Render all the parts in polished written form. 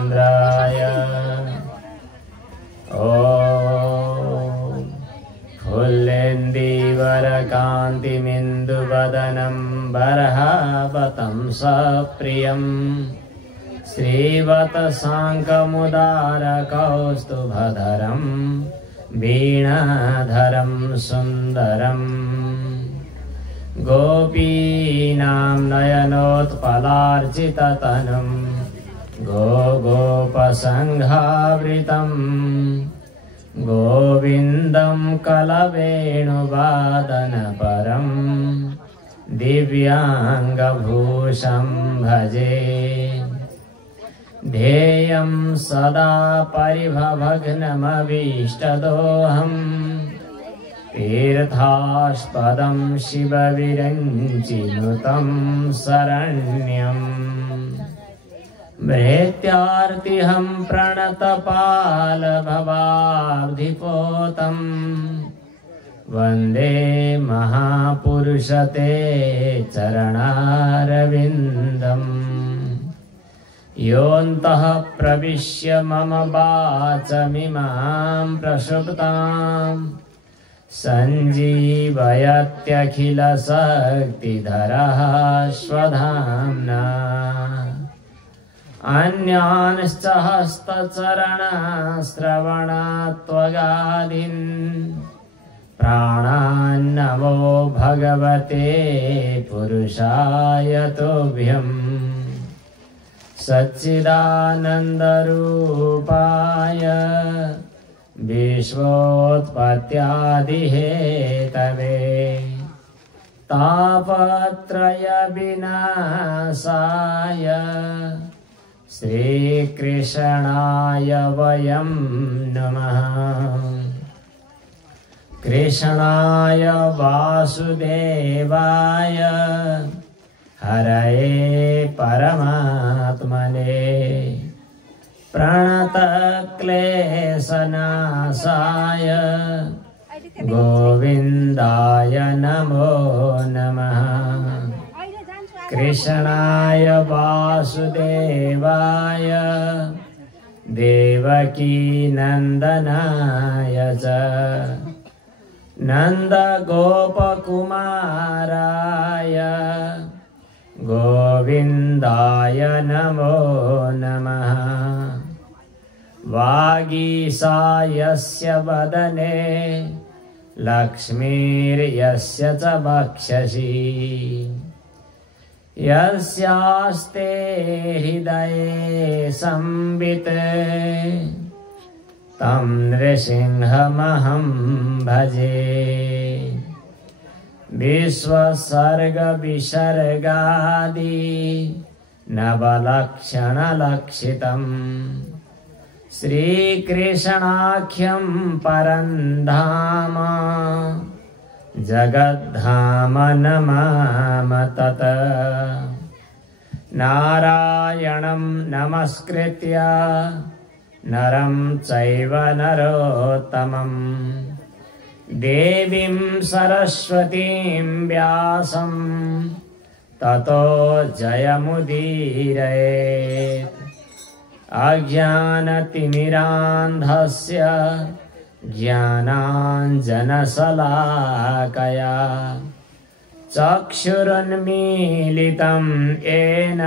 चन्द्राय ॐ फुल्लेन्दीवरकान्तिमिन्दुवदनं बर्हापतंसप्रियं श्रीवत्साङ्कमुदारकौस्तुभधरं वीणाधरं सुन्दरम् गोपीनां नयनोत्पलार्चिततनुं गोपसङ्घावृतं गोविन्दं कलवेणुवादनपरं दिव्याङ्गभूषं भजे। ध्येयं सदा परिभवघ्नमभीष्टदोहम् तीर्थास्पदं शिवविरञ्चिनुतं शरण्यम् मृत्यार्तिहं प्रणतपालभवाब्धिपोतं वन्दे महापुरुषते चरणारविन्दम्। योऽन्तः प्रविश्य मम वाचमिमां प्रसुप्ताम् सञ्जीवयत्यखिलशक्तिधरः स्वधाम्ना। अन्यान्श्च हस्तचरणश्रवणत्वगादीन् प्राणान्नमो भगवते पुरुषाय तुभ्यम्। सच्चिदानन्दरूपाय विश्वोत्पत्त्यादिहेतवे तापत्रयविनाशाय श्रीकृष्णाय वयं नमः। कृष्णाय वासुदेवाय हरये परमात्मने प्रणतक्लेशनाशाय गोविन्दाय नमो नमः। कृष्णाय वासुदेवाय देवकीनन्दनाय च नन्दगोपकुमाराय गोविन्दाय नमो नमः। वागीशायस्य वदने लक्ष्मीर्यस्य च वक्षसि यस्यास्ते हृदये संवित् तं नृसिंहमहं भजे। विश्वसर्गविसर्गादि नवलक्षणलक्षितम् श्रीकृष्णाख्यं परं धाम जगद्धाम नमाम तत्। नारायणं नमस्कृत्य नरं चैव नरोत्तमम् देवीं सरस्वतीं व्यासं ततो जयमुदीरयेत्। अज्ञानतिमिरान्धस्य ज्ञानाञ्जनशलाकया चक्षुरुन्मीलितं येन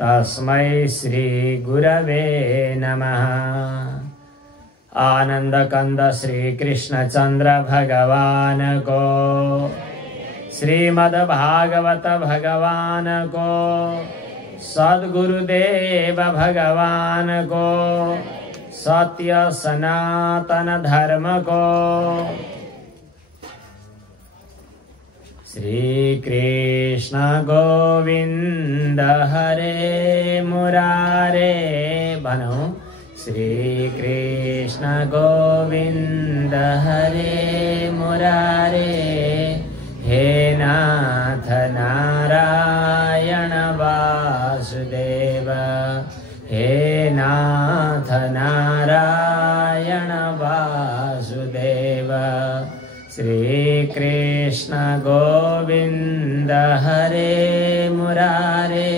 तस्मै श्रीगुरवे नमः। आनन्दकन्द श्रीकृष्णचन्द्र भगवान को, श्रीमद्भागवत भगवान को, सद्गुरुदेव भगवान को, सत्य सनातन धर्म को। श्री कृष्ण गोविंद हरे मुरारे बनो। श्री कृष्ण गोविंद हरे मुरारे। हे नाथ नारायण वासुदेव। हे नाथ नारायण वासुदेव। श्रीकृष्ण गोविंद हरे मुरारे।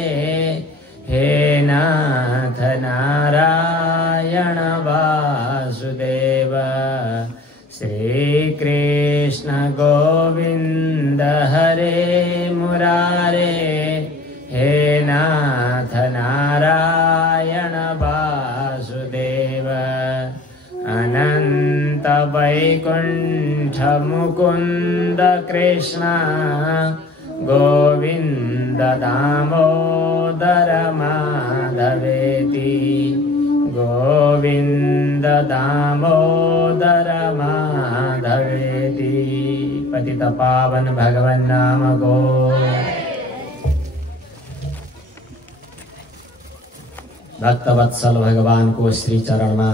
हे नाथ नारायण वासुदेव श्रीकृष्ण गोविन्द हरे मुरारे हे नाथ नारायण वासुदेव अनंत वैकुंठ मुकुंद कृष्ण गोविंद दामोदर माधवेति गोविंद दामोदर माधवेति पतित पावन भगवान नाम को भक्तवत्सल भगवान को श्री चरणमा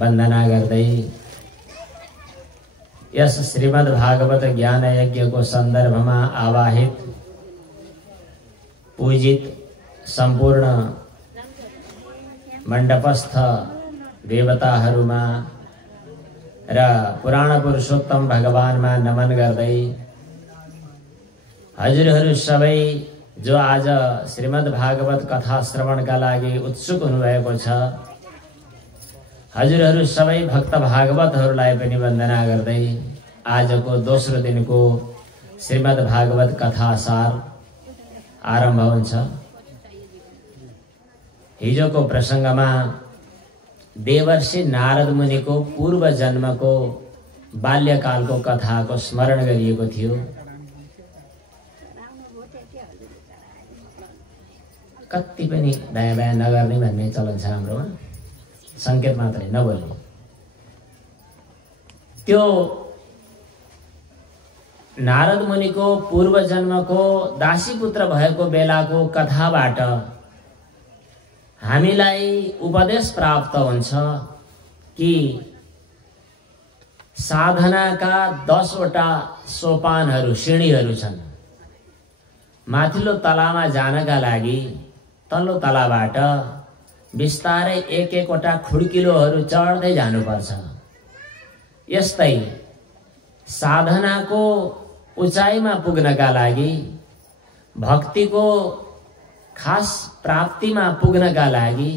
वन्दना गर्दै यस श्रीमद् भागवत ज्ञान यज्ञ को सन्दर्भमा आवाहित पूजित सम्पूर्ण मण्डपस्थ देवताहरूमा र पुराण पुरुषोत्तम भगवानमा नमन गर्दै हजुरहरू सबै जो आज श्रीमद् भागवत कथा श्रवणका लागि उत्सुक हुनुभएको छ हजुरहरू सबै भक्त भागवतहरूलाई पनि वन्दना गर्दै आजको दोस्रो दिनको श्रीमद् भागवत कथा सार आरम्भ हुन्छ। हिजोको प्रसंगमा देवर्षि नारद मुनिको पूर्व जन्मको बाल्यकालको कथाको स्मरण गरिएको थियो। कति पनि दायाँ बायाँ नगर्ने भन्ने चलन छ हाम्रोमा, संकेत मात्रै नबोल्ने। त्यो नारद मुनिको पूर्व जन्मको दासी पुत्र भएको बेलाको कथाबाट हामीलाई उपदेश प्राप्त हुन्छ कि साधनाका 10 वटा सोपानहरू सिँढीहरू छन्। माथिल्लो तलामा जानका लागि तल्लो तलाबाट बिस्तारै एक एकवटा खुड्किलोहरू चढ्दै जानुपर्छ। यस्तै साधनाको उचाइमा पुग्नका लागि भक्तिको खास प्राप्तिमा पुग्नका लागि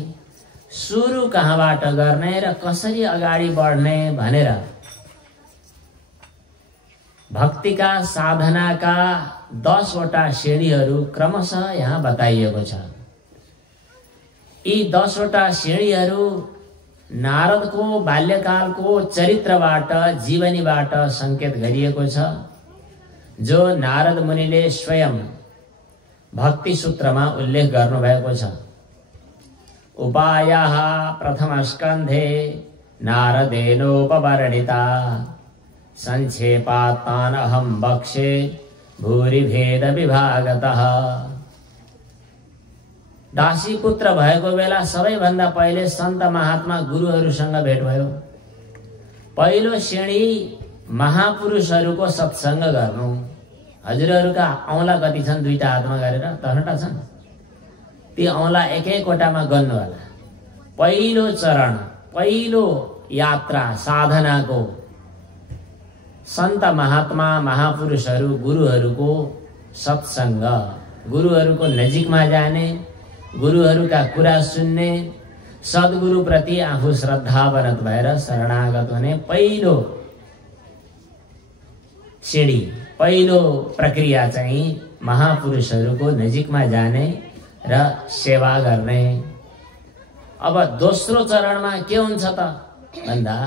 सुरु कहाँबाट गर्ने र कसरी अगाडि बढ्ने भनेर भक्तिका साधनाका 10 वटा सिँढीहरू क्रमशः यहाँ बताइएको छ। यी 10 वटा सिँढीहरू नारदको बाल्यकालको चरित्रबाट जीवनीबाट संकेत गरिएको छ, जो नारद मुनिले स्वयं भक्ति सूत्रमा उल्लेख गर्नुभएको छ। उपायः प्रथम स्कन्धे नारदेनोपवर्णिता संक्षेपात्तान् अहं वक्षे भूरि भेद विभागतः। दासी पुत्र भएको बेला सबैभन्दा पहिले सन्त महात्मा गुरुहरूसँग भेट भयो। पहिलो श्रेणी महापुरुषहरूको सत्संग गर्नु। हजुरहरूका औँला कति छन्? 2टा हातमा गरेर 10वटा छन्। ती औँला एक एकवटामा गन्नु होला। पहिलो चरण, पहिलो यात्रा साधनाको सन्त महात्मा महापुरुषहरू गुरुहरूको सत्संग, गुरुहरूको नजिकमा जाने, गुरुहरूका कुरा सुन्ने, सद्गुरु प्रति आफू श्रद्धावनत भएर शरणागत हुने पहिलो सिँढी, पहिलो प्रक्रिया चाहिँ महापुरुषहरूको नजिकमा जाने र सेवा गर्ने। अब दोस्रो चरणमा के हुन्छ त भन्दा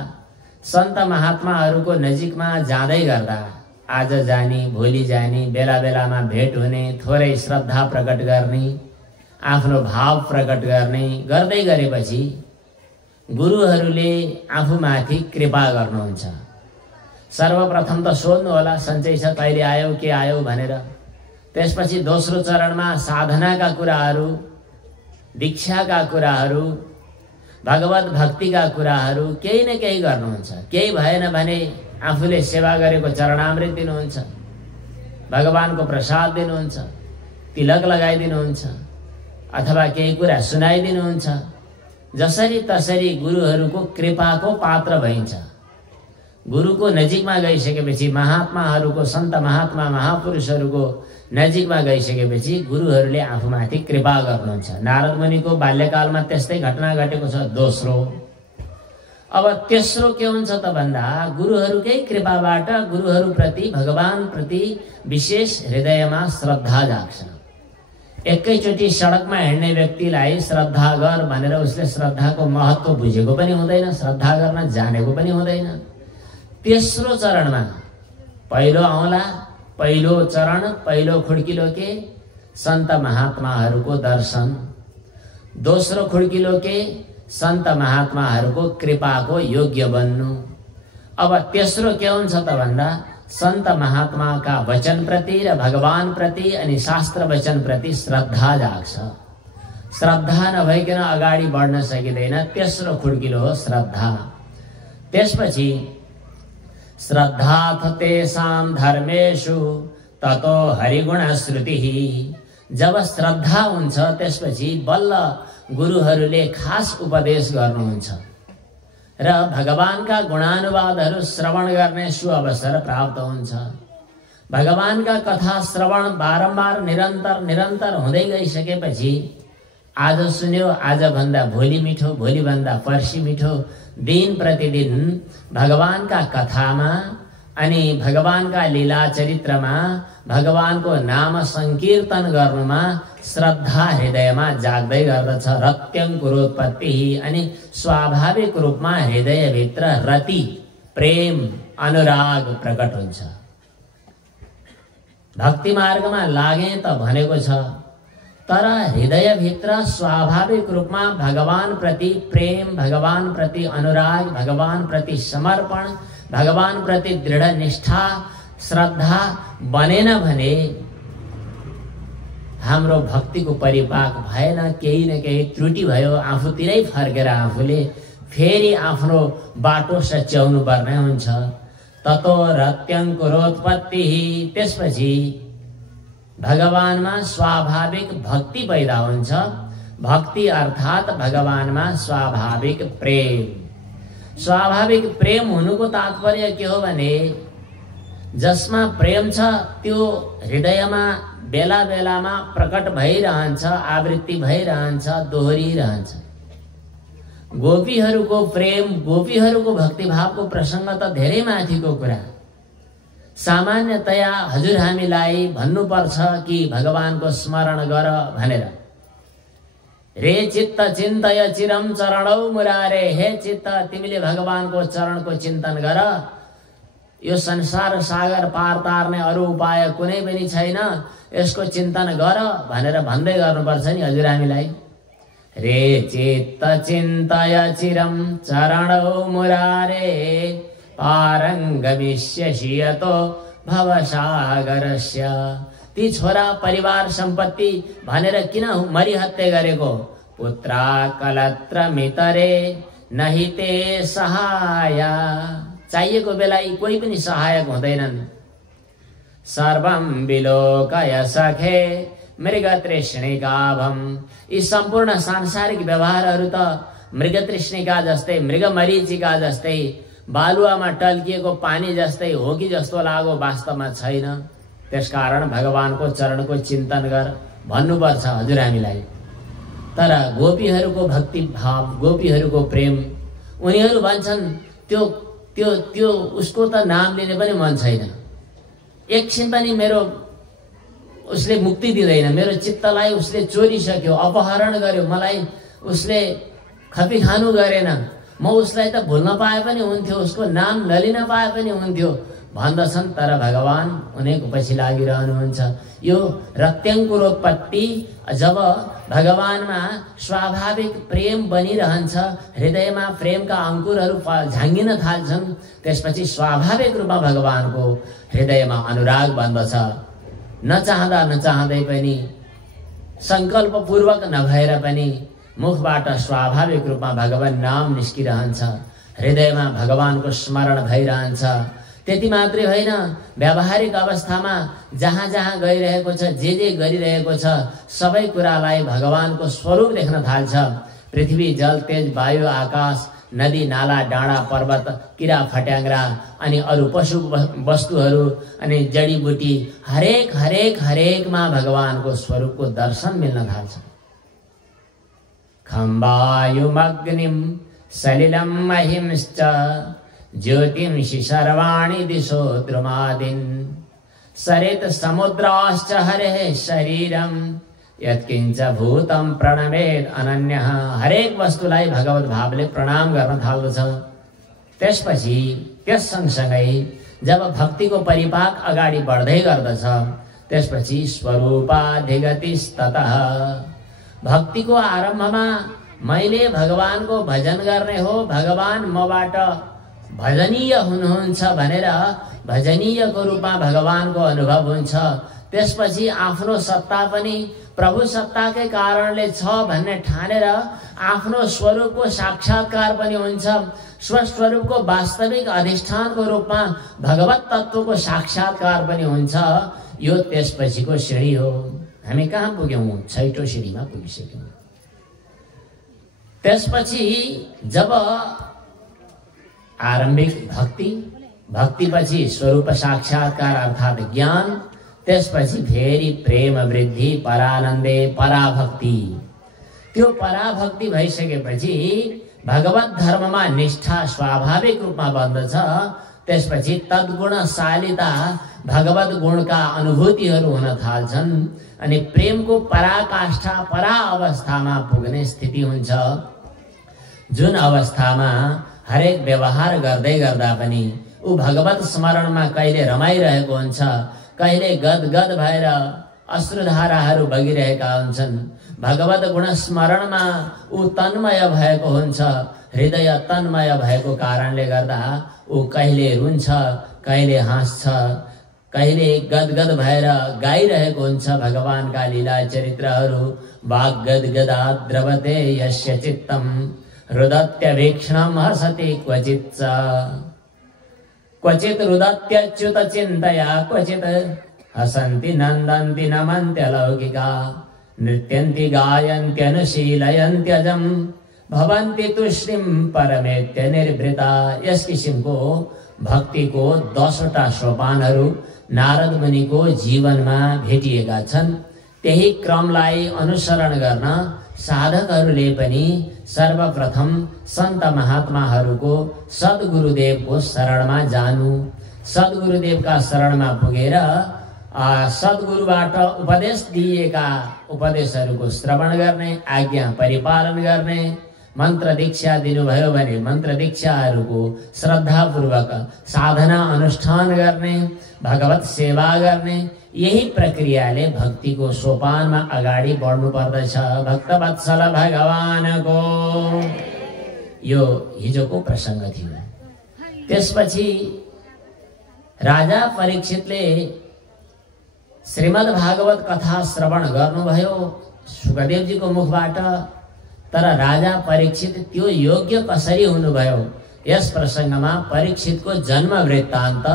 सन्त महात्माहरूको नजिकमा जाँदै गर्दा आज जानी भोलि जानी बेला बेलामा भेट हुने, थोरै श्रद्धा प्रकट गर्ने, आफ्नो भाव प्रकट गर्ने गर्दै गरेपछि गुरुहरूले आफूमाथि कृपा गर्नुहुन्छ। सर्वप्रथम त सोध्नु होला सन्चै छ, कहिले आयौ, के आयौ भनेर। त्यसपछि दोस्रो चरणमा साधनाका कुराहरू, दीक्षाका कुराहरू, भगवत भक्तिका कुराहरू केही न केही गर्नुहुन्छ। केही भएन भने आफूले सेवा गरेको चरणामृत दिनुहुन्छ, भगवानको प्रसाद दिनुहुन्छ, तिलक लगाइदिनुहुन्छ अथवा केही कुरा सुनाइदिनुहुन्छ। जसरी तसरी गुरुहरूको कृपाको पात्र भइन्छ। गुरुको नजिकमा गइसकेपछि महात्माहरूको, सन्त महात्मा महापुरुषहरूको नजिकमा गइसकेपछि गुरुहरूले आफूमाथि कृपा गर्नुहुन्छ। नारद मुनिको बाल्यकालमा त्यस्तै घटना घटेको छ। दोस्रो, अब तेस्रो के हुन्छ त भन्दा गुरुहरूकै कृपाबाट गुरुहरूप्रति भगवानप्रति विशेष हृदयमा श्रद्धा जाग्छ। एकैचोटि सडकमा हिँड्ने व्यक्तिलाई श्रद्धा गर भनेर उसले श्रद्धाको महत्त्व बुझेको पनि हुँदैन, श्रद्धा गर्न जानेको पनि हुँदैन। तेस्रो चरणमा पहिलो औँला, पहिलो चरण, पहिलो खुड्किलो के सन्त महात्माहरूको दर्शन, दोस्रो खुड्किलो के सन्त महात्माहरूको कृपाको योग्य बन्नु। अब तेस्रो के हुन्छ त भन्दा सन्त महात्माका वचनप्रति र भगवानप्रति अनि शास्त्र वचनप्रति श्रद्धा जाग्छ। श्रद्धा नभइकन अगाडि बढ्न सकिँदैन। तेस्रो खुड्किलो हो श्रद्धा। त्यसपछि श्रद्धाथ तेषां धर्मेषु ततो हरिगुण श्रुतिः। जब श्रद्धा हुन्छ त्यसपछि बल्ल गुरुहरूले खास उपदेश गर्नुहुन्छ र भगवानका गुणानुवादहरू श्रवण गर्ने सुअवसर प्राप्त हुन्छ। भगवानका कथा श्रवण बारम्बार निरन्तर हुँदै गइसकेपछि आज सुन्यो, आज भन्दा भोलि मिठो, भोलि भन्दा पर्सि मिठो, दिन प्रतिदिन भगवानका कथामा अनि भगवानका लीला चरित्रमा भगवानको नाम संकीर्तन गर्नुमा श्रद्धा हृदयमा जाग्दै गर्दछ। रत्यङ्कुरोत्पत्ति अनि स्वाभाविक रूपमा हृदयभित्र रति, प्रेम, अनुराग प्रकट हुन्छ। भक्ति मार्गमा लागे त भनेको छ, तर हृदयभित्र स्वाभाविक रूपमा भगवान प्रति प्रेम, भगवान प्रति अनुराग, भगवान प्रति समर्पण, भगवान प्रति दृढ निष्ठा, श्रद्धा बनेन भने हाम्रो भक्तिको परिपाक भएन। केही न केही त्रुटि भयो, आफूतिरै फर्केर आफूले फेरि आफ्नो बाटो सच्याउनु पर्ने हुन्छ। ततो रत्यङ्कुरोत्पत्ति। त्यसपछि भगवानमा स्वाभाविक भक्ति पैदा हुन्छ। भक्ति अर्थात् भगवानमा स्वाभाविक प्रेम। स्वाभाविक प्रेम हुनुको तात्पर्य के हो भने जसमा प्रेम छ त्यो हृदयमा बेला बेलामा प्रकट भइरहन्छ, आवृत्ति भइरहन्छ, दोहोरिरहन्छ। गोपीहरूको प्रेम, गोपीहरूको भक्तिभावको प्रसङ्ग त धेरै माथिको कुरा। सामान्यतया हजुर हामीलाई भन्नुपर्छ कि भगवानको स्मरण गर भनेर। रे चित्त चिन्तय चिरम चरणौ मुरारे। हे चित्त, तिमीले भगवानको चरणको चिन्तन गर। यो संसार सागर पार तार्ने अरू उपाय कुनै पनि छैन, यसको चिन्तन गर भनेर भन्दै गर्नुपर्छ नि हजुर हामीलाई। रे चित्त चिन्तय चिरम चरणौ मुरारे पारङ्गमिष्यसि यतो भवसागरस्य। ती छोरा परिवार सम्पत्ति भनेर किन मरिहत्ते गरेको? पुत्रा कलत्र मितरे नहि ते सहाय। चाहिएको बेला यी कोही पनि सहायक हुँदैनन्। सर्वं विलोकय सखे मृगतृष्णिकाभम्। यी सम्पूर्ण सांसारिक व्यवहारहरू त मृगतृष्णिका जस्तै, मृगमरीचिका जस्तै, बालुवामा टल्किएको पानी जस्तै हो कि जस्तो लागो, वास्तवमा छैन। त्यसकारण भगवानको चरणको चिन्तन गर भन्नुपर्छ हजुर हामीलाई। तर गोपीहरूको भक्ति भाव, गोपीहरूको प्रेम, उनीहरू भन्छन् त्यो उसको त नाम लिने पनि मन छैन। एकछिन पनि मेरो उसले मुक्ति दिँदैन, मेरो चित्तलाई उसले चोरिसक्यो, अपहरण गर्यो, मलाई उसले खपी खानु गरेन, म उसलाई त भुल्न पाए पनि हुन्थ्यो, उसको नाम नलिन पाए पनि हुन्थ्यो भन्दछन्। तर भगवान उनीको पछि लागिरहनुहुन्छ। यो रत्यङ्कुरोत्पत्ति जब भगवानमा स्वाभाविक प्रेम बनिरहन्छ, हृदयमा प्रेमका अंकुरहरू झाँगिन थाल्छन्, त्यसपछि स्वाभाविक रूपमा भगवानको हृदयमा अनुराग बन्दछ। नचाहँदा नचाहँदै पनि, संकल्पपूर्वक नभएर पनि मुखबाट स्वाभाविक रूपमा भगवान नाम निस्किरहन्छ, हृदयमा भगवानको स्मरण भइरहन्छ। त्यति मात्रै होइन, व्यावहारिक अवस्थामा जहाँ जहाँ गइरहेको छ, जे गरिरहेको छ, सबै कुरालाई भगवानको स्वरूप देख्न थाल्छ। पृथ्वी, जल, तेज, वायु, आकाश, नदी नाला डाँडा पर्वत किरा फट्याङ्ग्रा अनि अरू पशु वस्तुहरू अनि जडीबुटी हरेक हरेक हरेकमा भगवानको स्वरूपको दर्शन मिल्न थाल्छ। खम्बायुमग्निम सलिलम महिंश्च ज्योतिंषि सर्वाणि दिशो द्रुमादिन सरित समुद्राश्च हरेः शरीरम यत्किंच भूतम प्रणमेद अनन्यः। हरेक वस्तुलाई भगवत भावले प्रणाम गर्न थाल्दछ। त्यसपछि त्यस सँगसँगै जब भक्तिको परिपाक अगाडि बढ्दै गर्दछ त्यसपछि स्वरूपाधिगतिस्ततः भक्तिको आरम्भमा मैले भगवानको भजन गर्ने हो, भगवान मबाट भजनीय हुनुहुन्छ भनेर भजनीयको रूपमा भगवानको अनुभव हुन्छ। त्यसपछि आफ्नो सत्ता पनि प्रभु सत्ताकै कारणले छ भन्ने ठानेर आफ्नो स्वरूपको साक्षात्कार पनि हुन्छ। स्वस्वरूपको वास्तविक अधिष्ठानको रूपमा भगवत तत्त्वको साक्षात्कार पनि हुन्छ। यो त्यसपछिको सिँढी हो। हामी कहाँ पुग्यौं? 6औं सिँढीमा पुगिसक्यौं। त्यसपछि जब आरम्भिक भक्तिपछि स्वरूप साक्षात्कार अर्थात ज्ञान, त्यसपछि फेरि प्रेम वृद्धि परानन्दे पराभक्ति। त्यो पराभक्ति भइसकेपछि भगवत धर्ममा निष्ठा स्वाभाविक रूपमा बन्दछ। त्यसपछि तद्गुणशालिता भगवत गुणका अनुभूतिहरू हुन थाल्छन् अनि प्रेमको पराकाष्ठा परा अवस्थामा पुग्ने स्थिति हुन्छ। जुन अवस्थामा हरेक व्यवहार गर्दै गर्दा पनि ऊ भगवत स्मरणमा कहिले रमाइरहेको हुन्छ, कहिले गदगद भएर अश्रुधाराहरू बगिरहेका हुन्छन्। भगवत गुण स्मरणमा ऊ तन्मय भएको हुन्छ। हृदय तन्मय भएको कारणले गर्दा ऊ कहिले रुन्छ, कहिले हाँस्छ, कहिले गदगद भएर गाइरहेको हुन्छ भगवानका लीला चरित्रहरू। वाग्गदगदा द्रवते यस्य चित्तम रुदत्यभीक्ष्णं हसति क्वचित् क्वचित् रुदत्यच्युत चिन्तया क्वचित् हसन्ति नन्दन्ति नमन्त्यलौकिका नृत्यन्ति गायन्त्यनुशीलयन्त्यजम् भवन्ति तुष्टिं परमेत्य निर्वृता। यस किसिमको भक्तिको 10वटा सोपानहरू नारद मुनिको जीवनमा भेटिएका छन्। त्यही क्रमलाई अनुसरण गर्न साधकहरूले पनि सर्वप्रथम सन्त महात्माहरूको सद्गुरुदेवको शरणमा जानु, सद्गुरुदेवका शरणमा पुगेर सद्गुरुबाट उपदेश दिएका उपदेशहरूको श्रवण गर्ने, आज्ञा परिपालन गर्ने, मन्त्र दीक्षा दिनुभयो भने मन्त्र दीक्षाहरूको श्रद्धापूर्वक साधना अनुष्ठान गर्ने, भगवत सेवा गर्ने। यही प्रक्रियाले भक्तिको सोपानमा अगाडि बढ्नु पर्दछ। भक्तवत्सल भगवानको यो हिजोको प्रसंग थियो। त्यसपछि राजा परीक्षितले श्रीमद् भागवत कथा श्रवण गर्नुभयो सुखदेवजीको मुखबाट। तर राजा परीक्षित त्यो योग्य कसरी हुनुभयो? यस प्रसंगमा परीक्षितको जन्म वृत्तान्त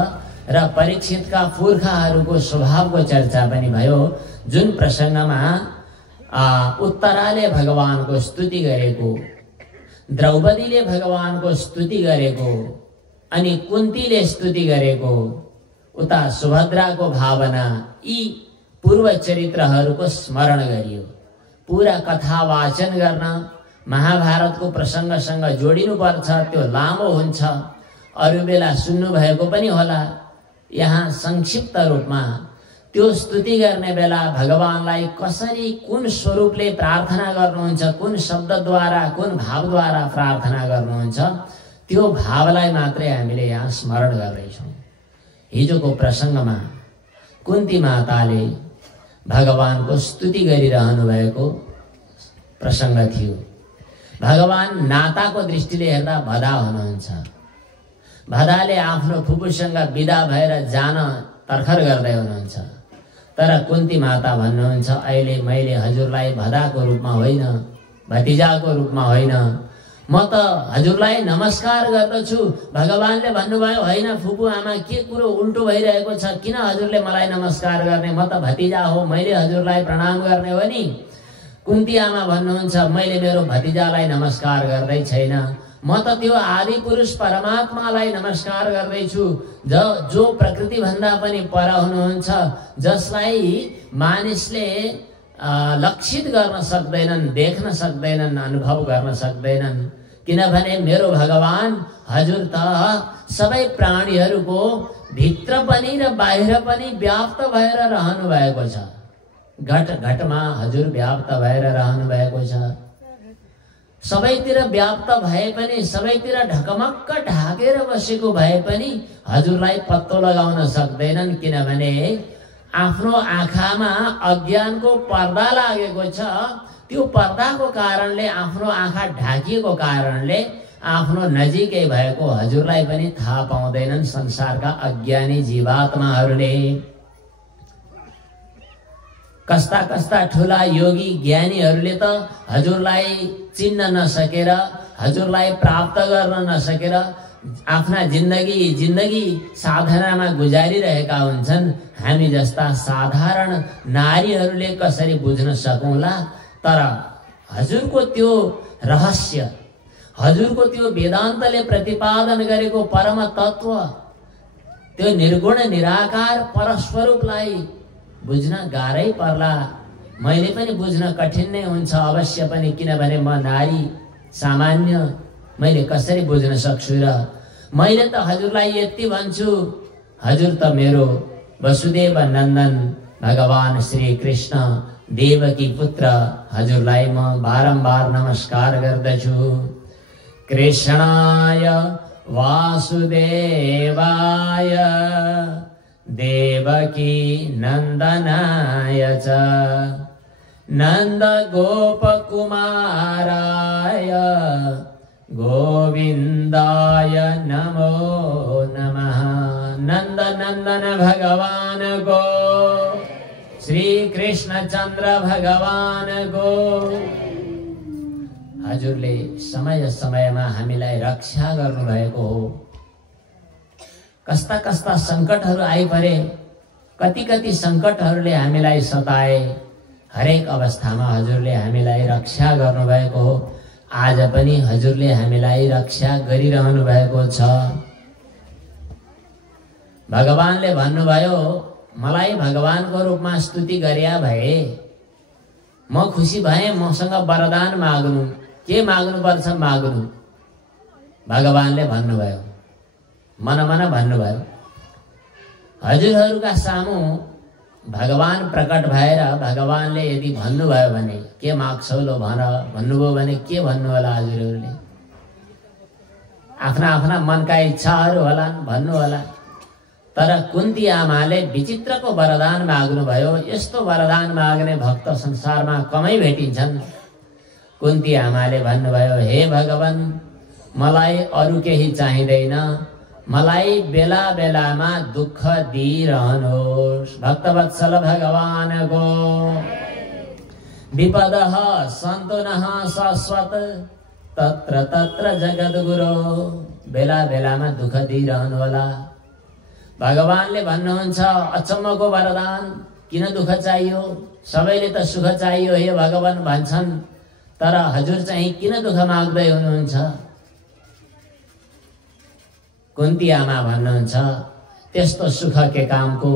र परीक्षितका पुर्खाहरूको स्वभावको चर्चा पनि भयो। जुन प्रसंगमा उत्तराले भगवानको स्तुति गरेको, द्रौपदीले भगवानको स्तुति गरेको अनि कुन्तीले स्तुति गरेको, उता सुभद्राको भावना, यी पूर्व चरित्रहरूको स्मरण गरियो। पूरा कथा वाचन गर्न महाभारतको प्रसंगसँग जोडिनु पर्छ। त्यो लामो हुन्छ, अरू बेला सुन्नु भएको पनि होला। यहाँ संक्षिप्त रूपमा त्यो स्तुति गर्ने बेला भगवानलाई कसरी कुन स्वरूपले प्रार्थना गर्नुहुन्छ, कुन शब्दद्वारा कुन भावद्वारा प्रार्थना गर्नुहुन्छ, त्यो भावलाई मात्रै हामीले यहाँ स्मरण गर्दैछौँ। हिजोको प्रसंगमा कुन्ती माताले भगवानको स्तुति गरिरहनु भएको प्रसंग थियो। भगवान नाताको दृष्टिले हेर्दा भदा हुनुहुन्छ। भदाले आफ्नो फुपूसँग विदा भएर जान तर्खर गर्दै हुनुहुन्छ। तर कुन्ती माता भन्नुहुन्छ, अहिले मैले हजुरलाई भदाको रूपमा होइन, भतिजाको रूपमा होइन, म त हजुरलाई नमस्कार गर्दछु। भगवानले भन्नुभयो होइन फुपू आमा, के कुरो उल्टो भइरहेको छ, किन हजुरले मलाई नमस्कार गर्ने? म त भतिजा हो, मैले हजुरलाई प्रणाम गर्ने हो नि। कुन्ती आमा भन्नुहुन्छ, मैले मेरो भतिजालाई नमस्कार गर्दै छैन, म त त्यो आदि पुरुष परमात्मालाई नमस्कार गर्दैछु, जो प्रकृति भन्दा पनि पर हुनुहुन्छ, जसलाई मानिसले लक्षित गर्न सक्दैनन्, देख्न सक्दैनन्, अनुभव गर्न सक्दैनन्। किनभने मेरो भगवान हजुर त सबै प्राणीहरूको भित्र पनि र बाहिर पनि व्याप्त भएर रहनु भएको छ। घट घटमा हजुर व्याप्त भएर रहनु भएको छ। सबैतिर व्याप्त भए पनि, सबैतिर ढकमक्क ढाकेर बसेको भए पनि हजुरलाई पत्तो लगाउन सक्दैनन्। किनभने आफ्नो आँखामा अज्ञानको पर्दा लागेको छ। त्यो पर्दाको कारणले, आफ्नो आँखा ढाकिएको कारणले आफ्नो नजिकै भएको हजुरलाई पनि थाहा पाउँदैनन् संसारका अज्ञानी जीवात्माहरूले। कस्ता कस्ता ठुला योगी ज्ञानीहरूले त हजुरलाई चिन्न नसकेर, हजुरलाई प्राप्त गर्न नसकेर आफ्ना जिन्दगी साधनामा गुजारिरहेका हुन्छन्। हामी जस्ता साधारण नारीहरूले कसरी बुझ्न सकौँला? तर हजुरको त्यो रहस्य, हजुरको त्यो वेदान्तले प्रतिपादन गरेको परम तत्व, त्यो निर्गुण निराकार परस्वरूपलाई बुझ्न गाह्रै पर्ला। मैले पनि बुझ्न कठिन नै हुन्छ अवश्य पनि, किनभने म नारी सामान्य, मैले कसरी बुझ्न सक्छु र? मैले त हजुरलाई यति भन्छु, हजुर त मेरो वसुदेव नन्दन भगवान श्री कृष्ण देवकी पुत्र, हजुरलाई म बारम्बार नमस्कार गर्दछु। कृष्णाय वासुदेवाय देवकी नन्दनाय च नन्द गोप कुमाराय गोविन्दाय नमो नमः। नन्द नन्दन भगवान को, श्री कृष्ण चन्द्र भगवान को। हजुरले समय समयमा हामीलाई रक्षा गर्नुभएको हो। कस्ता कस्ता सङ्कटहरू आइपरे, कति कति सङ्कटहरूले हामीलाई सताए, हरेक अवस्थामा हजुरले हामीलाई रक्षा गर्नुभएको हो। आज पनि हजुरले हामीलाई रक्षा गरिरहनु भएको छ। भगवानले भन्नुभयो, मलाई भगवानको रूपमा स्तुति गरिया भए म खुसी भए, मसँग वरदान माग्नु, के माग्नुपर्छ माग्नु। भगवानले भन्नुभयो, मन मन भन्नुभयो। हजुरहरूका सामु भगवान प्रकट भएर भगवानले यदि भन्नुभयो भने के माग्छौ लो भन भन्नुभयो भने के भन्नु होला? हजुरहरूले आफ्ना आफ्ना मनका इच्छाहरू होलान्, भन्नु होला। तर कुन्ती आमाले विचित्रको वरदान माग्नुभयो। यस्तो वरदान माग्ने भक्त संसारमा कमै भेटिन्छन्। कुन्ती आमाले भन्नुभयो, हे भगवान, मलाई अरू केही चाहिँदैन, मलाई बेला बेलामा दुःख दिइरहनुहोस्। भक्तवत्सल भगवानको विपदः सन्तुनः शाश्वत तत्र तत्र जगद्गुरो। बेला बेलामा दुःख दिइरहनु होला। भगवानले भन्नुहुन्छ, अचम्मको वरदान, किन दुःख चाहियो? सबैले त सुख चाहियो हे भगवान भन्छन्, तर हजुर चाहिँ किन दुःख माग्दै हुनुहुन्छ? कुन्ती आमा भन्नुहुन्छ, त्यस्तो सुख के कामको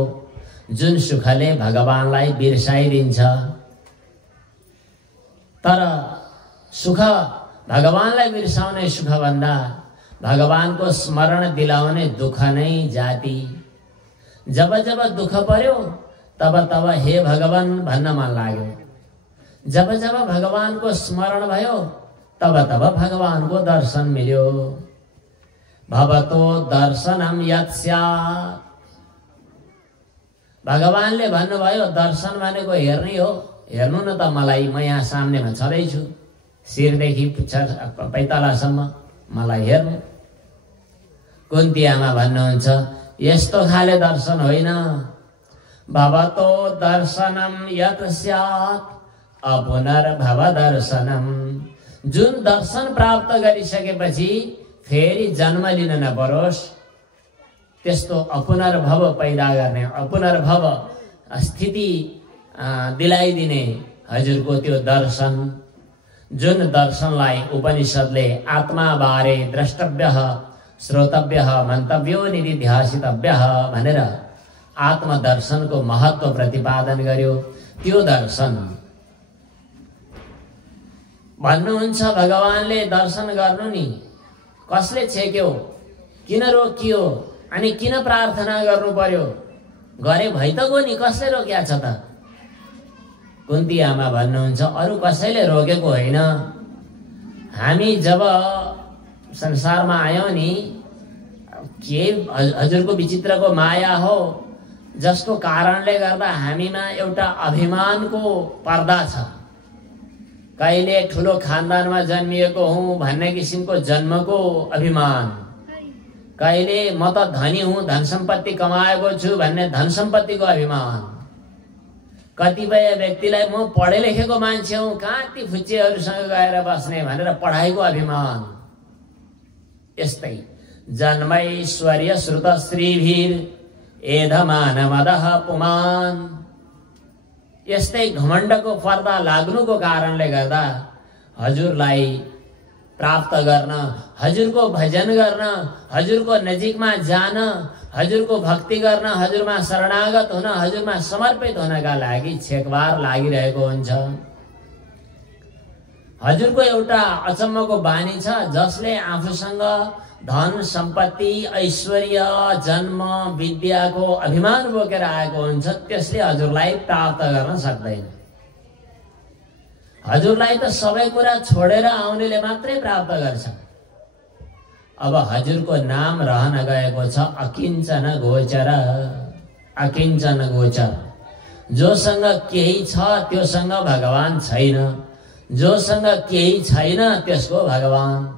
जुन सुखले भगवानलाई बिर्साइदिन्छ। तर सुख भगवानलाई बिर्साउने सुख भन्दा भगवानको स्मरण दिलाउने दुःख नै जाति। जब जब दुःख पर्यो तब तब हे भगवान भन्न मन लाग्यो। जब जब भगवानको स्मरण भयो तब तब भगवानको दर्शन मिल्यो। भवतो दर्शनम यत्स्यात्। भगवानले भन्नुभयो, दर्शन भनेको हेर्ने हो। हेर्नु न त मलाई, म यहाँ सामनेमा छँदैछु, शिरदेखि पैतालासम्म मलाई हेर्नु। कुन्ती आमा भन्नुहुन्छ, यस्तो खाले दर्शन होइन। भवतो दर्शनम यत् स्यात् अपुनर्भव दर्शनम। जुन दर्शन प्राप्त गरिसकेपछि फेरि जन्म लिन नपरोस्, त्यस्तो अपुनर्भव पैदा गर्ने, अपुनर्भव स्थिति दिलाइदिने हजुरको त्यो दर्शन। जुन दर्शनलाई उपनिषदले आत्मा बारे द्रष्टव्य श्रोतव्य मन्तव्यो निधिध्यासितव्य भनेर आत्मदर्शनको महत्व प्रतिपादन गर्यो। त्यो दर्शन भन्नुहुन्छ भगवानले दर्शन गर्नु नि कसले छेक्यो, किन रोकियो, अनि किन प्रार्थना गर्नु पर्यो, गरे भइ त गयो नि, कसले रोक्या छ त? कुन्ती आमा भन्नुहुन्छ अरु कसैले रोकेको होइन। हामी जब संसारमा आयौं नि, के हजुरको विचित्रको माया हो जसको कारणले गर्दा हामीमा एउटा अभिमानको पर्दा छ। कहिले ठुलो खानदानमा जन्मिएको हुँ भन्ने किसिमको जन्मको अभिमान, कहिले म त धनी हुँ धन सम्पत्ति कमाएको छु भन्ने धन सम्पत्तिको अभिमान, कतिपय व्यक्तिलाई म पढे लेखेको मान्छे हुँ कहाँ ती फुच्चेहरूसँग गएर बस्ने भनेर पढाइको अभिमान। यस्तै जन्मैश्वर्य श्रुत श्रीभिर एधमान मदह पुमान, यस्तै घमण्डको पर्दा लाग्नुको कारणले गर्दा हजुरलाई प्राप्त गर्न, हजुरको भजन गर्न, हजुरको नजिकमा जान, हजुरको भक्ति गर्न, हजुरमा शरणागत हुन, हजुरमा समर्पित हुनका लागि छेकबार लागिरहेको हुन्छ। हजुरको एउटा अचम्मको बानी छ, जसले आफूसँग धन सम्पत्ति ऐश्वर्य जन्म विद्याको अभिमान बोकेर आएको हुन्छ, त्यसले हजुरलाई प्राप्त गर्न सक्दैन। हजुरलाई त सबै कुरा छोडेर आउनेले मात्रै प्राप्त गर्छ। अब हजुरको नाम रहन गएको छ अकिञ्चन गोचर। अकिञ्चन गोचर, जोसँग केही छ त्योसँग भगवान छैन, जोसँग केही छैन त्यसको भगवान।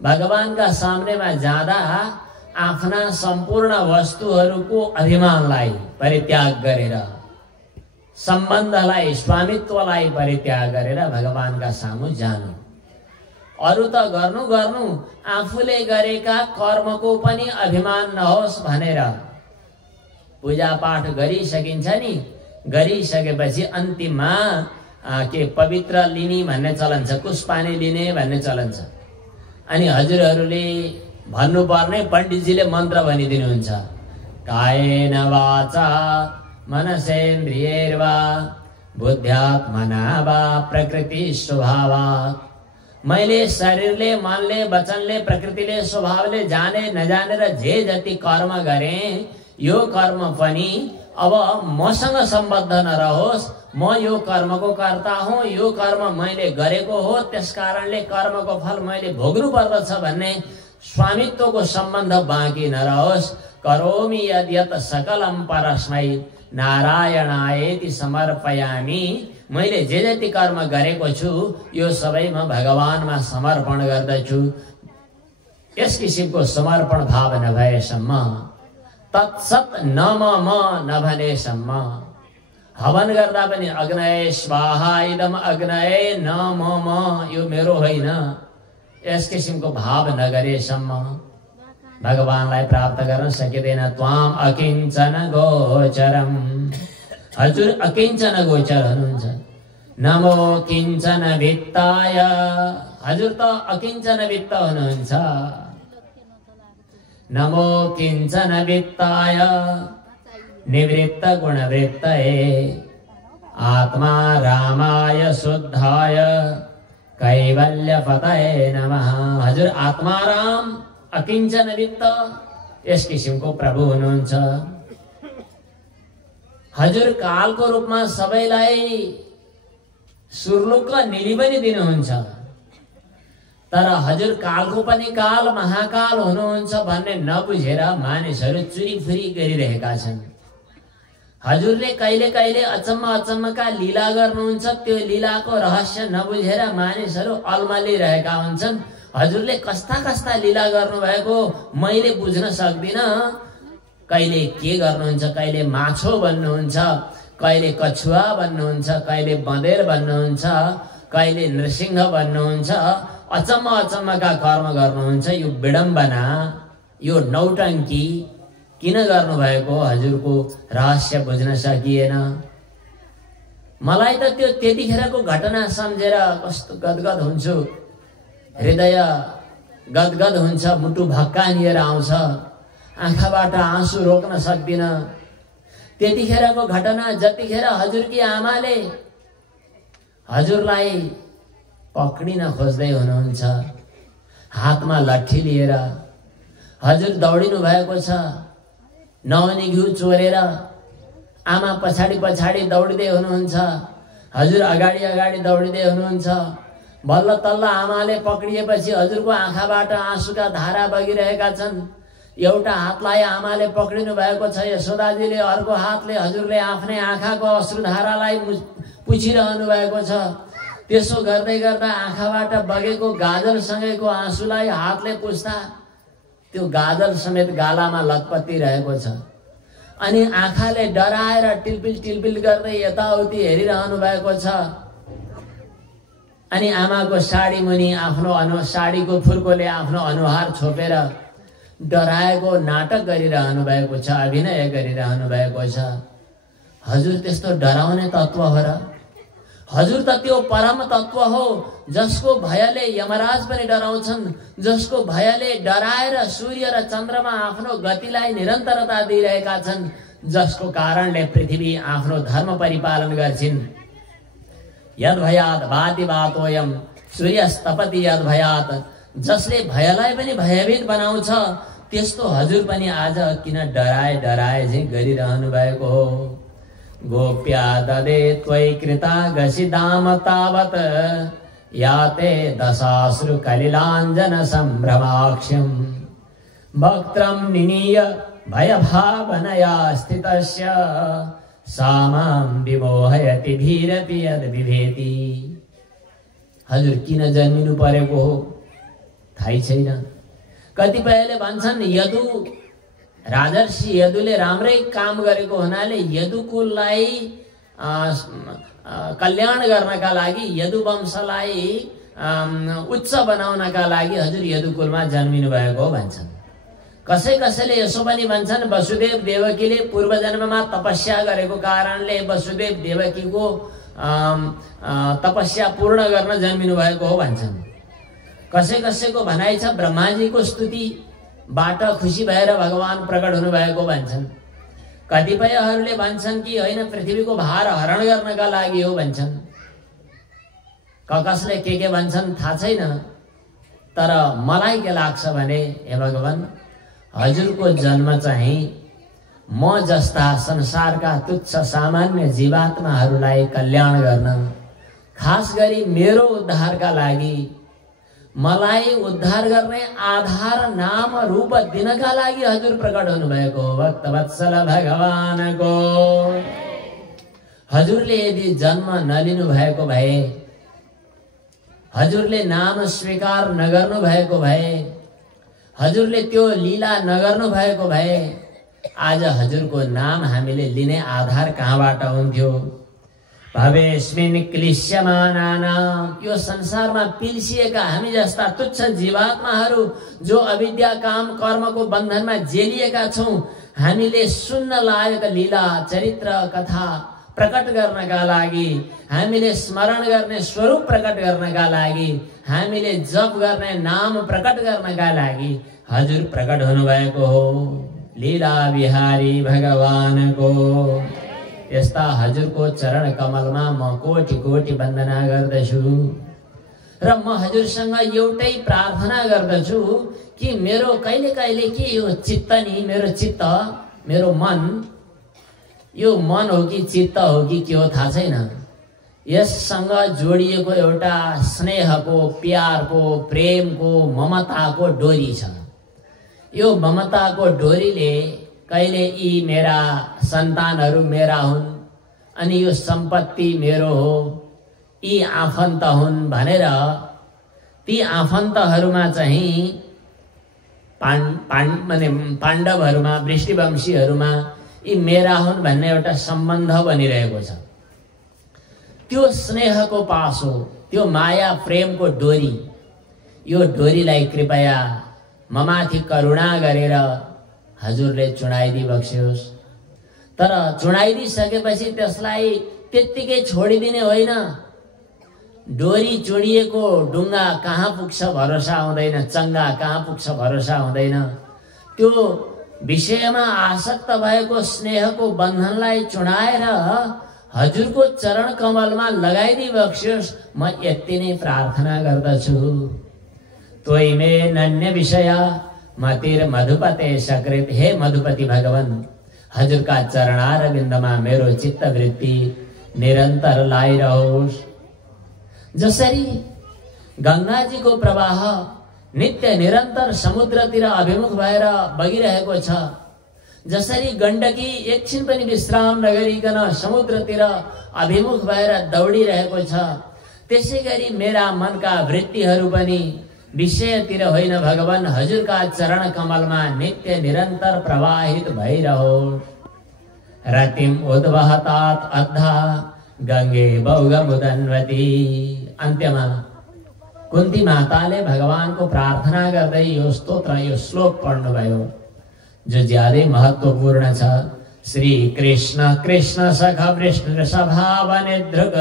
भगवानका सामनेमा जाँदा आफ्ना सम्पूर्ण वस्तुहरूको अभिमानलाई परित्याग गरेर, सम्बन्धलाई स्वामित्वलाई परित्याग गरेर भगवानका सामु जानु। अरु त गर्नु गर्नु, आफूले गरेका कर्मको पनि अभिमान नहोस् भनेर पूजा पाठ गरिसकिन्छ नि, गरिसकेपछि अन्तिममा के पवित्र लिने भन्ने चलन छ, कुशपानी लिने भन्ने चलन छ। अनि हजुरहरूले भन्नुपर्ने पण्डितजीले मन्त्र भनिदिनुहुन्छ, कायेन वाचा मनसेन्द्रियैर्वा बुद्ध्यात्मना वा प्रकृति स्वभावात्। मैले शरीरले मनले वचनले प्रकृतिले स्वभावले जाने नजानेर जे जति कर्म गरेँ, यो कर्म पनि अब मसँग सम्बद्ध नरहोस्, म यो कर्मको कर्ता हुँ, यो कर्म मैले गरेको हो, त्यसकारणले कर्मको फल मैले भोग्नु पर्दछ भन्ने स्वामित्वको सम्बन्ध बाँकी नरहोस्। करोमि यद्यत सकलम परस्मै नारायणायेति समर्पयामि। मैले जे जति कर्म गरेको छु यो सबै म भगवानमा समर्पण गर्दछु। यस किसिमको समर्पण भाव नभएसम्म, तत्सत न म नभनेसम्म, हवन गर्दा पनि अग्नये स्वाहा इदम अग्नये न म यो मेरो होइन, यस किसिमको भाव नगरेसम्म भगवानलाई प्राप्त गर्न सकिँदैन। त्वाम अकिञ्चन गोचरम, हजुर अकिञ्चन गोचर हुनुहुन्छ। नमो किञ्चन वित्ताय, हजुर त अकिञ्चन वित्त हुनुहुन्छ। नमो किञ्चन वित्ताय निवृत्त गुणवृत्तये आत्मा रामाय शुद्धाय कैवल्य पतये नमः। हजुर आत्माराम अकिञ्चन वित्त, यस किसिमको प्रभु हुनुहुन्छ। हजुर कालको रूपमा सबैलाई सुर्लुक्क निली पनि दिनुहुन्छ, तर हजुर कालको पनि काल महाकाल हुनुहुन्छ भन्ने नबुझेर मानिसहरू चुरीफुरी गरिरहेका छन्। हजुरले कहिले कहिले अचम्म अचम्मका लीला गर्नुहुन्छ, त्यो लीलाको रहस्य नबुझेर मानिसहरू अल्मलिरहेका हुन्छन्। हजुरले कस्ता कस्ता लीला गर्नुभएको मैले बुझ्न सक्दिनँ। कहिले के गर्नुहुन्छ, कहिले माछो बन्नुहुन्छ, कहिले कछुवा बन्नुहुन्छ, कहिले बँदेर बन्नुहुन्छ, कहिले नृसिंह बन्नुहुन्छ, अचम्म अचम्मका कर्म गर्नुहुन्छ। यो विडम्बना, यो नौटङ्की किन गर्नुभएको हजुरको रहस्य बुझ्न सकिएन। मलाई त त्यो त्यतिखेरको घटना सम्झेर कस्तो गदगद हुन्छु, हृदय गदगद हुन्छ, मुटु भक्कानिएर आउँछ, आँखाबाट आँसु रोक्न सक्दिन। त्यतिखेरको घटना जतिखेर हजुरकी आमाले हजुरलाई पक्रिन खोज्दै हुनुहुन्छ, हातमा लट्ठी लिएर हजुर दौडिनु भएको छ, नहुने घिउ चोरेर आमा पछाडि पछाडि दौडिँदै हुनुहुन्छ, हजुर अगाडि अगाडि दौडिँदै हुनुहुन्छ। बल्ल तल्ल आमाले पक्रिएपछि हजुरको आँखाबाट आँसुका धारा बगिरहेका छन्। एउटा हातलाई आमाले पक्रिनु भएको छ यशोदाजीले, अर्को हातले हजुरले आफ्नै आँखाको अश्रुधारालाई पुछिरहनु भएको छ। त्यसो गर्दै गर्दा आँखाबाट बगेको गाजलसँगैको आँसुलाई हातले पुछ्दा त्यो गाजल समेत गालामा लतपत्तिरहेको छ। अनि आँखाले डराएर टिलपिल टिलपिल गर्दै यताउति हेरिरहनु भएको छ। अनि आमाको साडी मुनि आफ्नो साडीको फुर्कोले आफ्नो अनुहार छोपेर डराएको नाटक गरिरहनु भएको छ, अभिनय गरिरहनु भएको छ। हजुर त्यस्तो डराउने तत्त्व हो र? हजुर त त्यो परम तत्त्व हो जसको भयले यमराज पनि डराउँछन्, जसको भयले डराएर सूर्य र चन्द्रमा आफ्नो गतिलाई निरन्तरता दिइरहेका छन्, जसको कारणले पृथ्वी आफ्नो धर्म परिपालन गर्छिन्। यद भयात भाति भातोयम सूर्यस्तपति यद भयात, जसले भयलाई पनि भयभीत बनाउँछ त्यस्तो हजुर पनि आज किन डराए डराए चाहिँ गरिरहनु भएको हो। गोप्या ददे त्वयि कृता गसिदाम तावत याते दशाश्रु कलिलाञ्जन सम्भ्रमाक्ष्यं वक्त्रं निनीय भयभावनया स्थितस्य सामां विमोहयति भीरपि यद् बिभेति। हजुर किन जन्मिनु परेको हो थाहै छैन। कतिपयले भन्छन् यदु राजर्षि यदुले राम्रै काम गरेको हुनाले यदुकुललाई कल्याण गर्नका लागि, यदु वंशलाई उच्च बनाउनका लागि हजुर यदुकुलमा जन्मिनु भएको हो भन्छन्। कसै कसैले यसो पनि भन्छन् वसुदेव देवकीले पूर्व जन्ममा तपस्या गरेको कारणले वसुदेव देवकीको तपस्या पूर्ण गर्न जन्मिनु भएको हो भन्छन्। कसै कसैको भनाइ छ ब्रह्माजीको स्तुतिबाट खुसी भएर भगवान प्रकट हुनु भएको भन्छन्। कतिपयहरूले भन्छन् कि होइन पृथ्वीको भार हरण गर्नका लागि हो भन्छन्। कसले के भन्छन् थाहा छैन। तर मलाई के लाग्छ भने हे भगवान हजुरको जन्म चाहिँ म जस्ता संसारका तुच्छ सामान्य जीवात्माहरूलाई कल्याण गर्न, खास गरी मेरो उद्धारका लागि, मलाई उद्धार गर्ने आधार नाम रूप दिनका लागि हजुर प्रकट हुनु भएको हो। भक्तवत्सल भगवानको हजुरले यदि जन्म नलिनु भएको भए, हजुरले नाम स्वीकार नगर्नु भएको भए, हजुरले त्यो लीला नगर्नु भएको भए आज हजुरको नाम हामीले लिने आधार कहाँबाट हुन्थ्यो? भवेस्मिन् क्लिश्यमानानां, यो संसारमा पिल्सिएका हामी जस्ता तुच्छ जीवात्माहरू जो अविद्या काम कर्मको बन्धनमा जेलिएका छौं, हामीले सुन्न लायक लीला चरित्र कथा प्रकट गर्नका लागि, हामीले स्मरण गर्ने स्वरूप प्रकट गर्नका लागि, हामीले जप गर्ने नाम प्रकट गर्नका लागि हजुर प्रकट हुनुभएको हो। लीला बिहारी भगवानको यस्ता हजुरको चरण कमलमा म कोटि कोटि वन्दना गर्दछु र म हजुरसँग एउटै प्रार्थना गर्दछु कि मेरो कहिले कहिले के यो चित्त नि, मेरो चित्त, मेरो मन, यो मन हो कि चित्त हो कि के हो थाहा छैन, यससँग जोडिएको एउटा स्नेहको, प्यारको, प्रेमको, ममताको डोरी छ। यो ममताको डोरीले कहिले यी मेरा सन्तानहरू मेरा हुन् अनि यो सम्पत्ति मेरो हो, यी आफन्त हुन् भनेर ती आफन्तहरूमा चाहिँ पाण्डवहरूमा, वृष्टिवंशीहरूमा यी मेरा हुन् भन्ने एउटा सम्बन्ध बनिरहेको छ। त्यो स्नेहको पासो, त्यो माया प्रेमको डोरी, यो डोरीलाई कृपया ममाथि करुणा गरेर हजुरले चुडाइदिबक्स्योस्। तर चुडाइदिसकेपछि त्यसलाई त्यत्तिकै छोडिदिने होइन। डोरी चुडिएको डुङ्गा कहाँ पुग्छ भरोसा हुँदैन, चङ्गा कहाँ पुग्छ भरोसा हुँदैन। त्यो विषयमा आसक्त भएको स्नेहको बन्धनलाई चुडाएर हजुरको चरण कमलमा लगाइदिबक्स्योस्, म यति नै प्रार्थना गर्दछु। तोइ मे नन्य विषय मतिर मधुपते सकृत। हे मधुपति भगवान, हजुरका चरणार बिन्दमा मेरो चित्तवृत्ति निरन्तर लागिरहोस्। जसरी गंगाजीको प्रवाह नित्य निरन्तर समुद्रतिर अभिमुख भएर बगिरहेको छ, जसरी गण्डकी एकछिन पनि विश्राम नगरिकन समुद्रतिर अभिमुख भएर दौडिरहेको छ, त्यसैगरी मेरा मनका वृत्तिहरू पनि विषयतिर होइन भगवान, हजुरका चरण कमलमा नित्य निरन्तर प्रवाहित भइरहोस्। रतिम उद्वहतात अद्धा गंगे बौगमुदन्वती। अन्त्यमा कुन्ती माताले भगवानको प्रार्थना गर्दै यो स्तोत्र, यो श्लोक पढ्नुभयो, जो ज्यादै महत्त्वपूर्ण छ। श्री कृष्ण कृष्ण सख वृष्ण स्वभाव निधृग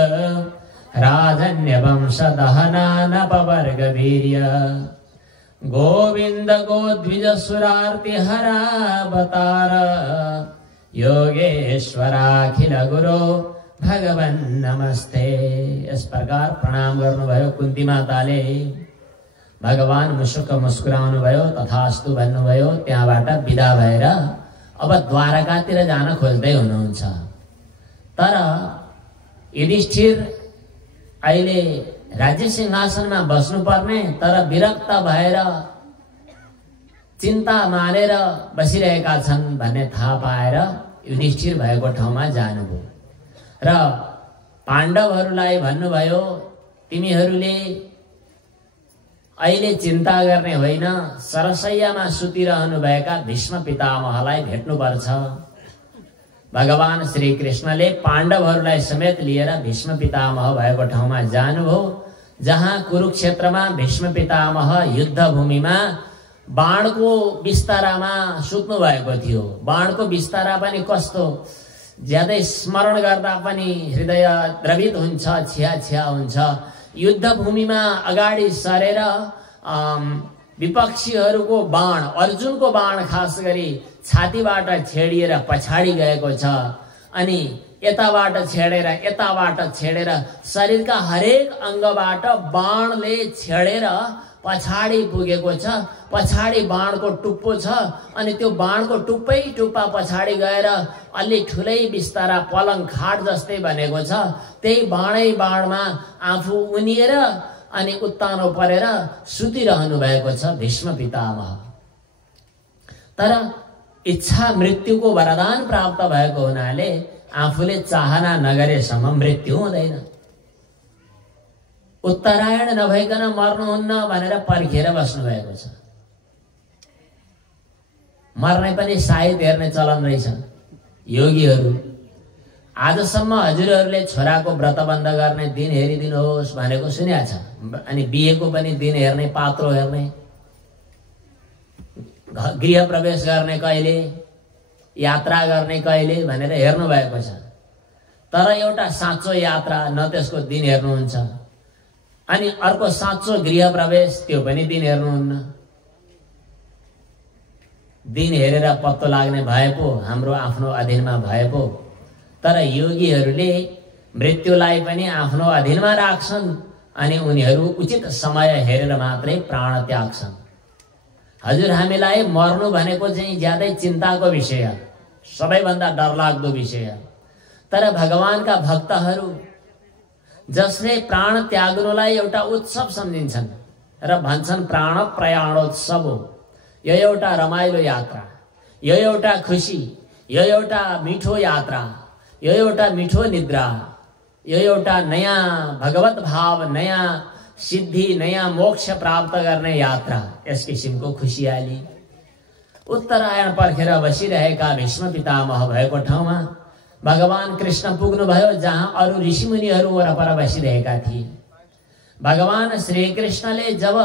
राजन्य वंश दहनानपवर्ग वीर्य गोविंद गोद्विज सुरार्ति हरावतार योगेश्वराखिल गुरो भगवान नमस्ते। इस प्रकार प्रणाम गर्नुभयो कुन्ती माताले। भगवान मुसुक्क मुस्कुराउनु भयो, तथास्तु भन्नुभयो। त्यहाँबाट बिदा भएर अब द्वारकातिर जान खोज्दै हुनुहुन्छ। तर युधिष्ठिर अहिले राज्य सिंहासनमा बस्नुपर्ने, तर विरक्त भएर चिन्ता मानेर बसिरहेका छन् भन्ने थाहा पाएर युधिष्ठिर भएको ठाउँमा जानुभयो र पाण्डवहरूलाई भन्नुभयो, तिमीहरूले अहिले चिन्ता गर्ने होइन, सरसैयामा सुतिरहनुभएका भीष्म पितामहलाई भेट्नुपर्छ। भगवान श्री कृष्णले पाण्डवहरूलाई समेत लिएर भीष्म पितामह भएको ठाउँमा जानुभयो, जहाँ कुरुक्षेत्रमा भीष्म पितामह युद्धभूमिमा बाणको बिस्तारामा सुत्नु भएको थियो। बाणको बिस्तारा पनि कस्तो, ज्यादै स्मरण गर्दा पनि हृदय द्रवित हुन्छ, छिया छिया हुन्छ। युद्धभूमिमा अगाडि सरेर विपक्षीहरूको बाण, अर्जुनको बाण खास गरी छातीबाट छेडिएर पछाडि गएको छ, अनि यताबाट छेडेर यताबाट छेडेर शरीरका हरेक अङ्गबाट बाणले छेडेर पछाडि पुगेको छ। पछाडि बाणको टुप्पो छ, अनि त्यो बाणको टुप्पै टुप्पा पछाडि गएर अलि ठुलै बिस्तारा पलङ खाट जस्तै बनेको छ। त्यही बाणै बाणमा आफू उनिएर अनि उत्तानो परेर सुतिरहनु भएको छ भीष्म पितामह। तर इच्छा मृत्युको वरदान प्राप्त भएको हुनाले आफूले चाहना नगरेसम्म मृत्यु हुँदैन। उत्तरायण नभइकन मर्नुहुन्न भनेर पर्खेर बस्नु भएको छ। मर्ने पनि सायद हेर्ने चलन रहेछ योगीहरू। आजसम्म हजुरहरूले छोराको व्रतबन्ध गर्ने दिन हेरिदिनुहोस् भनेको सुनेको छ, अनि बिहेको पनि दिन हेर्ने, पात्रो हेर्ने, गृह प्रवेश गर्ने कहिले, यात्रा गर्ने कहिले भनेर हेर्नु भएको छ। तर एउटा साँचो यात्रा न त्यसको दिन हेर्नुहुन्छ, अनि अर्को साँचो गृह प्रवेश त्यो पनि दिन हेर्नुहुन्न। दिन हेरेर पत्तो लाग्ने भए पो हाम्रो आफ्नो अधीनमा भए पो। तर योगीहरूले मृत्युलाई पनि आफ्नो अधीनमा राख्छन्, अनि उनीहरू उचित समय हेरेर मात्रै प्राण त्याग्छन्। हजुर, हामीलाई मर्नु भनेको चाहिँ ज्यादै चिन्ताको विषय, सबैभन्दा डरलाग्दो विषय। तर भगवानका भक्तहरू जसले प्राण त्याग्नुलाई एउटा उत्सव सम्झिन्छन् र भन्छन् प्राण प्रयाणोत्सव हो, यो एउटा रमाइलो यात्रा, यो एउटा खुसी, यो एउटा मिठो यात्रा, यो एउटा मिठो निद्रा, यो एउटा नयाँ भगवत भाव, नयाँ सिद्धि, नयाँ मोक्ष प्राप्त गर्ने यात्रा। यस किसिमको खुसियाली उत्तरायण पर्खेर बसिरहेका भीष्म पितामह भएको ठाउँमा भगवान कृष्ण पुग्नुभयो, जहाँ अरू ऋषिमुनिहरू वरपर बसिरहेका थिए। भगवान श्री कृष्णले जब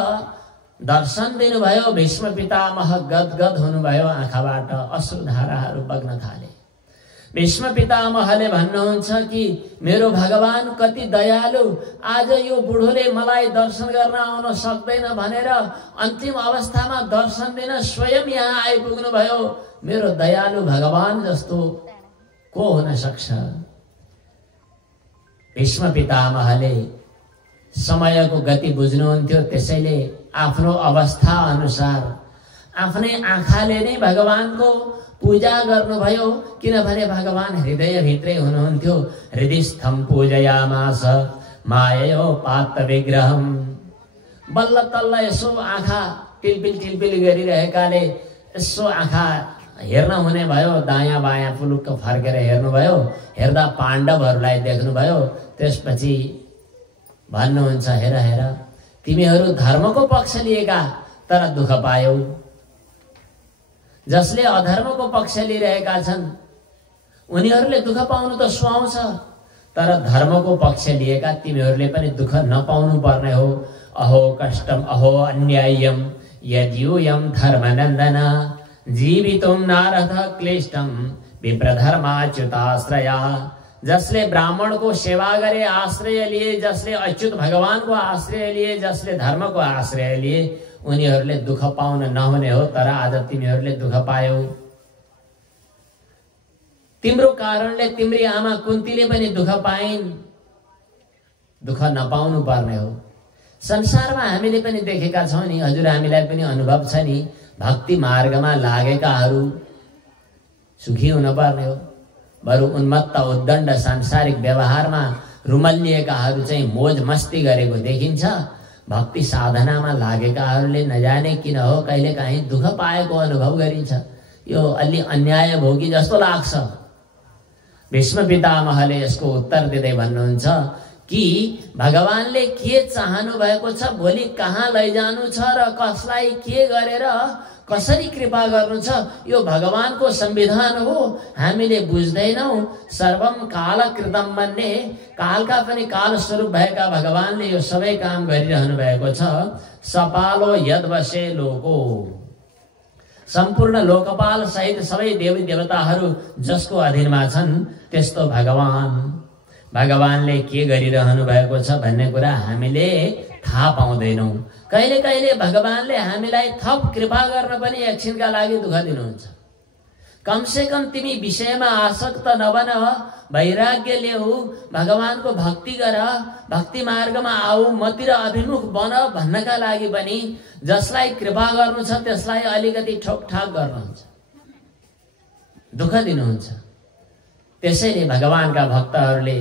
दर्शन दिनुभयो, भीष्म पितामह गदगद हुनुभयो, आँखाबाट अश्रुधाराहरू बग्न थाले। भीष्म पितामहले भन्नुहुन्छ कि मेरो भगवान कति दयालु, आज यो बुढोले मलाई दर्शन गर्न आउन सक्दैन भनेर अन्तिम अवस्थामा दर्शन दिन स्वयं यहाँ आइपुग्नु भयो। मेरो दयालु भगवान जस्तो को हुन सक्छ? भीष्म पितामहले समयको गति बुझ्नुहुन्थ्यो, त्यसैले आफ्नो अवस्था अनुसार आफ्नै आँखाले नै भगवानको पूजा गर्नुभयो। किनभने भगवान हृदयभित्रै हुनुहुन्थ्यो। हृदिस्थं पूजयामास माययो पात विग्रहम। बल्ल तल्ल यसो आँखा टिलपिल टिलपिल गरिरहेकाले यसो आँखा हेर्न हुने भयो। दायाँ बायाँ पुलुक्क फर्केर हेर्नुभयो। हेर्दा पाण्डवहरूलाई देख्नुभयो। त्यसपछि भन्नुहुन्छ, हेर हेर, तिमीहरू धर्मको पक्ष लिएका तर दुःख पायौ। जसले अधर्मको पक्ष लिइरहेका छन् उनीहरूले दुःख पाउनु त सुहाउँछ, तर धर्मको पक्ष लिएका तिमीहरूले पनि दुःख नपाउनु पर्ने हो। अहो कष्टम अहो अन्याय्यम यद्यूयम धर्मनन्दन जीवितुम नारथ क्लिष्टम विप्रधर्माच्युताश्रया। जसले ब्राह्मणको सेवा गरे, आश्रय लिए, जसले अच्युत भगवानको आश्रय लिए, जसले धर्मको आश्रय लिए, उनीहरूले दुःख पाउन नहुने हो, तर आज तिमीहरूले दुःख पायौ। तिम्रो कारणले तिम्री आमा कुन्तीले पनि दुःख पाइन्। दुःख नपाउनु पर्ने हो। संसारमा हामीले पनि देखेका छौं नि, हजुर हामीलाई पनि अनुभव छ नि, भक्ति मार्गमा लागेकाहरू सुखी हुन पर्ने हो। बरु उन्मत्त उद्दण्ड सांसारिक व्यवहारमा रुमल्लिएकाहरू चाहिँ मोज मस्ती गरेको देखिन्छ। भक्ति साधनामा लागेकाहरूले नजाने किन हो कहिलेकाहीँ दुःख पाएको अनुभव गरिन्छ। यो अलि अन्याय भोगी जस्तो लाग्छ। भीष्म पितामहले यसको उत्तर दिँदै भन्नुहुन्छ कि भगवानले के चाहनु भएको छ, भोलि कहाँ लैजानु छ र कसलाई के गरेर कसरी कृपा गर्नु छ, यो भगवानको संविधान हो। हामीले बुझ्दैनौं। सर्वम कालकृतम मन्ये, कालका पनि काल स्वरूप भएका भगवानले यो सबै काम गरिरहनु भएको छ। सपालो यद्वशे लोको, सम्पूर्ण लोकपाल सहित सबै देवी देवताहरू जसको अधीनमा छन् त्यस्तो भगवानले के गरिरहनु भएको छ भन्ने कुरा हामीले थाहा पाउँदैनौं। कहिले कहिले भगवानले हामीलाई थप कृपा गर्न पनि एकछिनका लागि दुःख दिनुहुन्छ। कमसे कम तिमी विषयमा आसक्त नबन, वैराग्य ल्याऊ, भगवानको भक्ति गर, भक्ति मार्गमा आऊ, मतिर अभिमुख बन भन्नका लागि पनि जसलाई कृपा गर्नु छ त्यसलाई अलिकति ठोकठाक गर्नुहुन्छ, दुःख दिनुहुन्छ। त्यसैले भगवानका भक्तहरूले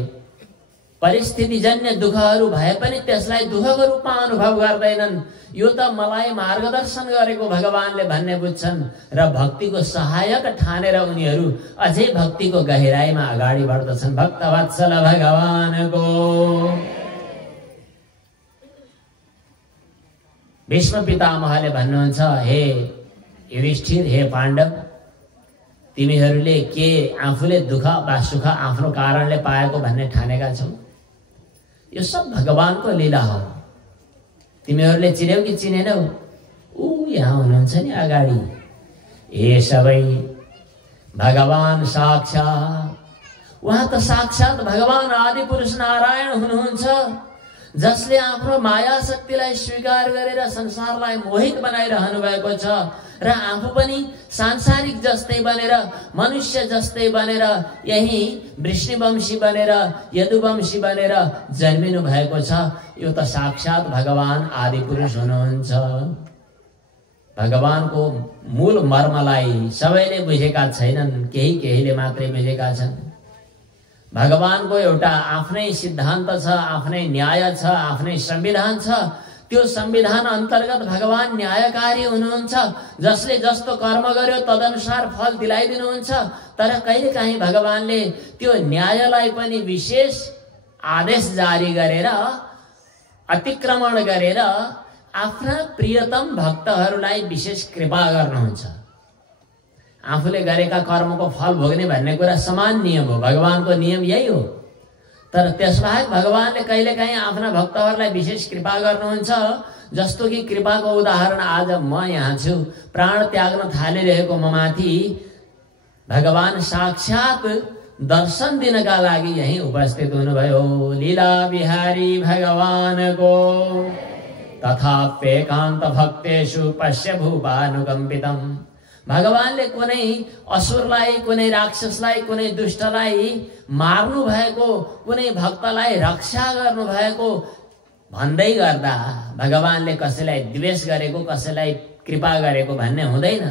परिस्थितिजन्य दुःखहरू भए पनि त्यसलाई दुःखको रूपमा अनुभव गर्दैनन्। यो त मलाई मार्गदर्शन गरेको भगवानले भन्ने बुझ्छन् र भक्तिको सहायक ठानेर उनीहरू अझै भक्तिको गहिराईमा अगाडि बढ्दछन्। भक्तवत्सल भगवानको। भीष्म पितामहले भन्नुहुन्छ, हे युधिष्ठिर, हे पाण्डव, तिमीहरूले के आफूले दुःख वा सुख आफ्नो कारणले पाएको भन्ने ठानेका छौ? यो सब भगवानको लीला हो। तिमीहरूले चिन्यौ कि चिनेनौ? ऊ यहाँ हुनुहुन्छ नि अगाडि, ए सबै भगवान साक्षात। उहाँ त साक्षात भगवान आदि पुरुष नारायण हुनुहुन्छ, जसले आफ्नो माया शक्तिलाई स्वीकार गरेर संसारलाई मोहित बनाइरहनु भएको छ र आफू पनि सांसारिक जस्तै बनेर, मनुष्य जस्तै बनेर, यही वृष्णिवंशी बनेर, यदुवंशी बनेर जन्मिनु भएको छ। यो त साक्षात भगवान आदि पुरुष हुनुहुन्छ। भगवानको मूल मर्मलाई सबैले बुझेका छैनन्, केहीले मात्रै बुझेका छन्। भगवानको एउटा आफ्नै सिद्धान्त छ, आफ्नै न्याय छ, आफ्नै संविधान छ। त्यो संविधान अन्तर्गत भगवान न्यायकारी हुनुहुन्छ, जसले जस्तो कर्म गर्यो तदनुसार फल दिलाइदिनुहुन्छ। तर कहिलेकाहीँ भगवानले त्यो न्यायलाई पनि विशेष आदेश जारी गरेर, अतिक्रमण गरेर आफ्ना प्रियतम भक्तहरूलाई विशेष कृपा गर्नुहुन्छ। आफूले गरेका कर्मको फल भोग्ने भन्ने कुरा समान नियम हो, भगवानको नियम यही हो। तर त्यसबाहेक भगवानले कहिलेकाहीँ आफ्ना भक्तहरूलाई विशेष कृपा गर्नुहुन्छ। जस्तो कि कृपाको उदाहरण, आज म यहाँ छु, प्राण त्याग्न थालिरहेको म माथि भगवान साक्षात दर्शन दिनका लागि यही उपस्थित हुनुभयो। लीला बिहारी भगवानको तथाप्येकान्त भक्तेषु पश्य भूपानुकम्पितम्। भगवानले कुनै असुरलाई, कुनै राक्षसलाई, कुनै दुष्टलाई मार्नु भएको, कुनै भक्तलाई रक्षा गर्नु भएको भन्दै गर्दा भगवानले कसैलाई द्वेष गरेको, कसैलाई कृपा गरेको भन्ने हुँदैन।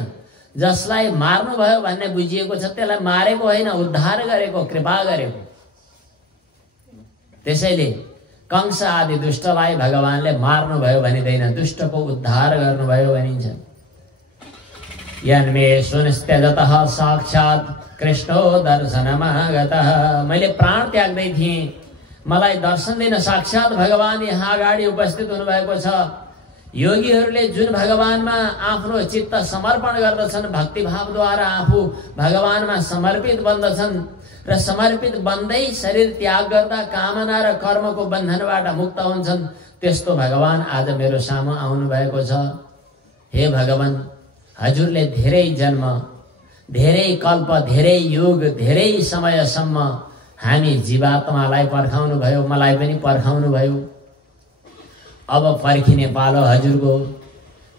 जसलाई मार्नु भयो भन्ने बुझिएको छ त्यसलाई मारेको होइन, उद्धार गरेको, कृपा गरेको। त्यसैले कंस आदि दुष्टलाई भगवानले मार्नु भयो भनिदैन, दुष्टको उद्धार गर्नुभयो भनिन्छ। यन्मे सुनिस्त्यजतः साक्षात् कृष्णो दर्शनमागतः। मैले प्राण त्याग्दै थिएँ, मलाई दर्शन दिन साक्षात भगवान यहाँ अगाडि उपस्थित हुनुभएको छ। योगीहरूले जुन भगवानमा आफ्नो चित्त समर्पण गर्दछन्, भक्तिभावद्वारा आफू भगवानमा समर्पित बन्दछन् र समर्पित बन्दै शरीर त्याग गर्दा कामना र कर्मको बन्धनबाट मुक्त हुन्छन्, त्यस्तो भगवान आज मेरो सामु आउनु भएको छ। हे भगवान, हजुरले धेरै जन्म, धेरै कल्प, धेरै युग, धेरै समयसम्म हामी जीवात्मालाई पर्खाउनु भयो, मलाई पनि पर्खाउनु भयो। अब फर्किने पालो हजुरको।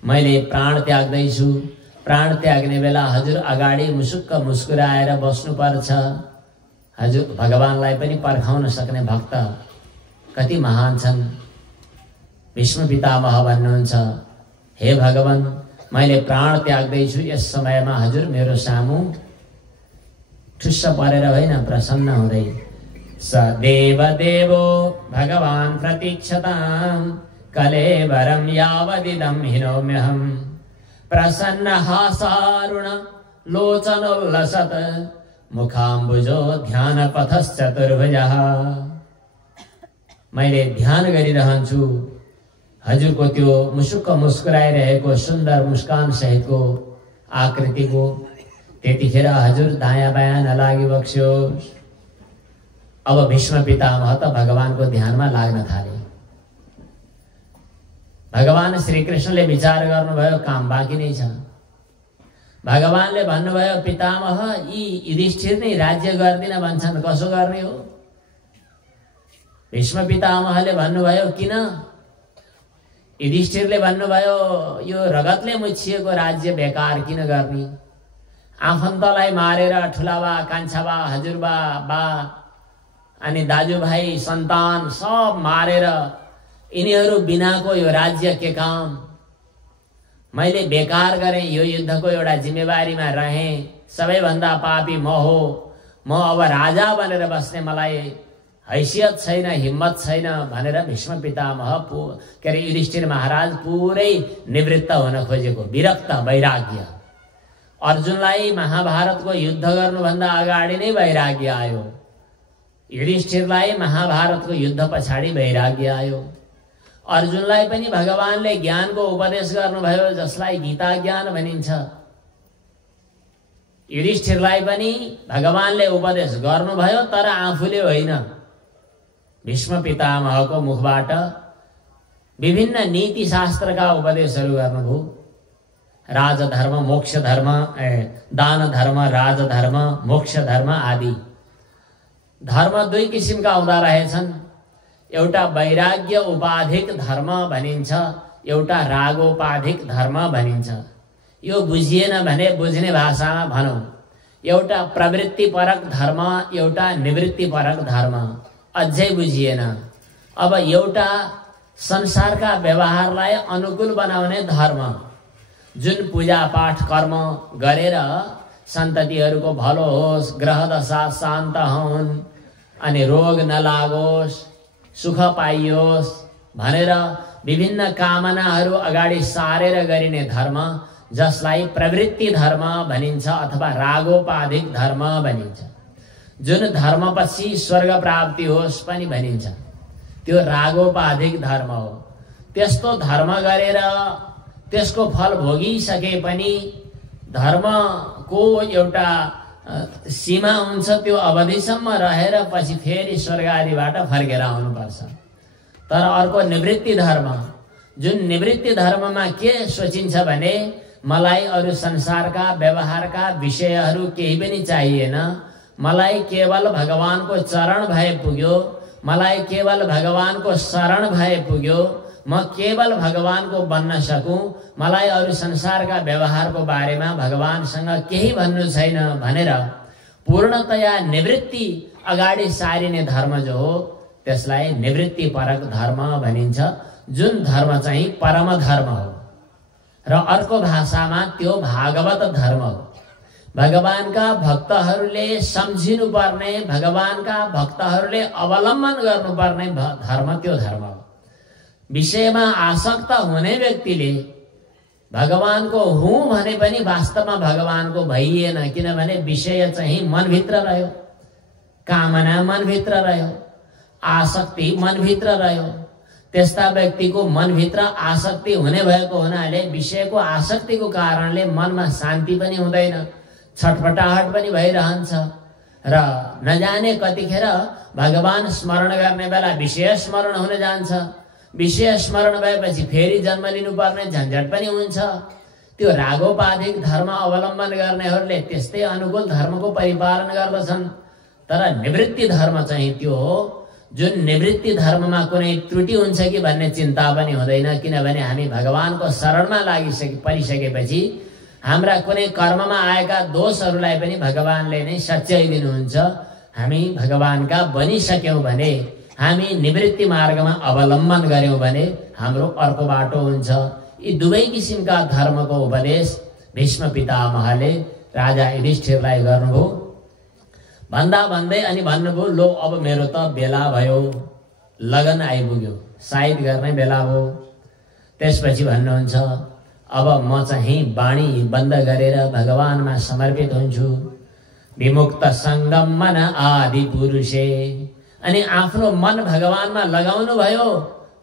मैले प्राण त्याग्दैछु। प्राण त्याग्ने बेला हजुर अगाडि मुसुक्क मुस्कुराएर बस्नुपर्छ। हजुर भगवानलाई पनि पर्खाउन सक्ने भक्त कति महान छन्। भीष्म पितामह भन्नुहुन्छ, हे भगवान, मैले प्राण त्याग्दैछु, यस समयमा हजुर मेरो सामु ठुस्स परेर होइन, प्रसन्न हुँदै स देवदेवो भगवान प्रतीक्षताम् कलेवरं यावदिदं हिनोम्यहं प्रसन्न हासारुण लोचनोल्लसत् मुखाम्बुजो ध्यान पथश्चतुर्भुजः। मैले ध्यान गरिरहन्छु हजुरको त्यो मुसुक्क मुस्कुराइरहेको सुन्दर मुस्कान सहितको आकृतिको। त्यतिखेर हजुर दायाँ बायाँ नलागी बक्स्योस्। अब भीष्म पितामह त भगवानको ध्यानमा लाग्न थाले। भगवान श्री कृष्णले विचार गर्नुभयो, काम बाँकी नै छ। भगवानले भन्नुभयो, पितामह, यी युधिष्ठिर नै राज्य गर्दिन भन्छन्, कसो गर्ने हो? भीष्म पितामहले भन्नुभयो, किन? युधिष्ठिरले भन्नुभयो, यो रगतले मुछिएको राज्य बेकार किन गर्ने? आफन्तलाई मारेर ठुलाबा, कान्छाबा, हजुरबा, बा अनि दाजुभाइ, सन्तान सब मारेर यिनीहरू बिनाको यो राज्य के काम? मैले बेकार गरेँ, यो युद्धको एउटा जिम्मेवारीमा रहेँ। सबैभन्दा पापी म हो। म अब राजा बनेर बस्ने मलाई हैसियत छैन, हिम्मत छैन भनेर भीष्म पितामह के अरे युधिष्ठिर महाराज पुरै निवृत्त हुन खोजेको, विरक्त, वैराग्य। अर्जुनलाई महाभारतको युद्ध गर्नुभन्दा अगाडि नै वैराग्य आयो। युधिष्ठिरलाई महाभारतको युद्ध पछाडि वैराग्य आयो। अर्जुनलाई पनि भगवानले ज्ञानको उपदेश गर्नुभयो, जसलाई गीता ज्ञान भनिन्छ। युधिष्ठिरलाई पनि भगवानले उपदेश गर्नुभयो, तर आफूले होइन। भीष्म पितामहको मुखबाट विभिन्न नीति शास्त्रका उपदेशहरू गर्नुभयो। राजधर्म, मोक्ष धर्म, दान धर्म, राजधर्म, मोक्ष धर्म आदि धर्म दुई किसिमका हुँदा रहेछन्। एउटा वैराग्य उपाधिक धर्म भनिन्छ, एउटा रागोपाधिक धर्म भनिन्छ। यो बुझिएन भने बुझ्ने भाषामा भनौँ, एउटा प्रवृत्तिपरक धर्म, एउटा निवृत्तिपरक धर्म। अझै बुझिएन। अब एउटा संसारका व्यवहारलाई अनुकूल बनाउने धर्म, जुन पूजा पाठ कर्म गरेर सन्ततिहरूको भलो होस्, ग्रह दशा शान्त हुन्, अनि रोग नलागोस्, सुख पाइयोस् भनेर विभिन्न कामनाहरू अगाडि सारेर गरिने धर्म, जसलाई प्रवृत्ति धर्म भनिन्छ अथवा रागोपाधिक धर्म भनिन्छ। जुन धर्मपछि स्वर्ग प्राप्ति होस् पनि भनिन्छ, त्यो रागोपाधिक धर्म हो। त्यस्तो धर्म गरेर त्यसको फल भोगिसके पनि धर्मको एउटा सीमा हुन्छ, त्यो अवधिसम्म रहेर पछि फेरि स्वर्ग आदिबाट फर्केर आउनुपर्छ। तर अर्को निवृत्ति धर्म, जुन निवृत्ति धर्ममा के सोचिन्छ भने मलाई अरू संसारका व्यवहारका विषयहरू केही पनि चाहिएन, मलाई केवल भगवानको चरण भए पुग्यो, मलाई केवल भगवानको शरण भए पुग्यो, म केवल भगवानको बन्न सकूं, मलाई अरु संसारका व्यवहारको बारेमा भगवानसँग केही भन्नु छैन भनेर पूर्णतया निवृत्ति अगाडि सारिने धर्म जो हो त्यसलाई निवृत्ति परक धर्म भनिन्छ, जुन धर्म चाहिँ परम धर्म हो र अर्को भाषामा त्यो भागवत धर्म हो। भगवानका भक्तहरूले सम्झिनु पर्ने, भगवानका भक्तहरूले अवलम्बन गर्नुपर्ने धर्म त्यो धर्म हो। विषयमा आसक्त हुने व्यक्तिले भगवानको हुँ भने पनि वास्तवमा भगवानको भइएन, किनभने विषय चाहिँ मनभित्र रह्यो, कामना मनभित्र रह्यो, आसक्ति मनभित्र रह्यो। त्यस्ता व्यक्तिको मनभित्र आसक्ति हुने भएको हुनाले विषयको आसक्तिको कारणले मनमा शान्ति पनि हुँदैन, छटपटाहट पनि भइरहन्छ र नजाने कतिखेर भगवान स्मरण गर्ने बेला विषय स्मरण हुन जान्छ। विषय स्मरण भएपछि फेरि जन्म लिनुपर्ने झन्झट पनि हुन्छ। त्यो रागोपाधिक धर्म अवलम्बन गर्नेहरूले त्यस्तै अनुकूल धर्मको परिपालन गर्दछन्। तर निवृत्ति धर्म चाहिँ त्यो हो जुन निवृत्ति धर्ममा कुनै त्रुटि हुन्छ कि भन्ने चिन्ता पनि हुँदैन, किनभने हामी भगवानको शरणमा परिसकेपछि हाम्रा कुनै कर्ममा आएका दोषहरूलाई पनि भगवानले नै सच्याइदिनुहुन्छ। हामी भगवानका बनिसक्यौं भने, हामी निवृत्ति मार्गमा अवलम्बन गर्यौं भने हाम्रो अर्को बाटो हुन्छ। यी दुवै किसिमका धर्मको उपदेश भीष्म पितामहले राजा युधिष्ठिरलाई गर्नुभयो। भन्दा भन्दै अनि भन्नुभयो, लो अब मेरो त बेला भयो, लगन आइपुग्यो, सायद गर्ने बेला हो। त्यसपछि भन्नुहुन्छ, अब म चाहिँ वाणी बन्द गरेर भगवानमा समर्पित हुन्छु। विमुक्त संगम मन आदि पुरुषे, अनि आफ्नो मन भगवानमा लगाउनु भयो।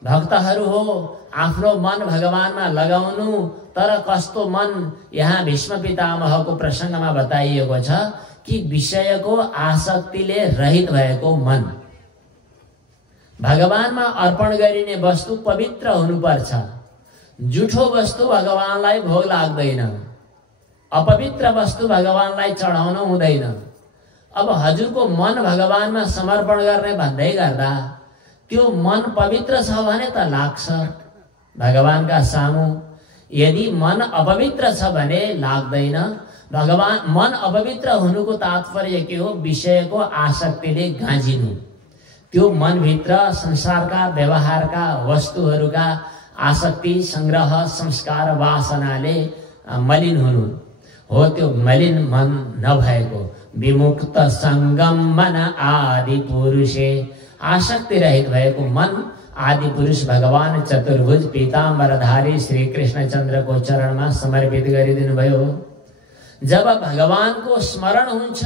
भक्तहरू हो, आफ्नो मन भगवानमा लगाउनु। तर कस्तो मन? यहाँ भीष्म पितामहको प्रसंगमा बताइएको छ कि विषयको आसक्तिले रहित भएको मन। भगवानमा अर्पण गरिने वस्तु पवित्र हुनुपर्छ। जुठो वस्तु भगवानलाई भोग लाग्दैन, अपवित्र वस्तु भगवानलाई चढाउन हुँदैन। अब हजुरको मन भगवानमा समर्पण गर्ने भन्दै गर्दा त्यो मन पवित्र छ भने त लाग्छ भगवानका सामु। यदि मन अपवित्र छ भने लाग्दैन। भगवान मन अपवित्र हुनुको तात्पर्य के हो? विषयको आसक्तिले गाँजिनु। त्यो मनभित्र संसारका व्यवहारका वस्तुहरूका आसक्ति, संग्रह, संस्कार, वासनाले मलिन हुनु हो। त्यो मलिन मन नभएको विमुक्त संगम मन आदि पुरुषे, आसक्ति रहित भएको मन आदि पुरुष भगवान चतुर्भुज पीताम्बरधारी श्री कृष्णचन्द्रको चरणमा समर्पित गरिदिनु भयो। जब भगवानको स्मरण हुन्छ,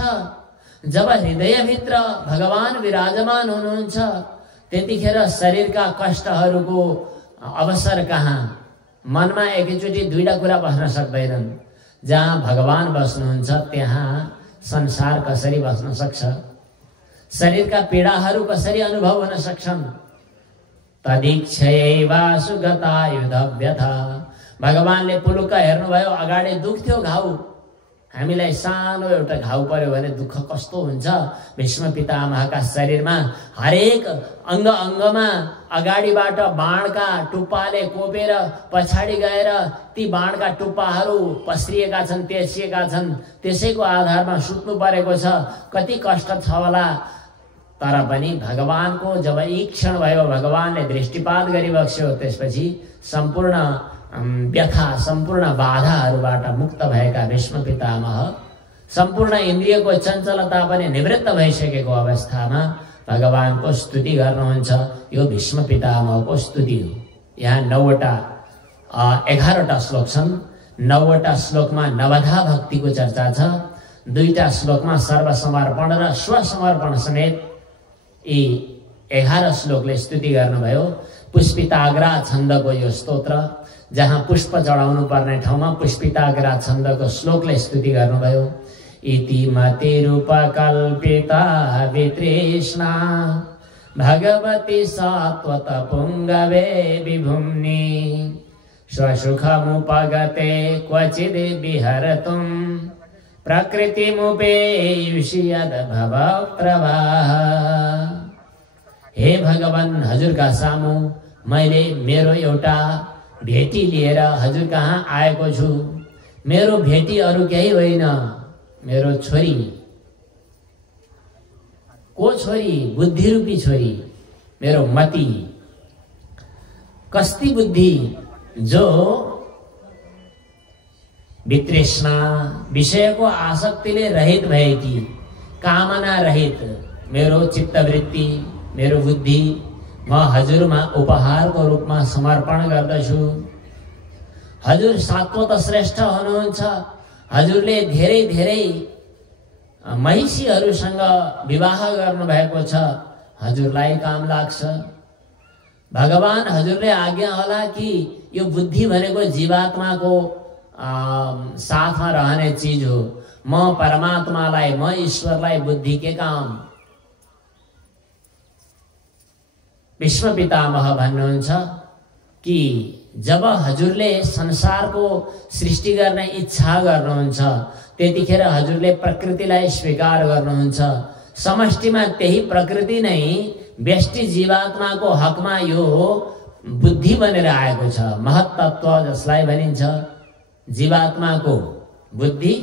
जब हृदयभित्र भगवान विराजमान हुनुहुन्छ, त्यतिखेर शरीरका कष्टहरूको अवसर कहाँ? मनमा एकैचोटि दुईटा कुरा बस्न सक्दैनन्। जहाँ भगवान बस्नुहुन्छ त्यहाँ संसार कसरी बस्न सक्छ? शरीरका पीडाहरू कसरी अनुभव हुन सक्छन्? तदीक्षयैवा सुगतायुध व्यथा। भगवानले पुलुक्क हेर्नुभयो, अगाडि दुख्थ्यो घाउ, हामीलाई सानो एउटा घाउ पर्यो भने दुःख कस्तो हुन्छ? भीष्म पितामहका शरीरमा हरेक अङ्ग अङ्गमा अगाडिबाट बाणका टुप्पाले कोपेर पछाडि गएर ती बाणका टुप्पाहरू पस्रिएका छन्, तेर्सिएका छन्। त्यसैको आधारमा सुत्नु परेको छ। कति कष्ट छ होला। तर पनि भगवानको जब ईक्षण भयो, भगवानले दृष्टिपात गरिबक्स्यो, त्यसपछि सम्पूर्ण व्यथा, सम्पूर्ण बाधाहरूबाट मुक्त भएका भीष्म पितामह सम्पूर्ण इन्द्रियको चञ्चलता पनि निवृत्त भइसकेको अवस्थामा भगवानको स्तुति गर्नुहुन्छ। यो भीष्म पितामहको स्तुति हो। यहाँ 11वटा श्लोक छन्। 9वटा श्लोकमा नवधा भक्तिको चर्चा छ। 2टा श्लोकमा सर्वसमर्पण र स्वसमर्पण समेत यी 11 श्लोकले स्तुति गर्नुभयो। पुष्पिताग्रा छन्दको यो स्तोत्र, जहाँ पुष्प चढाउनु पर्ने ठाउँमा पुष्पिताग्रा छन्दको श्लोकले स्तुति गर्नुभयो। इति मतिरूपकल्पिता वितृष्णा भगवती सात्वत पुंगवे विभुम्नि स्वसुखमुपगते क्वचिद् विहरतुं प्रकृतिमुपेयुषि यद्भव प्रवाह। हे भगवान, हजुरका सामु मैले मेरो एउटा भेटी लिएर हजुर कहाँ आएको छु। मेरो भेटी अरू केही होइन, मेरो छोरी। को छोरी? बुद्धि रूपी छोरी, मेरो मति। कस्ती बुद्धि? जो वितृष्णा विषयको आसक्तिले रहित भएकी, कामना रहित मेरो चित्तवृत्ति, मेरो बुद्धि म हजुरमा उपहारको रूपमा समर्पण गर्दछु। हजुर सात्वत श्रेष्ठ हुनुहुन्छ। हजुरले धेरै धेरै महिषीहरूसँग विवाह गर्नुभएको छ, हजुरलाई काम लाग्छ। भगवान हजुरले आज्ञा होला कि यो बुद्धि भनेको जीवात्माको साथमा रहने चीज हो। म परमात्मालाई, म ईश्वरलाई बुद्धि के काम। विश्व पितामह भन्नुहुन्छ कि जब हजुरले संसारको सृष्टि गर्ने इच्छा गर्नुहुन्छ त्यतिखेर हजुरले प्रकृतिलाई स्वीकार गर्नुहुन्छ। समष्टिमा त्यही प्रकृति नै व्यष्टि जीवात्माको हकमा यो बुद्धि बनेर आएको छ। महत्तत्व जसलाई भनिन्छ, जीवात्माको बुद्धि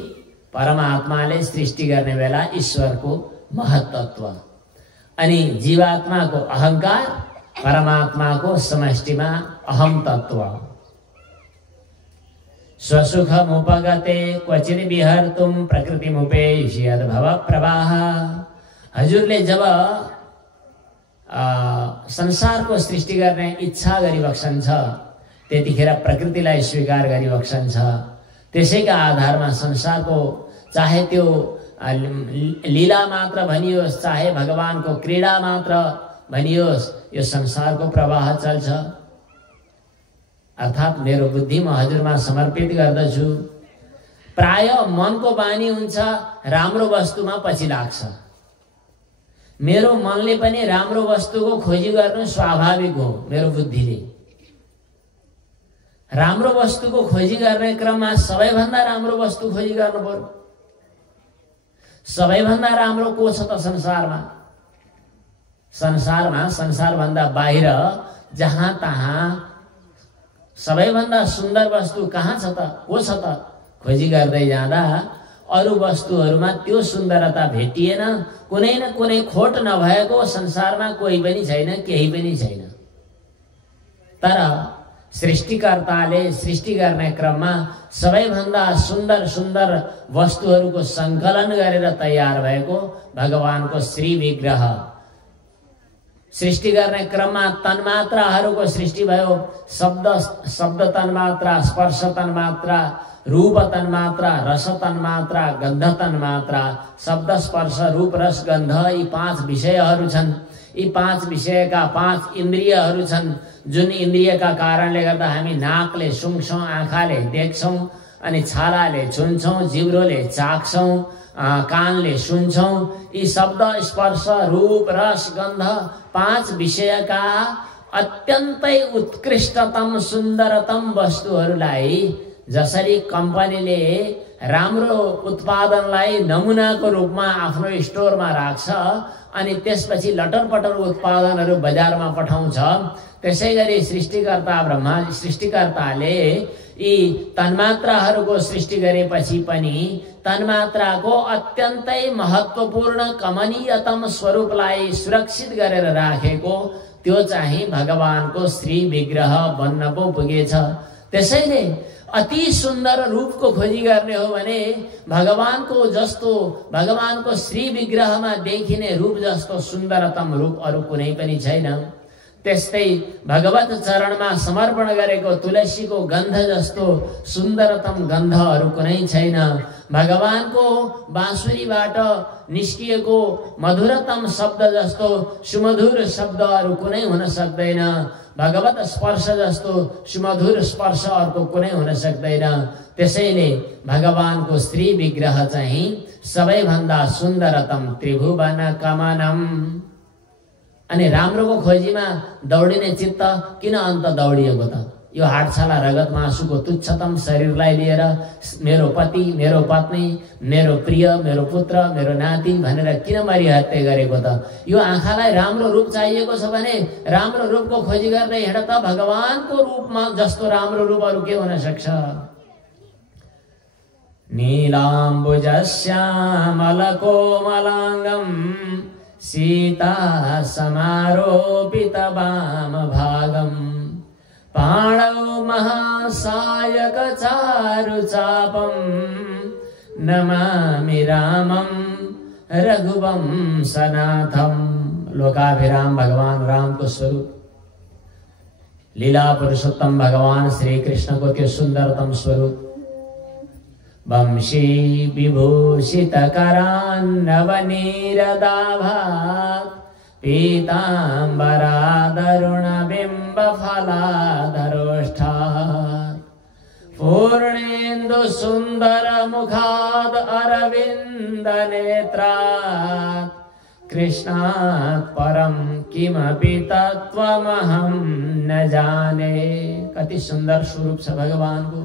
परमात्माले सृष्टि गर्ने बेला ईश्वरको महत्तत्व, अनि जीवात्माको अहंकार परमात्माको समष्टिमा अहम तत्व। स्वसुखमुपगते क्वचित् विहर्तुं प्रकृतिमुपेयुषि यद्भव प्रवाह। हजुरले जब संसारको सृष्टि गर्ने इच्छा गरिबक्सन्छ त्यतिखेर प्रकृतिलाई स्वीकार गरिबक्सन्छ। त्यसैका आधारमा संसारको चाहे त्यो लीला मात्र भनियोस्, चाहे भगवानको क्रीडा मात्र भनियोस्, यो संसारको प्रवाह चल्छ। अर्थात् मेरो बुद्धि म हजुरमा समर्पित गर्दछु। प्राय मनको बानी हुन्छ राम्रो वस्तुमा पछि लाग्छ। मेरो मनले पनि राम्रो वस्तुको खोजी गर्नु स्वाभाविक हो। मेरो बुद्धिले राम्रो वस्तुको खोजी गर्ने क्रममा सबैभन्दा राम्रो वस्तु खोजी गर्नु पर्यो। सबैभन्दा राम्रो को छ त संसारमा? संसारभन्दा बाहिर जहाँ तहाँ सबैभन्दा सुन्दर वस्तु कहाँ छ त? को छ त? खोजी गर्दै जाँदा अरू वस्तुहरूमा त्यो सुन्दरता भेटिएन। कुनै न कुनै खोट नभएको संसारमा कोही पनि छैन, केही पनि छैन। तर सृष्टिकर्ताले सृष्टि गर्ने क्रममा सबैभन्दा सुन्दर सुन्दर वस्तुहरूको संकलन गरेर तयार भएको भगवानको श्री विग्रह। सृष्टि गर्ने क्रममा तन्मात्राहरूको सृष्टि भयो। शब्द तन्मात्रा, स्पर्श तन्मात्रा, रूप तन्मात्रा, रस तन्मात्रा, गन्ध तन्मात्रा। शब्द, स्पर्श, रूप, रस, गन्ध यी 5 विषयहरू छन्। यी 5 विषयका 5 इन्द्रियहरू छन्, जुन इन्द्रियका कारणले गर्दा हामी नाकले सुँघ्छौँ, आँखाले देख्छौँ, अनि छालाले छुन्छौँ, जिब्रोले चाख्छौँ, कानले सुन्छौँ। यी शब्द, स्पर्श, रूप, रस, गन्ध 5 विषयका अत्यन्तै उत्कृष्टतम सुन्दरतम वस्तुहरूलाई जसरी कम्पनीले राम्रो उत्पादनलाई नमुनाको रूपमा आफ्नो स्टोरमा राख्छ अनि त्यसपछि लटरपटर उत्पादनहरू बजारमा पठाउँछ, त्यसैगरी सृष्टिकर्ताले यी तन्मात्राहरूको सृष्टि गरेपछि पनि तन्मात्राको अत्यन्तै महत्त्वपूर्ण कमनीयतम स्वरूपलाई सुरक्षित गरेर राखेको त्यो चाहिँ भगवानको श्री विग्रह बन्न पो पुगेछ। त्यसैले अति सुन्दर रूपको खोजी गर्ने हो भने भगवानको श्री विग्रहमा देखिने रूप जस्तो सुन्दरतम रूप अरू कुनै पनि छैन। त्यस्तै भगवत चरणमा समर्पण गरेको तुलसीको गन्ध जस्तो सुन्दरतम गन्धहरू कुनै छैन। भगवानको बाँसुरीबाट निस्किएको मधुरतम शब्द जस्तो सुमधुर शब्दहरू कुनै हुन सक्दैन। भगवत स्पर्श जस्तो सुमधुर स्पर्श अर्को कुनै हुन सक्दैन। त्यसैले भगवानको श्री विग्रह चाहिँ सबैभन्दा सुन्दरतम त्रिभुवन कमनम। अनि राम्रोको खोजीमा दौडिने चित्त किन अन्त दौडिएको त? यो हाटछाला रगत मासुको तुच्छतम शरीरलाई लिएर मेरो पति, मेरो पत्नी, मेरो प्रिय, मेरो पुत्र, मेरो नाति भनेर किन मरिहत्या गरेको त? यो आँखालाई राम्रो रूप चाहिएको छ भने राम्रो रूपको खोजी गर्दै हिँड त। भगवानको रूपमा जस्तो राम्रो रूप अरू के हुन सक्छ? नीलाम्बुजश्यामलकोमलाङ्गं सीता समारोपित वामभागम् पाणौ महासायक चारुचापं नमामि रामं रघुवंशनाथं। लोकाभिराम भगवान राम को स्वरूप, लीला पुरुषोत्तम भगवान श्री कृष्ण को त्यो सुंदरतम स्वरूप। वंशी विभूषित करान्नवनीरदाभात् पीताम्बरादरुण बिंब फलाधरोष्ठात् पूर्णेन्दु सुंदर मुखाद अरविंद नेत्रात् कृष्णात् परम किमपि तत्त्वमहं न जाने। कति सुंदर स्वरूप छ भगवान को।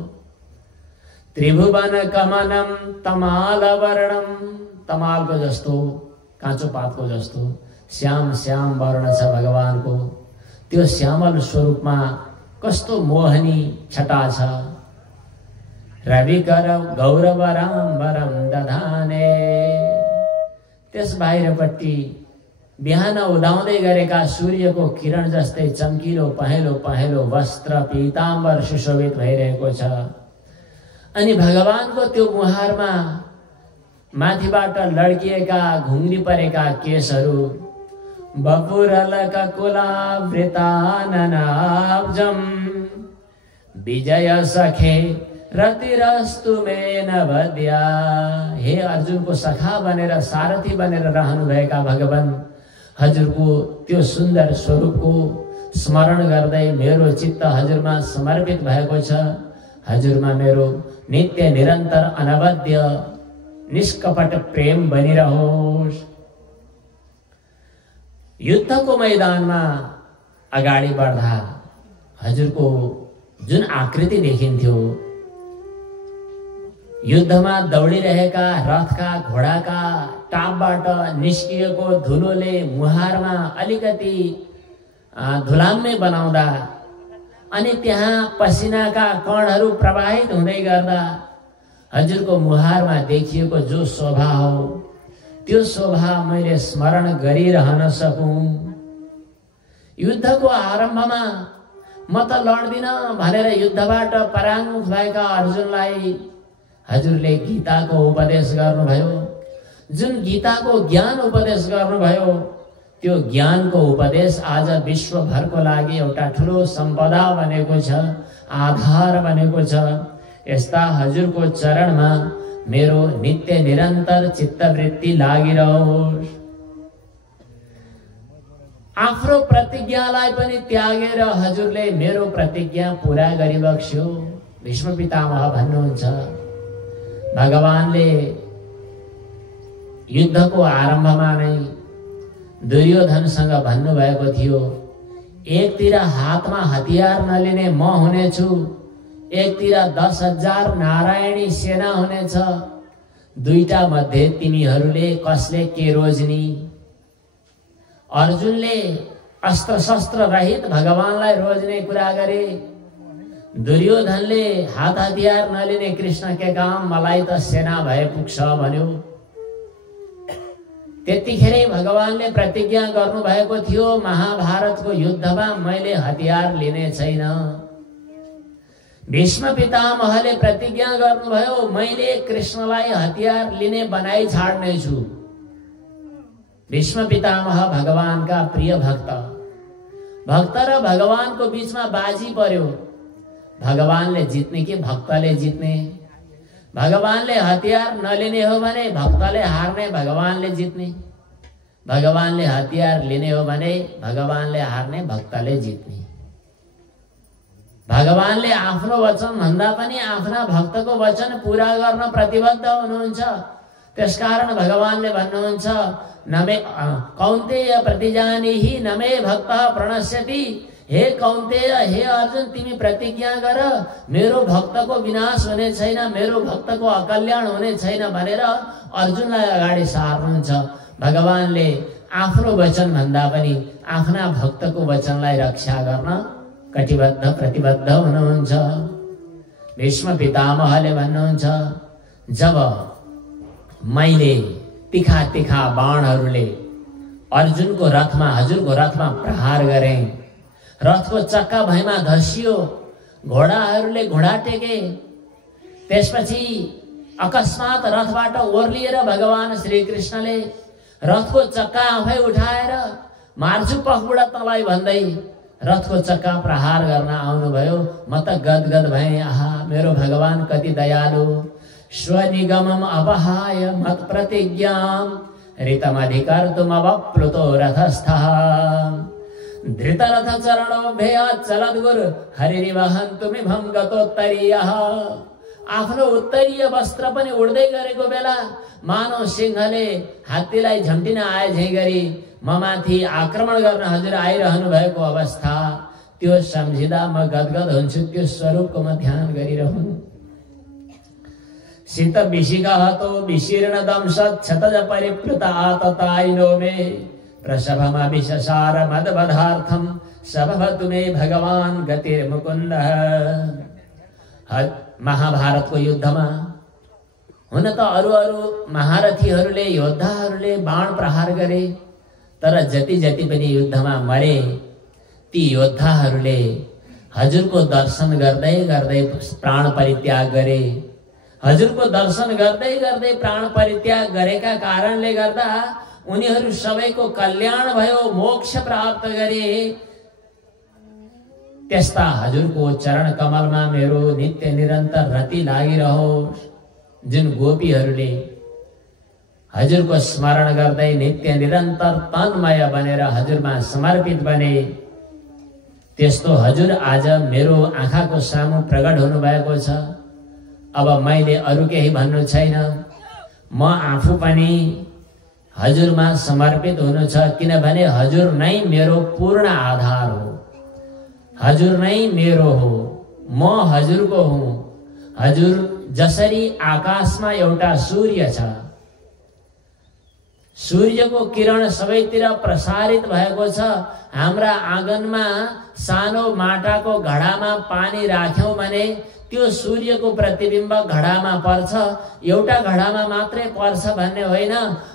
त्रिभुवन कमनम तमाल वर्णम, तमाल को जस्तो, काँचो पात को जस्तो श्याम श्याम वर्ण छ भगवान को। त्यो श्यामल स्वरूपमा कस्तो मोहनी छटा छ। रविकर गौरवराम्बरम दधाने, त्यस बाहिरपट्टि बिहान उदाउँदै गरेका सूर्यको किरण जस्तै चम्किलो पहेँलो पहेँलो वस्त्र पीताम्बर सुशोभित भइरहेको छ। अनि भगवानको त्यो मुहारमा माथिबाट लड्किएका घुङ्री परेका केशहरू बपुरलक कुलावृताननाब्जम विजय सखे रतिरस्तु मेन भद्या। हे अर्जुनको सखा बनेर सारथी बनेर रहनुभएका भगवान, हजुरको त्यो सुन्दर स्वरूपको स्मरण गर्दै मेरो चित्त हजुरमा समर्पित भएको छ। हजुरमा मेरो नित्य निरन्तर अनवद्य निष्कपट प्रेम बनिरहोस्। युद्धको मैदानमा अगाडि बढ्दा हजुरको जुन आकृति देखिन्थ्यो, युद्धमा दौडिरहेका रथका घोडाका टापबाट निस्किएको धुलोले मुहारमा अलिकति धुलाम्मे बनाउँदा अनि त्यहाँ पसिनाका कणहरू प्रवाहित हुँदै गर्दा हजुरको मुहारमा देखिएको जो शोभा हो, त्यो शोभा मैले स्मरण गरिरहन सकूं। युद्धको आरम्भमा म त लड्दिन भनेर युद्धबाट पराङ्मुख भएका अर्जुनलाई हजुरले गीताको उपदेश गर्नुभयो। जुन गीताको ज्ञान उपदेश गर्नुभयो, त्यो ज्ञानको उपदेश आज विश्वभरको लागि एउटा ठुलो सम्पदा बनेको छ, आधार बनेको छ। यस्ता हजुरको चरणमा मेरो नित्य निरन्तर चित्तवृत्ति लागिरहोस्। आफ्नो प्रतिज्ञालाई पनि त्यागेर हजुरले मेरो प्रतिज्ञा पूरा गरिबक्स्यो। भीष्म पितामह भन्नुहुन्छ, भगवानले युद्धको आरम्भमा नै दुर्योधनसँग भन्नुभएको थियो, एकतिर हातमा हतियार नलिने म हुनेछु, एकतिर 10,000 नारायणी सेना हुनेछ। दुईटा मध्ये तिमीहरूले कसले के रोज्नी? अर्जुनले अस्त्र शस्त्र रहित भगवानलाई रोज्ने कुरा गरे। दुर्योधनले हात हतियार नलिने कृष्ण के काम, मलाई त सेना भए पुग्छ भन्यो। त्यतिखेरै भगवानले प्रतिज्ञा गर्नुभएको थियो, महाभारतको युद्धमा मैले हतियार लिने छैन। भीष्म पितामहले प्रतिज्ञा गर्नुभयो, मैले कृष्णलाई हतियार लिने बनाई छाड्ने छु। भीष्म पितामह भगवानका प्रिय भक्त र भगवानको बीचमा बाजी पर्यो। भगवानले जित्ने कि भक्तले जित्ने? भगवानले हतियार नलिने हो भने भक्तले हार्ने, भगवानले जित्ने। भगवानले हतियार लिने हो भने भगवानले हार्ने, भक्तले जित्ने। भगवानले आफ्नो वचन भन्दा पनि आफ्ना भक्तको वचन पूरा गर्न प्रतिबद्ध हुनुहुन्छ। त्यसकारण भगवानले भन्नुहुन्छ, नमे कौन्तेय प्रतिजानीहि नमे भक्तः प्रणश्यति हे कौन्तेय, हे अर्जुन, तिमी प्रतिज्ञा गर, मेरो भक्तको विनाश हुने छैन, मेरो भक्तको अकल्याण हुने छैन भनेर अर्जुनलाई अगाडि सार्नुहुन्छ। भगवानले आफ्नो वचन भन्दा पनि आफ्ना भक्तको वचनलाई रक्षा गर्न कटिबद्ध प्रतिबद्ध हुनुहुन्छ। भीष्म पितामहले भन्नुहुन्छ, जब मैले तिखा तिखा बाणहरूले अर्जुनको रथमा, हजुरको रथमा प्रहार गरे, रथको चक्का भैमा धसियो, घोडाहरूले घोडा टेके, त्यसपछि अकस्मात रथबाट ओर्लिएर भगवान श्री कृष्णले रथको चक्का आफै उठाएर मार्छु पखबुडा तँलाई भन्दै रथको चक्का प्रहार गर्न आउनुभयो। म त गदगद भएँ, आहा मेरो भगवान कति दयालु। स्वनिगमम अपहाय मत प्रतिज्ञां ऋतमधिकर्तुम अवप्लुतो रथस्थः धृतरथ चरणोभ्यात् चलद्गुर हरिरिवहन्तुमिभं गतोत्तरीयः। आफ्नो उत्तरीय वस्त्र पनि उड्दै गरेको बेला मानव सिंहले हात्तीलाई झम्टिन आए झै गरी म माथि आक्रमण गर्न हजुर आइरहनु भएको अवस्था, त्यो सम्झिँदा म गदगद हुन्छु। त्यो स्वरूपको म ध्यान गरिरहँ। शीत विशिखहतो विशीर्ण दंशत क्षतज परिप्लुत आततायिनो मे प्रसभमभिशसार मदवधार्थं सभवतु मे भगवान गतिर्मुकुन्दः। महाभारतको युद्धमा हुन त अरू महारथीहरूले, योद्धाहरूले बाण प्रहार गरे, तर जति जति पनि युद्धमा मरे ती योद्धाहरूले हजुरको दर्शन गर्दै गर्दै प्राण परित्याग गरे। हजुरको दर्शन गर्दै गर्दै प्राण परित्याग गरेका कारणले गर्दा उनीहरू सबैको कल्याण भयो, मोक्ष प्राप्त गरे। त्यस्ता हजुरको चरण कमलमा मेरो नित्य निरन्तर रति लागिरहोस्। जुन गोपीहरूले हजुरको स्मरण गर्दै नित्य निरन्तर तन्मय बनेर हजुरमा समर्पित बने, त्यस्तो हजुर आज मेरो आँखाको सामु प्रकट हुनुभएको छ। अब मैले अरू केही भन्नु छैन, म आफू पनि हजुरमा समर्पित हुनु छ, किनभने हजुर नै मेरो पूर्ण आधार हो, हजुर नै मेरो हो, म हजुरको हुँ। हजुर जसरी आकाशमा एउटा सूर्य छ, सूर्यको किरण सबैतिर प्रसारित भएको छ, हाम्रा आँगनमा सानो माटाको घडामा पानी राख्यौं भने त्यो सूर्यको प्रतिबिम्ब घडामा पर्छ। एउटा घडामा मात्रै पर्छ भन्ने होइन,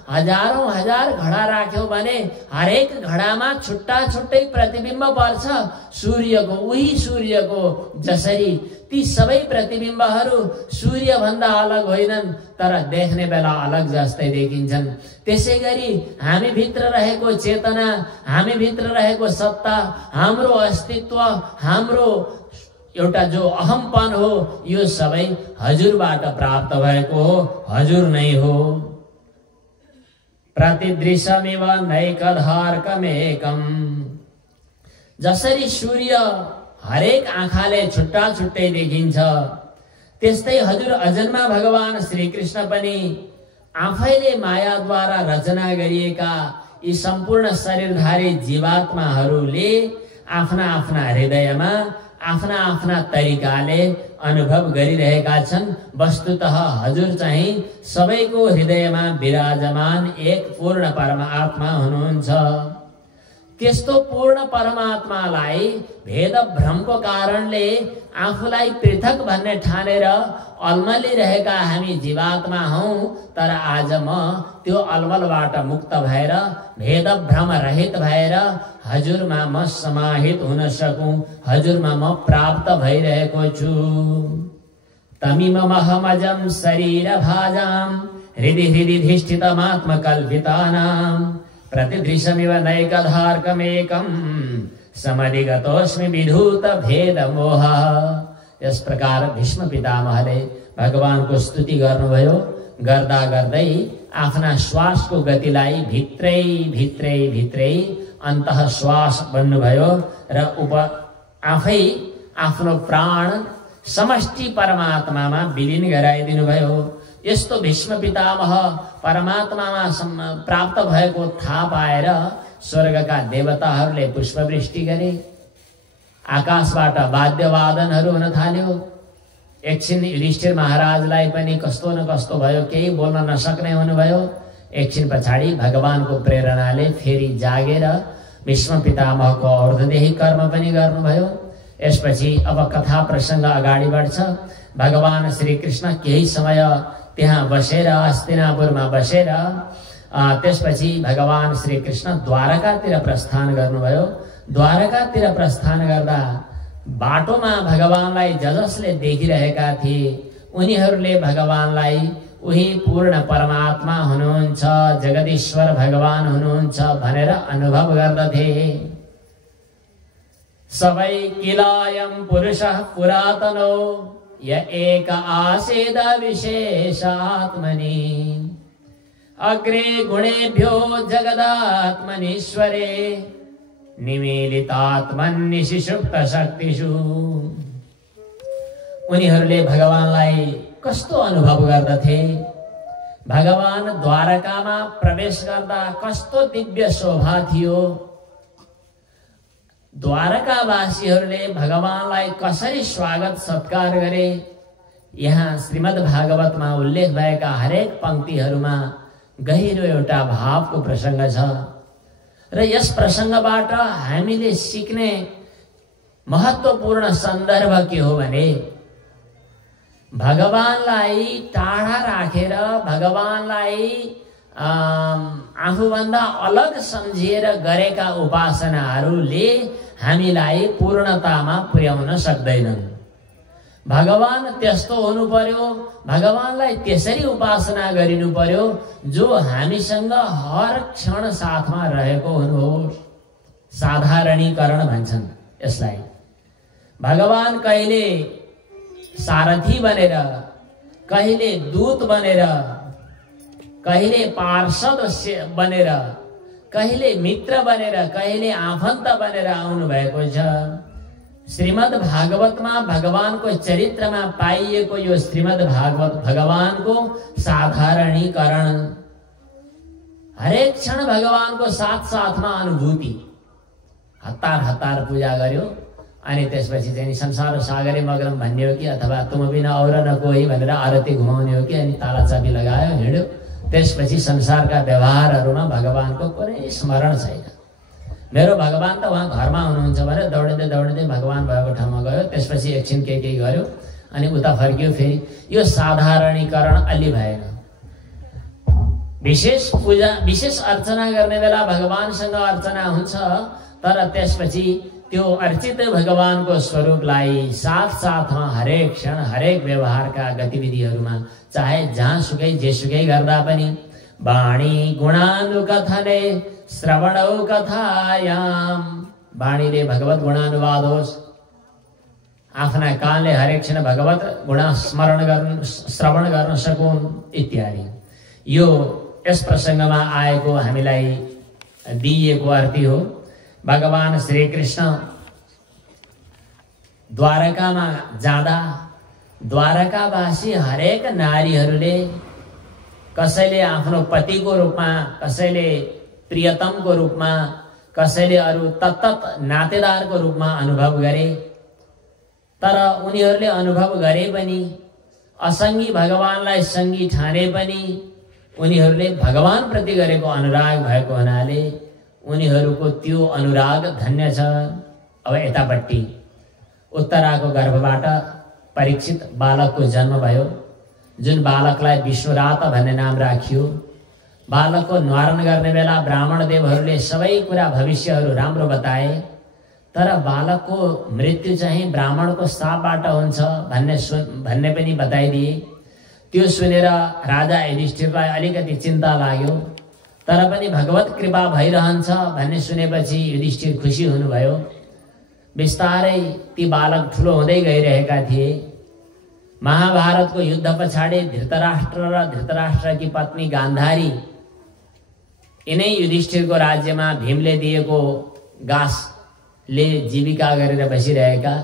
हजारौं हजार घडा राख्यौं भने हरेक घडामा छुट्टा छुट्टै प्रतिबिम्ब पर्छ सूर्यको। उही सूर्यको जसरी ती सबै प्रतिबिम्बहरू सूर्य भन्दा अलग होइनन्, तर देख्ने बेला अलग जस्तै देखिन्छन्। त्यसै गरी हामी भित्र रहेको चेतना, हामी भित्र रहेको सत्ता, हाम्रो अस्तित्व, हाम्रो एउटा जो अहमपन हो, यो सबै हजुरबाट प्राप्त भएको हो, हजुर नै हो। प्रतिदृशमिव नैकधार्कमेकं, जसरी सूर्य हरेक आँखाले छुट्टा छुट्टै देखिन्छ, त्यस्तै हजुर अजन्मा भगवान श्री कृष्ण पनि आफैले मायाद्वारा रचना गरिएका यी सम्पूर्ण शरीरधारी जीवात्माहरूले आफ्ना आफ्ना हृदयमा आफ्ना आफ्ना तरिकाले अनुभव गरिरहेका छन्। वस्तुतः हजुर चाहिँ सबैको हृदयमा विराजमान एक पूर्ण परमात्मा हुनुहुन्छ। त्यस्तो पूर्ण परमात्मालाई भेद भ्रमको कारणले आफूलाई पृथक भन्ने ठानेर अलमलिरहेका हामी जीवात्मा हौं। तर आज म त्यो अलमलबाट मुक्त भएर भेद भ्रम रहित भएर हजुरमा म समाहित हुन सकूं, हजुरमा म प्राप्त भइरहेको छु। तमिममहमजं शरीर भाजां हृदि हृदि धिष्ठितमात्मकल्पितानां प्रतिदृशमिव नैकधार्कमेकं समधिगतोऽस्मि विधूत भेद मोह। यस प्रकार भीष्म पितामहले भगवानको स्तुति गर्नुभयो। गर्दा गर्दै आफ्ना श्वासको गतिलाई भित्रै भित्रै भित्रै अन्तः श्वास बन्नुभयो र आफै आफ्नो प्राण समष्टि परमात्मामा विलीन गराइदिनु भयो। यस्तो भीष्म पितामह परमात्मामा प्राप्त भएको थाहा पाएर स्वर्गका देवताहरूले पुष्पवृष्टि गरे। आकाशबाट वाद्यवादनहरू हुन थाल्यो। एकछिन युधिष्ठिर महाराजलाई पनि कस्तो न कस्तो भयो, केही बोल्न नसक्ने हुनुभयो। एकछिन पछाडि भगवानको प्रेरणाले फेरि जागेर भीष्म पितामहको और्ध्वदेही कर्म पनि गर्नुभयो। यसपछि अब कथा प्रसङ्ग अगाडि बढ्छ। भगवान श्री कृष्ण केही समय त्यहाँ बसेर हस्तिनापुरमा बसेर त्यसपछि भगवान श्री कृष्ण द्वारकातिर प्रस्थान गर्नुभयो। द्वारकातिर प्रस्थान गर्दा बाटोमा भगवानलाई जसले देखिरहेका थिए उनीहरूले भगवानलाई उही पूर्ण परमात्मा हुनुहुन्छ, जगदीश्वर भगवान हुनुहुन्छ भनेर अनुभव गर्दथे। सबै किलायम पुरुषः पुरातनो य एक आसीद विशेषात्मनि अग्रे गुणेभ्यो जगदात्मनीश्वरे निमीलितात्मन्नि सुप्त शक्तिषु। उनीहरूले भगवानलाई कस्तो अनुभव गर्दथे, भगवान द्वारकामा प्रवेश गर्दा कस्तो दिव्य शोभा थियो, द्वारकावासीहरूले भगवानलाई कसरी स्वागत सत्कार गरे। यहाँ श्रीमद् भागवतमा उल्लेख भएका हरेक पंक्तिहरूमा गहिरो एउटा भावको प्रसङ्ग छ र यस प्रसङ्गबाट हामीले सिक्ने महत्त्वपूर्ण सन्दर्भ के हो भने भगवानलाई टाढा राखेर भगवानलाई आफूभन्दा अलग सम्झिएर गरेका उपासनाहरूले हामीलाई पूर्णतामा पुर्याउन सक्दैनन्। भगवान त्यस्तो हुनु पर्यो, भगवानलाई त्यसरी उपासना गरिनु पर्यो जो हामीसँग हर क्षण साथमा रहेको हुनुहोस्। साधारणीकरण भन्छन् यसलाई। भगवान कहिले सारथी बनेर, कहिले दूत बनेर, कहिले पार्षद बनेर, कहिले मित्र बनेर, कहिले आफन्त बनेर आउनु भएको छ। श्रीमद् भागवतमा भगवानको चरित्रमा पाइएको यो श्रीमद् भागवत भगवानको साधारणीकरण। हरेक क्षण भगवानको साथ साथमा अनुभूति। हतार हतार पूजा गर्यो अनि त्यसपछि चाहिँ संसार सागरे मग्रम भन्ने हो कि अथवा तुम बिना और न कोही भनेर आरती घुमाउने हो कि अनि ताला चाबी लगायो हिँड्यो। त्यसपछि संसारका व्यवहारहरूमा भगवानको कुनै स्मरण छैन। मेरो भगवान त उहाँ घरमा हुनुहुन्छ भनेर दौडिँदै दौडिँदै भगवान भएको ठाउँमा गयो। त्यसपछि एकछिन केही गर्यो अनि उता फर्कियो। फेरि यो साधारणीकरण अलि भएन। विशेष पूजा विशेष अर्चना गर्ने बेला भगवानसँग अर्चना हुन्छ, तर त्यसपछि त्यो अर्चित भगवानको स्वरूपलाई साथ साथमा हरेक क्षण हरेक व्यवहारका गतिविधिहरूमा चाहे जहाँसुकै जेसुकै गर्दा पनि वाणी गुणानुकथने श्रवणौ कथायाम, वाणीले भगवत गुणानुवाद होस्, आफ्ना कानले हरेक क्षण भगवत गुणा श्रवण गर्न सकुन् इत्यादि। यो यस प्रसङ्गमा आएको हामीलाई दिइएको अर्थी हो। भगवान श्री कृष्ण द्वारकामा जाँदा द्वारकावासी हरेक नारीहरूले कसैले आफ्नो पतिको रूपमा, कसैले प्रियतमको रूपमा, कसैले अरू तत्तत नातेदारको रूपमा अनुभव गरे। तर उनीहरूले अनुभव गरे पनि, असङ्गी भगवानलाई सङ्गी ठाने पनि उनीहरूले भगवान प्रति गरेको अनुराग भएको हुनाले उनीहरूको त्यो अनुराग धन्य छ। अब यतापट्टि उत्तराको गर्भबाट परीक्षित बालकको जन्म भयो, जुन बालकलाई विष्णुरात भन्ने नाम राखियो। बालकको न्वारण गर्ने बेला ब्राह्मण देवहरूले सबै कुरा भविष्यहरू राम्रो बताए, तर बालकको मृत्यु चाहिँ ब्राह्मणको शापबाट हुन्छ भन्ने पनि बताइदिए। त्यो सुनेर राजा युधिष्ठिरलाई अलिकति चिन्ता लाग्यो, तर पनि भगवत कृपा भइरहन्छ भन्ने सुनेपछि युधिष्ठिर खुसी हुनुभयो। बिस्तारै ती बालक ठुलो हुँदै गइरहेका थिए। महाभारतको युद्ध पछाडि धृतराष्ट्र र धृतराष्ट्रकी पत्नी गान्धारी यिनै युधिष्ठिरको राज्यमा भीमले दिएको घाँसले जीविका गरेर बसिरहेका।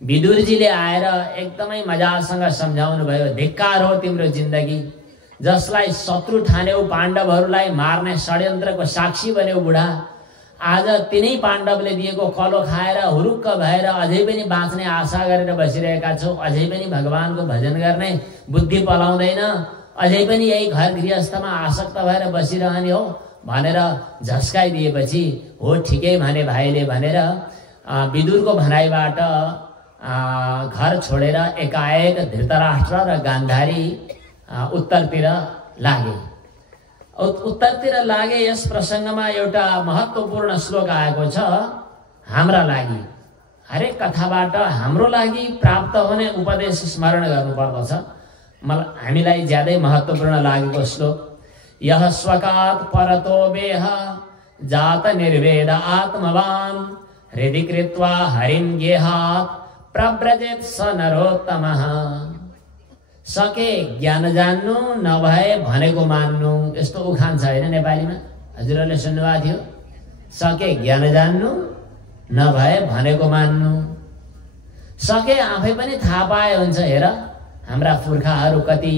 विदुरजीले आएर एकदमै मजासँग सम्झाउनु भयो, धिक्कार हो तिम्रो जिन्दगी, जसलाई शत्रु ठान्यौ, पाण्डवहरूलाई मार्ने षड्यन्त्रको साक्षी बन्यौ बुढा, आज तिनै पाण्डवले दिएको कलो खाएर हुरुक्क भएर अझै पनि बाँच्ने आशा गरेर बसिरहेका छौ, अझै पनि भगवानको भजन गर्ने बुद्धि पलाउँदैन, अझै पनि यही घर गृहस्थमा आसक्त भएर बसिरहने हो भनेर झस्काइदिएपछि हो ठिकै भने भाइले भनेर विदुरको भनाइबाट घर छोडेर एकाएक धृतराष्ट्र र गान्धारी उत्तरतिर लागे। उत्तरतिर लागे। यस प्रसङ्गमा एउटा महत्त्वपूर्ण श्लोक आएको छ हाम्रा लागि। हरेक कथाबाट हाम्रो लागि प्राप्त हुने उपदेश स्मरण गर्नुपर्दछ। हामीलाई ज्यादै महत्त्वपूर्ण लागेको श्लोक, यह स्वकात् परतो वेह जात निर्वेद आत्मवान् हृदि कृत्वा हरिं गेहात् प्रव्रजेत स नरोत्तमः। सके ज्ञान जान्नु, नभए भनेको मान्नु, यस्तो उखान छ हैन नेपालीमा? हजुरहरूले सुन्नुभएको थियो? सके ज्ञान जान्नु, नभए भनेको मान्नु। सके आफै पनि थाहा पाए हुन्छ। हेर हाम्रा पुर्खाहरू कति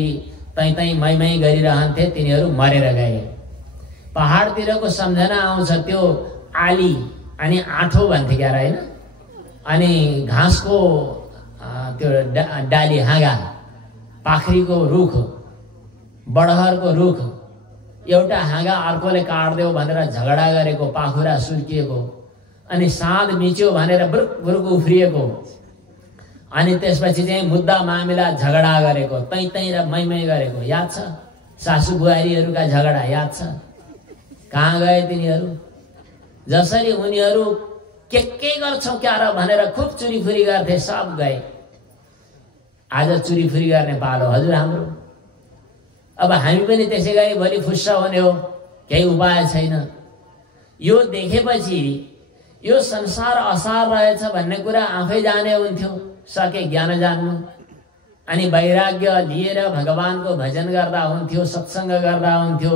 तै मै गरिरहन्थे, तिनीहरू मरेर गए। पहाडतिरको सम्झना आउँछ त्यो आली अनि आठो भन्थे क्या हैन? अनि घाँसको त्यो डाली हाँगा, पाखरीको रुख, बडहरको रुख, एउटा हाँगा अर्कोले काट्देऊ भनेर झगडा गरेको, पाखुरा सुर्किएको, अनि साँध मिच्यो भनेर बुरुक बुरुक उफ्रिएको, अनि त्यसपछि चाहिँ मुद्दा मामिला झगडा गरेको, तै र मै गरेको याद छ? सासु बुहारीहरूका झगडा याद छ? कहाँ गए तिनीहरू? जसरी उनीहरू के गर्छौ क्या र भनेर खुब चुरीफुरी गर्थे, सब गए। आज चुरीफुरी गर्ने पालो हजुर हाम्रो। अब हामी पनि त्यसै गरी भोलि फुस्स हुने हो, केही उपाय छैन। यो देखेपछि यो संसार असार रहेछ भन्ने कुरा आफै जाने हुन्थ्यो, सके ज्ञान जान्नु, अनि वैराग्य लिएर भगवानको भजन गर्दा हुन्थ्यो, सत्सङ्ग गर्दा हुन्थ्यो।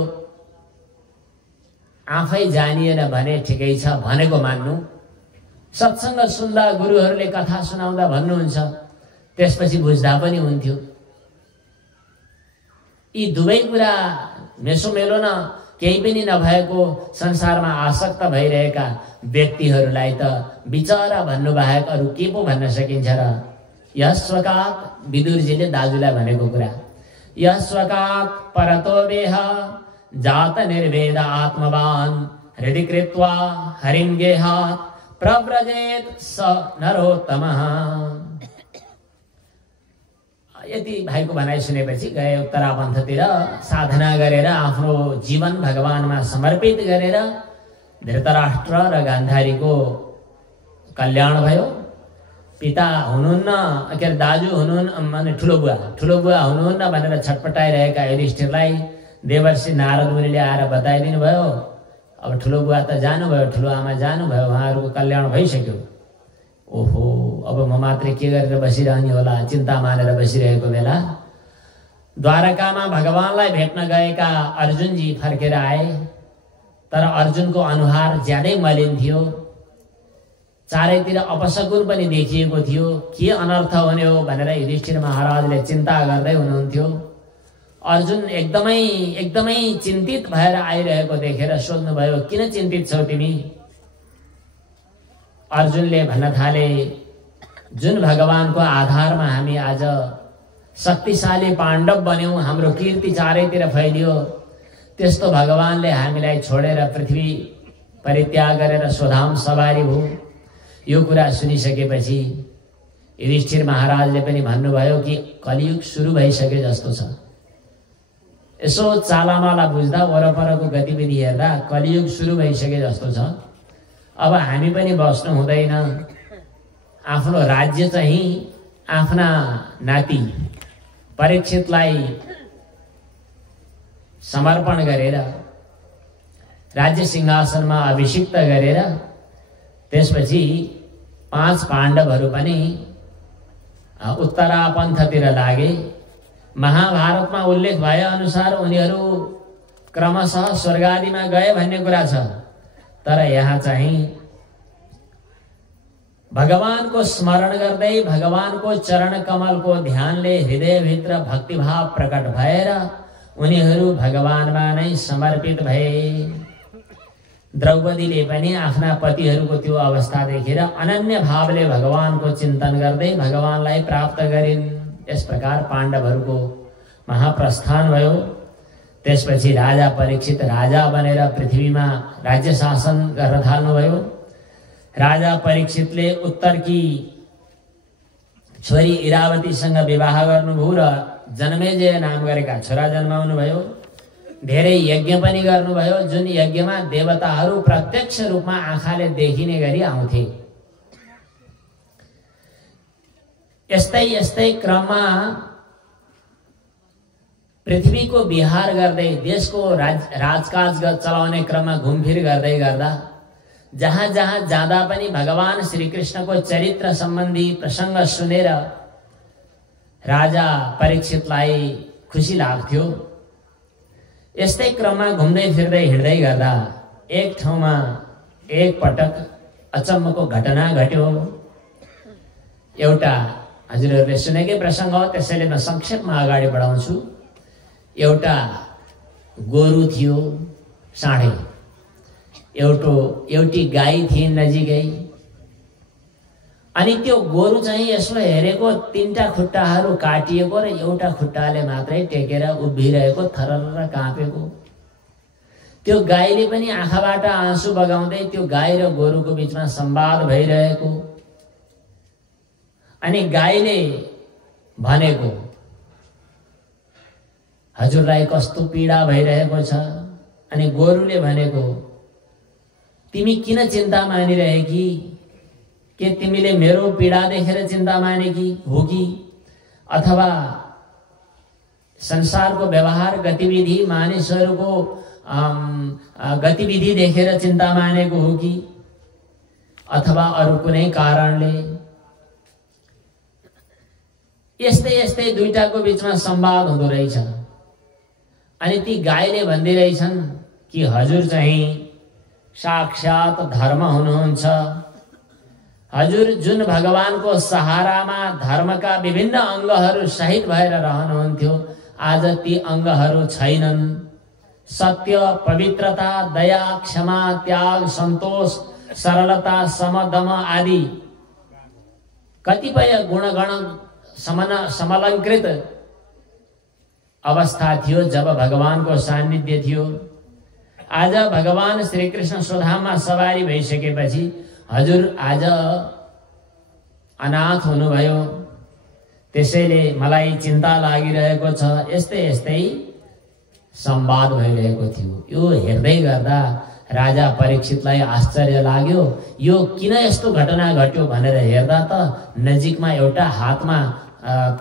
आफै जानिएन भने ठिकै छ, भनेको मान्नु। सत्सङ्ग सुन्दा, गुरुहरूले कथा सुनाउँदा भन्नुहुन्छ, त्यसपछि बुझ्दा पनि हुन्थ्यो। यी दुवै कुरा मेसोमेलो न केही पनि नभएको संसारमा आसक्त भइरहेका व्यक्तिहरूलाई त बिचरा भन्नु बाहेक अरू के पो भन्न सकिन्छ र? यह स्वकात्, विदुरजीले दाजुलाई भनेको कुरा, यह स्वकात् परतो वेह जात निर्वेद आत्मवान् हृदि कृत्वा हरिं गेहात् प्रव्रजेत स नरोत्तमः। यति भाइको भनाइ सुनेपछि गए उत्तरापन्थतिर साधना गरेर आफ्नो जीवन भगवानमा समर्पित गरेर धृतराष्ट्र र गान्धारीको कल्याण भयो। पिता हुनुहुन्न, के अरे दाजु हुनुहुन्न, माने ठुलो बुवा हुनुहुन्न भनेर छटपटाइरहेका युधिष्ठिरलाई देवर्षि नारद मुनिले आएर बताइदिनु भयो, अब ठुलो बुवा त जानुभयो, ठुलो आमा जानुभयो, उहाँहरूको कल्याण भइसक्यो। ओहो, अब म मात्रै के गरेर बसिरहने होला, चिन्ता मानेर बसिरहेको बेला द्वारकामा भगवानलाई भेट्न गएका अर्जुनजी फर्केर आए। तर अर्जुनको अनुहार ज्यादै मलिन थियो, चारैतिर अपशकुन पनि देखिएको थियो। के अनर्थ हुने हो भनेर युधिष्ठिर महाराजले चिन्ता गर्दै हुनुहुन्थ्यो। अर्जुन एकदमै चिन्तित भएर आइरहेको देखेर सोध्नुभयो, किन चिन्तित छौ तिमी? अर्जुनले भन्न थाले, जुन भगवानको आधारमा हामी आज शक्तिशाली पाण्डव बन्यौं, हाम्रो कीर्ति चारैतिर फैलियो, त्यस्तो भगवानले हामीलाई छोडेर पृथ्वी परित्याग गरेर स्वधाम सवारी भयो। यो कुरा सुनिसकेपछि युधिष्ठिर महाराजले पनि भन्नुभयो कि कलियुग सुरु भइसके जस्तो छ। यसो चालामाला बुझ्दा, वरपरको गतिविधि हेर्दा कलियुग सुरु भइसके जस्तो छ। अब हामी पनि बस्नु हुँदैन, आफ्नो राज्य चाहिँ आफ्ना नाति परीक्षितलाई समर्पण गरेर राज्य सिंहासनमा अभिषिक्त गरेर त्यसपछि 5 पाण्डवहरू पनि उत्तरापन्थतिर लागे। महाभारतमा उल्लेख भए अनुसार उनीहरू क्रमशः स्वर्गादिमा गए भन्ने कुरा छ। तर यहाँ चाहिँ भगवानको स्मरण गर्दै भगवानको चरण कमलको ध्यानले हृदयभित्र भक्तिभाव प्रकट भएर उनीहरू भगवानमा नै समर्पित भए। द्रौपदीले पनि आफ्ना पतिहरूको त्यो अवस्था देखेर अनन्य भावले भगवानको चिन्तन गर्दै भगवानलाई प्राप्त गरिन्। यस प्रकार पाण्डवहरूको महाप्रस्थान भयो। त्यसपछि राजा परीक्षित राजा बनेर पृथ्वीमा राज्य शासन गर्न थाल्नुभयो। राजा परीक्षितले उत्तरकी छोरी इरावतीसँग विवाह गर्नुभयो र जनमेजय नाम गरेका छोरा जन्माउनु भयो। धेरै यज्ञ पनि गर्नुभयो, जुन यज्ञमा देवताहरू प्रत्यक्ष रूपमा आँखाले देखिने गरी आउँथे। यस्तै यस्तै क्रममा पृथ्वीको विहार गर्दै देशको राजकाज चलाउने क्रममा घुमफिर गर्दै गर्दा जहाँ जहाँ जाँदा पनि भगवान श्रीकृष्णको चरित्र सम्बन्धी प्रसङ्ग सुनेर राजा परीक्षितलाई खुसी लाग्थ्यो। यस्तै क्रममा घुम्दै फिर्दै हिँड्दै गर्दा एक ठाउँमा एक पटक अचम्मको घटना घट्यो। एउटा हजुरहरूले सुनेकै प्रसङ्ग हो, त्यसैले म संक्षेपमा अगाडि बढाउँछु। एउटा गोरु थियो साँढे, एउटी गाई थिइन् नजिकै। अनि त्यो गोरु चाहिँ यसो हेरेको तीनटा खुट्टाहरू काटिएको र एउटा खुट्टाले मात्रै टेकेर उभिरहेको, थरर काँपेको। त्यो गाईले पनि आँखाबाट आँसु बगाउँदै त्यो गाई र गोरुको बीचमा संवाद भइरहेको। अनि गाईले भनेको, हजुरलाई कस्तो पीडा भइरहेको छ। अनि गोरुले भनेको, तिमी किन चिन्ता मानिरहेकी? के तिमीले मेरो पीडा देखेर चिन्ता मानेकी हो कि अथवा संसारको व्यवहार गतिविधि मानिसहरूको गतिविधि देखेर चिन्ता मानेको हो कि अथवा अरू कुनै कारणले? यस्तै यस्तै दुईटाको बीचमा संवाद हुँदो रहेछ। अनि ती गाईले भन्दै रहेछन् कि हजुर चाहिँ साक्षात धर्म हुनुहुन्छ। हजुर जुन भगवानको सहारामा धर्मका विभिन्न अङ्गहरू सहित भएर रहनुहुन्थ्यो, आज ती अङ्गहरू छैनन्। सत्य, पवित्रता, दया, क्षमा, त्याग, सन्तोष, सरलता, समदम आदि कतिपय गुणगण समलङ्कृत अवस्था थियो जब भगवानको सान्निध्य थियो। आज भगवान श्रीकृष्ण स्वधाममा सवारी भइसकेपछि हजुर आज अनाथ हुनुभयो, त्यसैले मलाई चिन्ता लागिरहेको छ। यस्तै यस्तै संवाद भइरहेको थियो। यो हेर्दै गर्दा राजा परीक्षितलाई आश्चर्य लाग्यो। यो किन यस्तो घटना घट्यो भनेर हेर्दा त नजिकमा एउटा हातमा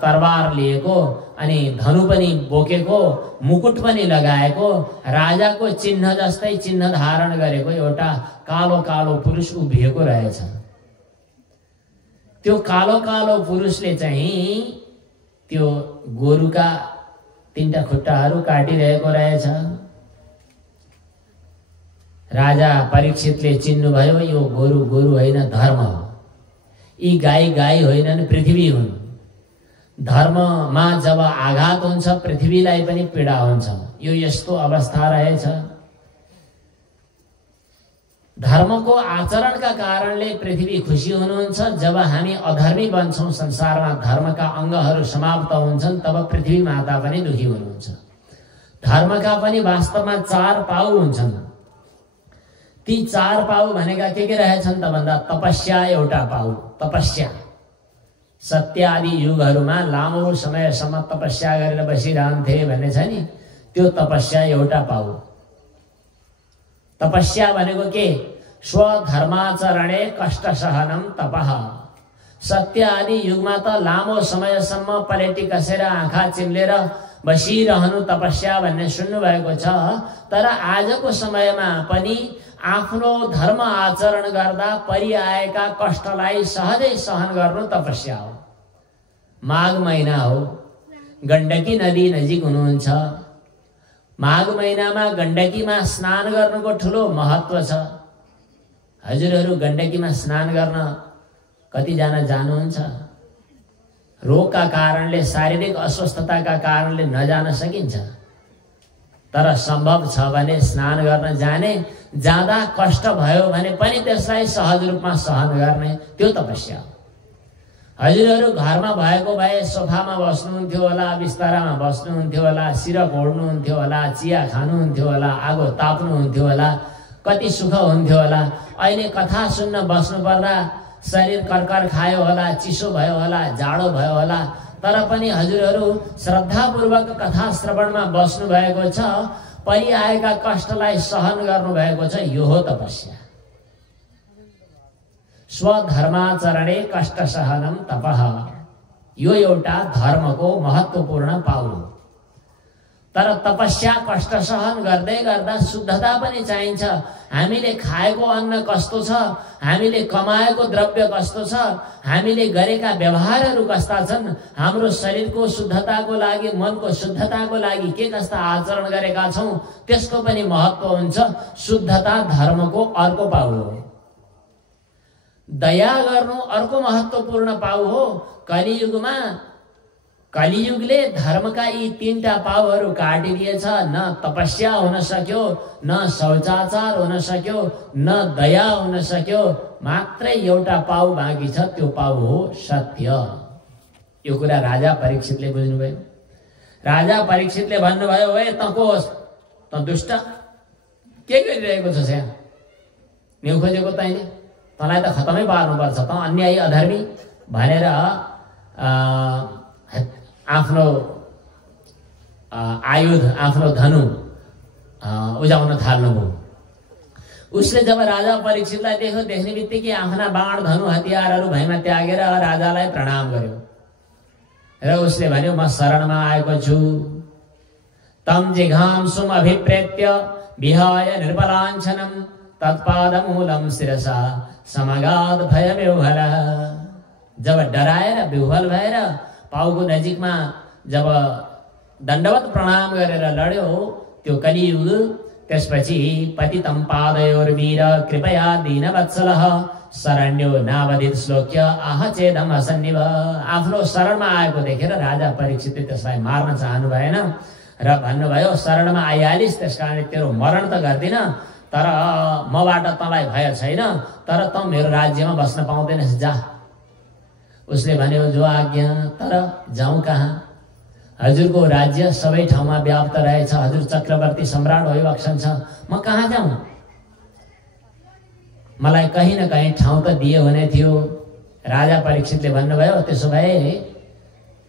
तरबार लिएको अनि धनु पनि बोकेको, मुकुट पनि लगाएको, राजाको चिन्ह जस्तै चिन्ह धारण गरेको एउटा कालो कालो पुरुष उभिएको रहेछ। त्यो कालो कालो पुरुषले चाहिँ त्यो गोरुका तीनटा खुट्टाहरू काटिरहेको रहेछ। राजा परीक्षितले चिन्नुभयो, यो गोरु गोरु होइन, धर्म हो। यी गाई गाई होइनन्, पृथ्वी हुन्। धर्ममा जब आघात हुन्छ पृथ्वीलाई पनि पीडा हुन्छ। यो यस्तो अवस्था रहेछ। धर्मको आचरणका कारणले पृथ्वी खुसी हुनुहुन्छ। जब हामी अधर्मी बन्छौं, संसारमा धर्मका अङ्गहरू समाप्त हुन्छन्, तब पृथ्वी माता पनि दुखी हुनुहुन्छ। धर्मका पनि वास्तवमा 4 पाउ हुन्छन्। ती 4 पाउ भनेका के रहेछन् त भन्दा तपस्या एउटा पाउ, तपस्या। सत्य आदि युगहरूमा लामो समयसम्म तपस्या गरेर बसिरहन्थे भन्ने छ नि, त्यो तपस्या एउटा पाउ। तपस्या भनेको के? स्वधर्माचरणे कष्ट सहनम तपः। सत्य आदि युगमा त लामो समयसम्म पलेटी कसेर आँखा चिम्लेर बसिरहनु तपस्या भन्ने सुन्नु भएको छ। तर आजको समयमा पनि आफ्नो धर्म आचरण गर्दा परिआएका कष्टलाई सहजै सहन गर्नु तपस्या हो। माघ महिना हो, गण्डकी नदी नजिक हुनुहुन्छ। माघ महिनामा गण्डकीमा स्नान गर्नुको ठुलो महत्व छ। हजुरहरू गण्डकीमा स्नान गर्न कतिजना जानुहुन्छ? रोगका कारणले, शारीरिक अस्वस्थताका कारणले नजान सकिन्छ। तर सम्भव छ भने स्नान गर्न जाने, जाँदा कष्ट भयो भने पनि त्यसलाई सहज रूपमा सहन गर्ने, त्यो तपस्या हो। हजुरहरू घरमा भएको भए सोफामा बस्नुहुन्थ्यो होला, बिस्तारामा बस्नुहुन्थ्यो होला, सिर घोड्नुहुन्थ्यो होला, चिया खानुहुन्थ्यो होला, आगो ताप्नुहुन्थ्यो होला, कति सुख हुन्थ्यो होला। अहिले कथा सुन्न बस्नु पर्दा शरीर कर्कर खायो होला, चिसो भयो होला, जाडो भयो होला, तर पनि हजुरहरू श्रद्धापूर्वक कथा श्रवणमा बस्नु भएको छ, परिआएका कष्टलाई सहन गर्नु भएको छ। यो हो तपस्या। स्वधर्माचरणे कष्ट सहनम तपः, यो एउटा धर्मको महत्त्वपूर्ण पाउ हो। तर तपस्या कष्ट सहन गर्दै गर्दा शुद्धता पनि चाहिन्छ। हामीले खाएको अन्न कस्तो छ, हामीले कमाएको द्रव्य कस्तो छ, हामीले गरेका व्यवहारहरू कस्ता छन्, हाम्रो शरीरको शुद्धताको लागि, मनको शुद्धताको लागि के कस्ता आचरण गरेका छौं, त्यसको पनि महत्त्व हुन्छ। शुद्धता धर्मको अर्को पाउ हो। दया गर्नु अर्को महत्त्वपूर्ण पाउ हो। कलियुगले धर्मका यी तीनटा पाउहरू काटिदिएछ। न तपस्या हुन सक्यो, न शौचाचार हुन सक्यो, न दया हुन सक्यो, मात्रै एउटा पाउ बाँकी छ, त्यो पाउ हो सत्य। यो कुरा राजा परीक्षितले बुझ्नुभयो। राजा परीक्षितले भन्नुभयो, ए त दुष्ट, के गरिरहेको छ यहाँ? न्यु खोजेको तैँले, तँलाई त खतमै पार्नुपर्छ, त अन्यायी अधर्मी भनेर आफ्नो आयुध, आफ्नो धनु उजाउन थाल्नुभयो। उसले जब राजा परीक्षितलाई देख्ने बित्तिकै आफ्ना बाण, धनु, हतियारहरू भैँमा त्यागेर राजालाई प्रणाम गर्यो र उसले भन्यो, म शरणमा आएको छु। तम जिघांसुम अभिप्रेत्य विहाय निर्बलाञ्छनम तत्पादमूलम शिरसा समगाद भयमेवल। जब डराएर विह्वल भएर पाउको नजिकमा जब दण्डवत प्रणाम गरेर लड्यो त्यो कलियुग, त्यसपछि पतितं पादयोर्वीर कृपया दीनवत्सलः शरण्यो नावदित श्लोक्य आह चेदम असन्निव। आफ्नो शरणमा आएको देखेर राजा परीक्षितले त्यसलाई मार्न चाहनु भएन र भन्नुभयो, शरणमा आइहालिस्, त्यसकारण तेरो मरण त गर्दिन, तर मबाट तँलाई भय छैन, तर तँ मेरो राज्यमा बस्न पाउँदैनस्, जा। उसले भन्यो, जो आज्ञा, तर जाउँ कहाँ? हजुरको राज्य सबै ठाउँमा व्याप्त रहेछ, हजुर चक्रवर्ती सम्राट भइबक्सन छ, म कहाँ जाउँ? मलाई कहीँ न कहीँ ठाउँ त दिए हुने थियो। राजा परीक्षितले भन्नुभयो, त्यसो भए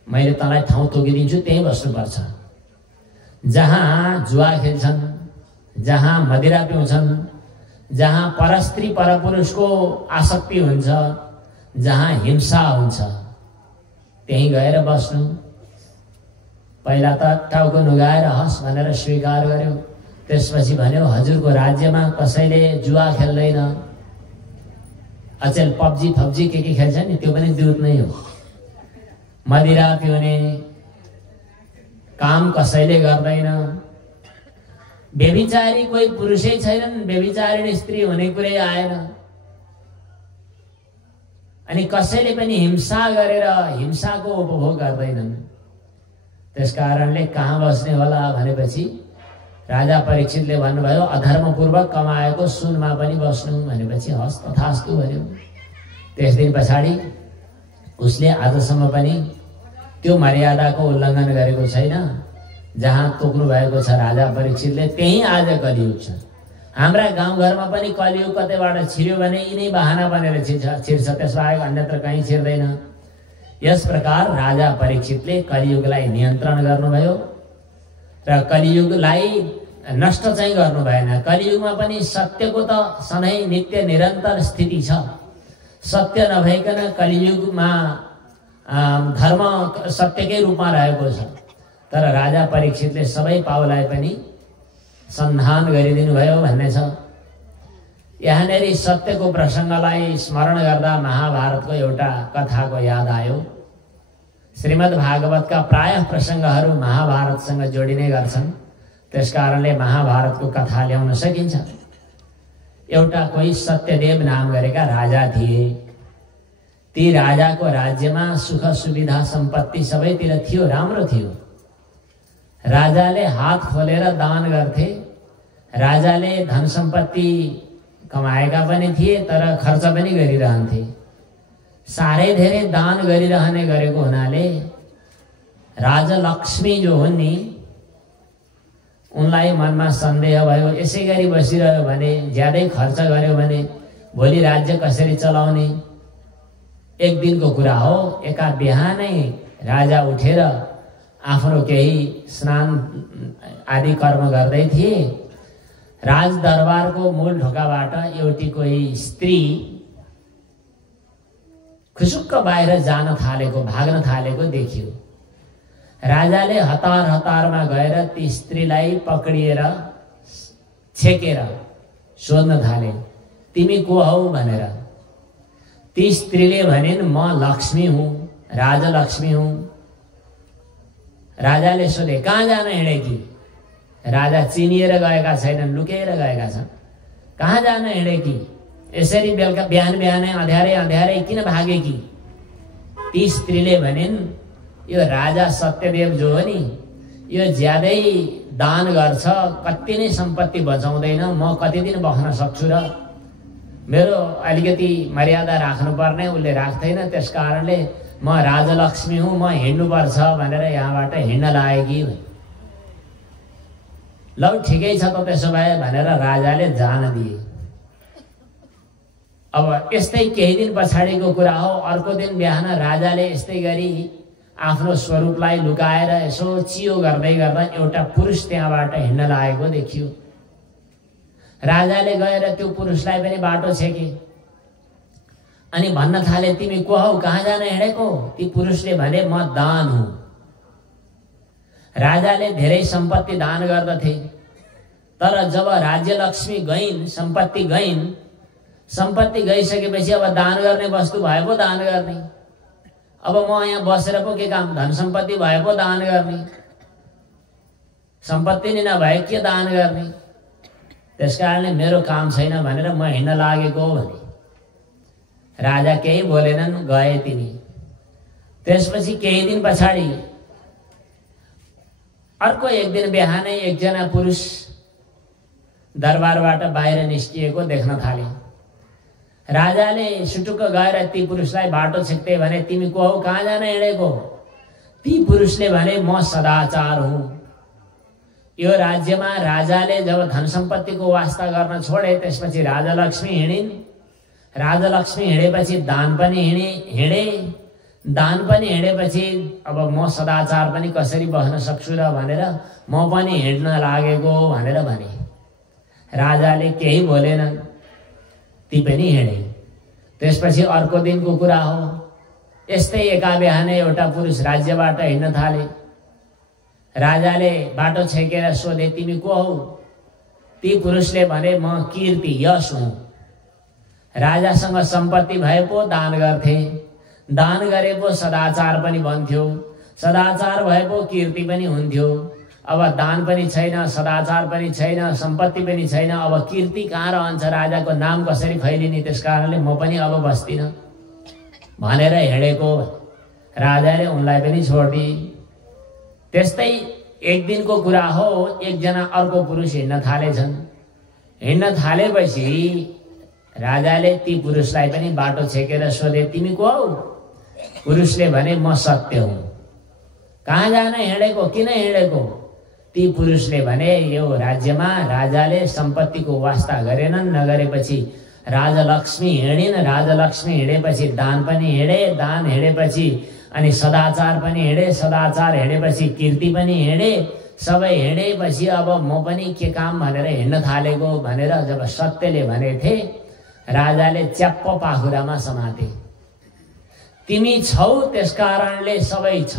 मैले तँलाई ठाउँ तोकिदिन्छु, त्यहीँ बस्नुपर्छ। जहाँ जुवा खेल्छन्, जहाँ मदिरा पिउँछन्, जहाँ परस्त्री परपुरुषको आसक्ति हुन्छ, जहाँ हिंसा हुन्छ, त्यहीँ गएर बस्नु। पहिला त टाउको नुगाएर हस् भनेर स्वीकार गर्यो, त्यसपछि भन्यो, हजुरको राज्यमा कसैले जुवा खेल्दैन, अचेल पब्जी फब्जी के खेल्छ नि, त्यो पनि दूत नै हो। मदिरा पिउने काम कसैले गर्दैन, व्यभिचारी कोही पुरुषै छैनन्, व्यभिचारिणी स्त्री हुने कुरै आएन। अनि कसैले पनि हिंसा गरेर हिंसाको उपभोग गर्दैनन्। त्यसकारणले कहाँ बस्ने होला भनेपछि राजा परीक्षितले भन्नुभयो, अधर्मपूर्वक कमाएको सुनमा पनि बस्नु भनेपछि हस् तथास्तु भन्यो। त्यस दिन पछाडि उसले आजसम्म पनि त्यो मर्यादाको उल्लङ्घन गरेको छैन। जहाँ तोक्नु भएको छ राजा परीक्षितले, त्यही आज कलियुग छ। हाम्रा गाउँघरमा पनि कलियुग कतैबाट छिर्यो भने यिनै बहाना बनेर छिर्छ, त्यसबाहेक अन्यत्र कहीँ छिर्दैन। यस प्रकार राजा परीक्षितले कलियुगलाई नियन्त्रण गर्नुभयो र कलियुगलाई नष्ट चाहिँ गर्नु भएन। कलियुगमा पनि सत्यको त सधैँ नित्य निरन्तर स्थिति छ। सत्य नभइकन कलियुगमा धर्म सत्यकै रूपमा रहेको छ। तर राजा परीक्षितले सबै पाउलाई पनि सन्धान गरिदिनु भयो भन्ने छ। यहाँनेरि सत्यको प्रसङ्गलाई स्मरण गर्दा महाभारतको एउटा कथाको याद आयो। श्रीमद् भागवतका प्रायः प्रसङ्गहरू महाभारतसँग जोडिने गर्छन्, त्यसकारणले महाभारतको कथा ल्याउन सकिन्छ। एउटा कोही सत्यदेव नाम गरेका राजा थिए। ती राजाको राज्यमा सुख सुविधा सम्पत्ति सबैतिर थियो, राम्रो थियो। राजाले हात खोलेर दान गर्थे। राजाले धन सम्पत्ति कमाएका पनि थिए तर खर्च पनि गरिरहन्थे। साह्रै धेरै दान गरिरहने गरेको हुनाले राजा लक्ष्मी जो हुन् नि उनलाई मनमा सन्देह भयो, यसै गरी बसिरह्यो भने, ज्यादै खर्च गर्यो भने भोलि राज्य कसरी चलाउने। एक दिनको कुरा हो, एका बिहानै राजा उठेर आफ्नो केही स्नान आदि कर्म गर्दै थिए। राजदरबारको मूल ढोकाबाट एउटी कोही स्त्री खुसुक्क बाहिर जान थालेको, भाग्न थालेको देखियो। राजाले हतार हतारमा गएर ती स्त्रीलाई पक्रिएर छेकेर सोध्न थाले, तिमी को हौ भनेर। ती स्त्रीले भनिन्, म लक्ष्मी हुँ, राजलक्ष्मी हुँ। राजाले सोधे, कहाँ जान हिँडेकी? राजा चिनिएर गएका छैनन्, लुकेर गएका छन्। कहाँ जान हिँडेकी? यसरी बेलुका बिहान बिहानै अँध्यारै अँध्यारै किन भागेकी? ती स्त्रीले भनिन्, यो राजा सत्यदेव जो हो नि, यो ज्यादै दान गर्छ, कति नै सम्पत्ति बचाउँदैन। म कति दिन बस्न सक्छु र? मेरो अलिकति मर्यादा राख्नुपर्ने उसले राख्दैन, त्यस कारणले म राजलक्ष्मी हुँ, म हिँड्नुपर्छ भनेर यहाँबाट हिँड्न लागेकी। लौ ठिकै छ त त्यसो भए भनेर राजाले जान दिए। अब यस्तै केही दिन पछाडिको कुरा हो। अर्को दिन बिहान राजाले यस्तै गरी आफ्नो स्वरूपलाई लुकाएर यसो चियो गर्दै गर्दा एउटा पुरुष त्यहाँबाट हिँड्न लागेको देखियो। राजाले गएर त्यो पुरुषलाई पनि बाटो छेके अनि भन्न थाले, तिमी को हौ, कहाँ जान हिँडेको? ती पुरुषले भने, म दान हुँ। राजाले धेरै सम्पत्ति दान गर्दथे, तर जब राज्यलक्ष्मी गइन्, सम्पत्ति गइन्, सम्पत्ति गइसकेपछि अब दान गर्ने वस्तु भए पो दान गर्ने। अब म यहाँ बसेर पो के काम? धन सम्पत्ति भए पो दान गर्ने, सम्पत्ति नै नभए के दान गर्ने? त्यसकारणले मेरो काम छैन भनेर म हिँड्न लागेको भने। राजा केही बोलेनन्, गए तिनी। त्यसपछि केही दिन पछाडि अर्को एक दिन बिहानै एकजना पुरुष दरबारबाट बाहिर निस्किएको देख्न थाले। राजाले सुटुक्क गएर ती पुरुषलाई बाटो छेक्दै भने, तिमी को हौ, कहाँ जान हिँडेको? ती पुरुषले भने, म सदाचार हुँ। यो राज्यमा राजाले जब धन सम्पत्तिको वास्ता गर्न छोडे त्यसपछि राजलक्ष्मी हिँडिन्। राजलक्ष्मी हिँडेपछि दान पनि हिँडे, दान पनि हिँडेपछि अब म सदाचार पनि कसरी बस्न सक्छु र भनेर म पनि हिँड्न लागेको भनेर भने। राजाले केही बोलेनन्, ती पनि हिँडे। त्यसपछि अर्को दिनको कुरा हो। यस्तै एका बिहानै एउटा पुरुष राज्यबाट हिँड्न थाले। राजाले बाटो छेकेर सोधे, तिमी को हौ? ती पुरुषले भने, म कीर्ति, यश हुँ। राजासँग सम्पत्ति भए पो दान गर्थे, दान गरे पो सदाचार पनि बन्थ्यो, सदाचार भए पो कीर्ति पनि हुन्थ्यो। अब दान पनि छैन, सदाचार पनि छैन, सम्पत्ति पनि छैन, अब कीर्ति कहाँ रहन्छ? राजाको नाम कसरी फैलिने? त्यस कारणले म पनि अब बस्दिनँ भनेर हिँडेको। राजाले उनलाई पनि छोडिदिए। त्यस्तै एक दिनको कुरा हो, एकजना अर्को पुरुष हिँड्न थालेछन्। हिँड्न थालेपछि राजाले ती पुरुषलाई पनि बाटो छेकेर सोधे, तिमी को हौ? पुरुषले भने, म सत्य हुँ। कहाँ जान हिँडेको, किन हिँडेको? ती पुरुषले भने, यो राज्यमा राजाले सम्पत्तिको वास्ता गरेनन्, नगरेपछि राजलक्ष्मी हिँडिन्, राजलक्ष्मी हिँडेपछि दान पनि हिँडे, दान हिँडेपछि अनि सदाचार पनि हिँडे, सदाचार हिँडेपछि कीर्ति पनि हिँडे, सबै हिँडेपछि अब म पनि के काम भनेर हिँड्न थालेको भनेर जब सत्यले भनेथे, राजाले च्याप्प पाखुरामा समाते। तिमी छौ, त्यसकारणले सबै छ।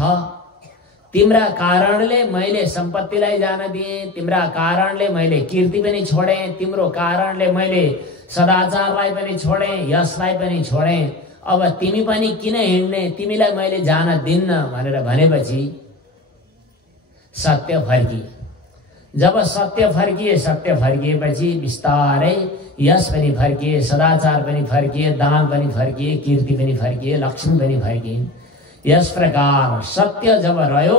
तिम्रा कारणले मैले सम्पत्तिलाई जान दिएँ, तिम्रा कारणले मैले कीर्ति पनि छोडेँ, तिम्रो कारणले मैले सदाचारलाई पनि छोडेँ, यशलाई पनि छोडेँ। अब तिमी पनि किन हिँड्ने? तिमीलाई मैले जान दिन्न भनेर भनेपछि सत्य फर्किए। जब सत्य फर्किएपछि बिस्तारै यश पनि फर्किए, सदाचार पनि फर्किए, दान पनि फर्किए, कीर्ति पनि फर्किए, लक्ष्मी पनि फर्किए। यस प्रकार सत्य जब रह्यो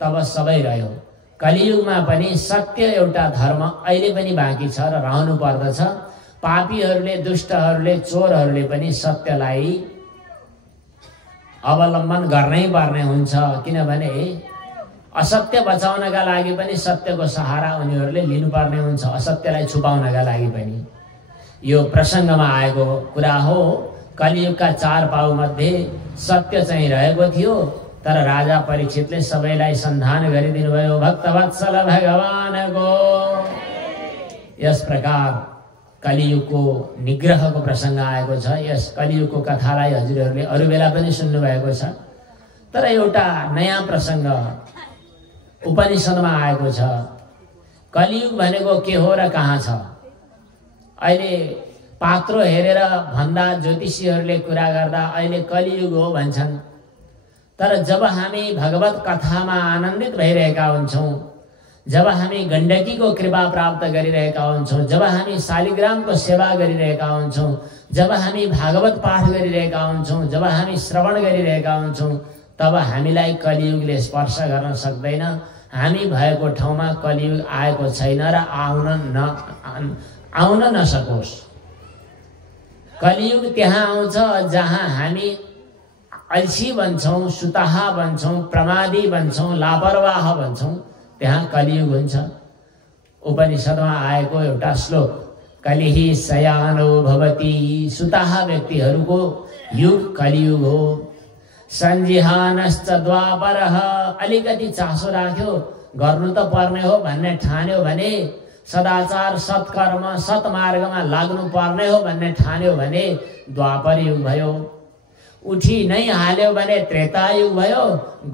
तब सबै रह्यो। कलियुगमा पनि सत्य एउटा धर्म अहिले पनि बाँकी छ र रहनु पर्दछ। पापीहरूले, दुष्टहरूले, चोरहरूले पनि सत्यलाई अवलम्बन गर्नै पर्ने हुन्छ, किनभने असत्य बचाउनका लागि पनि सत्यको सहारा उनीहरूले लिनुपर्ने हुन्छ, असत्यलाई छुपाउनका लागि पनि। यो प्रसङ्गमा आएको कुरा हो। कलियुगका 4 पाउ मध्ये सत्य चाहिँ रहेको थियो, तर राजा परीक्षितले सबैलाई सन्धान गरिदिनु भयो। भक्तवत्सल भगवानको यस प्रकार कलियुगको निग्रहको प्रसङ्ग आएको छ। यस कलियुगको कथालाई हजुरहरूले अरू बेला पनि सुन्नु भएको छ, तर एउटा नयाँ प्रसङ्ग उपनिषदमा आएको छ। कलियुग भनेको के हो र कहाँ छ? अहिले पात्रो हेरेर भन्दा, ज्योतिषीहरूले कुरा गर्दा अहिले कलियुग हो भन्छन्, तर जब हामी भगवत कथामा आनन्दित भइरहेका हुन्छौँ, जब हामी गण्डकीको कृपा प्राप्त गरिरहेका हुन्छौँ, जब हामी शालिग्रामको सेवा गरिरहेका हुन्छौँ, जब हामी भागवत पाठ गरिरहेका हुन्छौँ, जब हामी श्रवण गरिरहेका हुन्छौँ, तब हामीलाई कलियुगले स्पर्श गर्न सक्दैन। हामी भएको ठाउँमा कलियुग आएको छैन र आउन नसकोस्। कलियुग त्यहाँ आउँछ जहाँ हामी अल्छी बन्छौँ, सुताहा बन्छौँ, प्रमादी बन्छौँ, लापरवाह बन्छौँ, त्यहाँ कलियुग हुन्छ। उपनिषदमा आएको एउटा श्लोक, कलिहि शयानो भवति, सुताहा व्यक्तिहरूको युग कलियुग हो। सञ्जिहानश्च द्वापरः, अलिकति चासो राख्यो, गर्नु त पर्ने हो भन्ने ठान्यो भने, सदाचार, सत्कर्म, सत्मार्गमा लाग्नु पर्ने हो भन्ने ठान्यो भने द्वापर युग भयो। उठी नै हाल्यो भने त्रेतायुग भयो,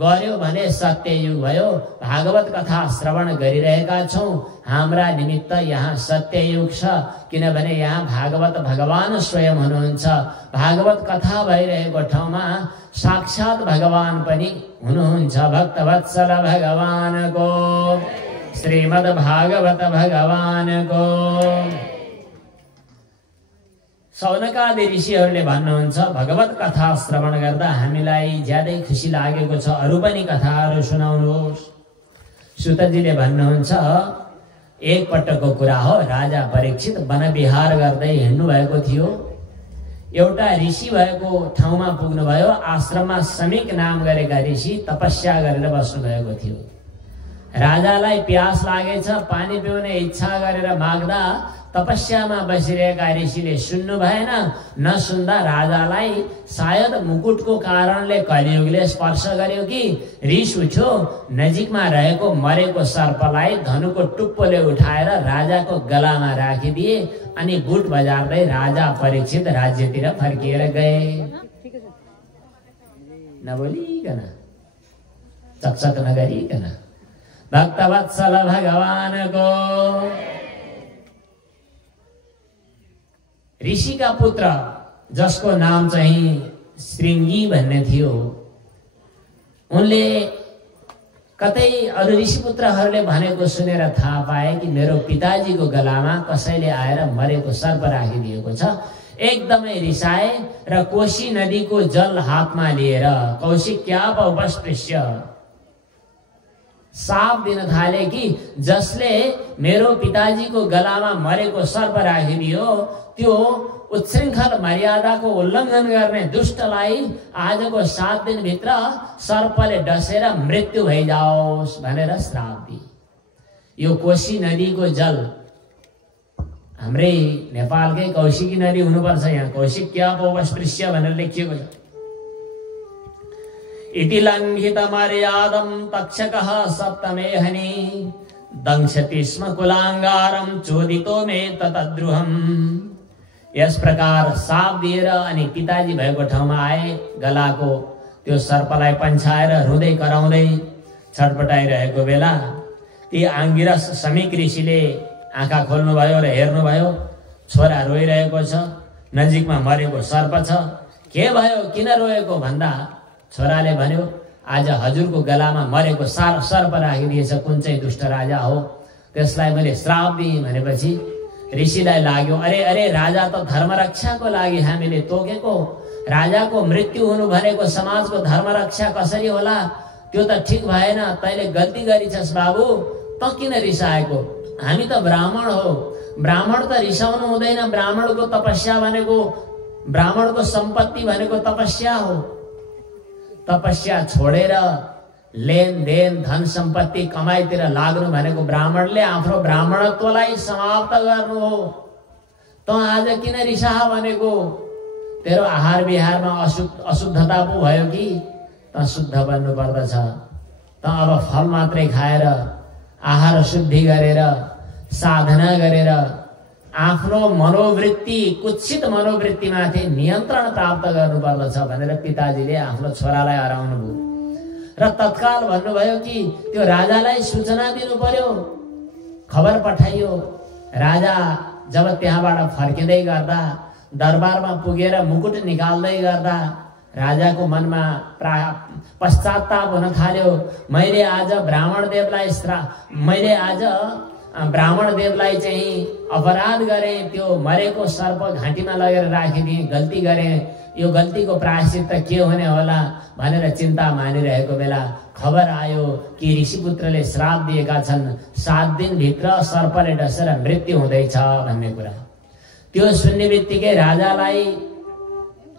गर्यो भने सत्ययुग भयो। भागवत कथा श्रवण गरिरहेका छौँ, हाम्रा निमित्त यहाँ सत्ययुग छ, किनभने यहाँ भागवत भगवान स्वयं हुनुहुन्छ। भागवत कथा भइरहेको ठाउँमा साक्षात भगवान पनि हुनुहुन्छ। भक्तवत्सल भगवानको, श्रीमद् भागवत भगवानको। सौनकादि ऋषिहरूले भन्नुहुन्छ, भगवत कथा श्रवण गर्दा हामीलाई ज्यादै खुसी लागेको छ, अरू पनि कथाहरू सुनाउनुहोस्। सुतजीले भन्नुहुन्छ, एक पटकको कुरा हो, राजा परीक्षित वनविहार गर्दै हिँड्नु भएको थियो। एउटा ऋषि भएको ठाउँमा पुग्नुभयो। आश्रममा समीक नाम गरेका ऋषि तपस्या गरेर बस्नु भएको थियो। राजालाई प्यास लागेछ, पानी पिउने इच्छा गरेर माग्दा तपस्यामा बसिरहेका ऋषिले सुन्नु भएन। नसुन्दा राजालाई सायद मुकुटको कारणले कलियुगले स्पर्श गर्यो कि रिस उठ्यो। नजिकमा रहेको मरेको सर्पलाई धनुको टुप्पोले उठाएर राजाको गलामा राखिदिए अनि बुट बजार्दै राजा परीक्षित राज्यतिर फर्किएर गए। नबोलिकन, चकचक नगरिकन। भक्तवत्सल भगवानको। ऋषिका पुत्र जसको नाम चाहिँ श्रृंगी भन्ने थियो, उनले कतै अरू ऋषिपुत्रहरूले भनेको सुनेर थाहा पाए कि मेरो पिताजीको गलामा कसैले आएर मरेको सर्प राखिदिएको छ। एकदमै रिसाए र कोशी नदीको जल हातमा लिएर कौशिक्याप उपस्पृश्य साप दिन थाले कि जसले मेरो पिताजीको गलामा मरेको सर्प राखिदियो, त्यो उच्छृङ्खल मर्यादाको उल्लङ्घन गर्ने दुष्टलाई आजको 7 दिनभित्र सर्पले डसेर मृत्यु भइजाओस् भनेर श्राप दिए। यो कोशी नदीको जल हाम्रै नेपालकै कौशिकी नदी हुनुपर्छ। यहाँ कौशिक्याप उपस्पृश्य भनेर लेखिएको छ। इति लङ्घित मर्यादं तक्षकः सप्तमेहनि दंशति स्म कुलाङ्गारं चोदितो मे ततद्रुहम्। यस प्रकार साप दिएर अनि पिताजी भएको ठाउँमा आए। गलाको त्यो सर्पलाई पन्छाएर रुँदै कराउँदै छटपटाइरहेको बेला ती आङ्गिरस समीक ऋषिले आँखा खोल्नुभयो र हेर्नुभयो, छोरा रोइरहेको छ, नजिकमा मरेको सर्प छ। के भयो, किन रोएको भन्दा छोराले भन्यो, आज हजुरको गलामा मरेको सर्प राखिदिएछ, कुन चाहिँ दुष्ट राजा हो, त्यसलाई मैले श्राप दिएँ भनेपछि ऋषिलाई लाग्यो, अरे अरे राजा त धर्मरक्षाको लागि हामीले तोकेको, राजाको मृत्यु हुनु भनेको समाजको धर्मरक्षा कसरी होला, त्यो त ठिक भएन, तैले गल्ती गरिछस् बाबु, त किन रिसाएको? हामी त ब्राह्मण हो, ब्राह्मण त रिसाउनु हुँदैन। ब्राह्मणको तपस्या भनेको, ब्राह्मणको सम्पत्ति भनेको तपस्या हो। तपस्या छोडेर लेनदेन धन सम्पत्ति कमाइतिर लाग्नु भनेको ब्राह्मणले आफ्नो ब्राह्मणत्वलाई समाप्त गर्नु हो। त आज किन रिसाह भनेको? तेरो आहार विहारमा अशुद्धता पो भयो कि? त शुद्ध बन्नु पर्दछ। त अब फल मात्रै खाएर आहार शुद्धि गरेर साधना गरेर आफ्नो मनोवृत्ति, कुत्सित मनोवृत्तिमाथि नियन्त्रण प्राप्त गर्नुपर्दछ भनेर पिताजीले आफ्नो छोरालाई हराउनु भयो। र तत्काल भन्नुभयो कि त्यो राजालाई सूचना दिनु पर्यो। खबर पठाइयो। राजा जब त्यहाँबाट फर्किँदै गर्दा, दरबारमा पुगेर मुकुट निकाल्दै गर्दा राजाको मनमा पश्चाताप हुन थाल्यो। मैले आज ब्राह्मण देवलाई चाहिँ अपराध गरेँ, त्यो मरेको सर्प घाँटीमा लगेर राखिदिएँ, गल्ती गरेँ। यो गल्तीको प्रायश्चित के हुने होला भनेर चिन्ता मानिरहेको बेला खबर आयो कि ऋषिपुत्रले श्राप दिएका छन्, 7 दिनभित्र सर्पले डसेर मृत्यु हुँदैछ भन्ने कुरा। त्यो सुन्ने बित्तिकै राजालाई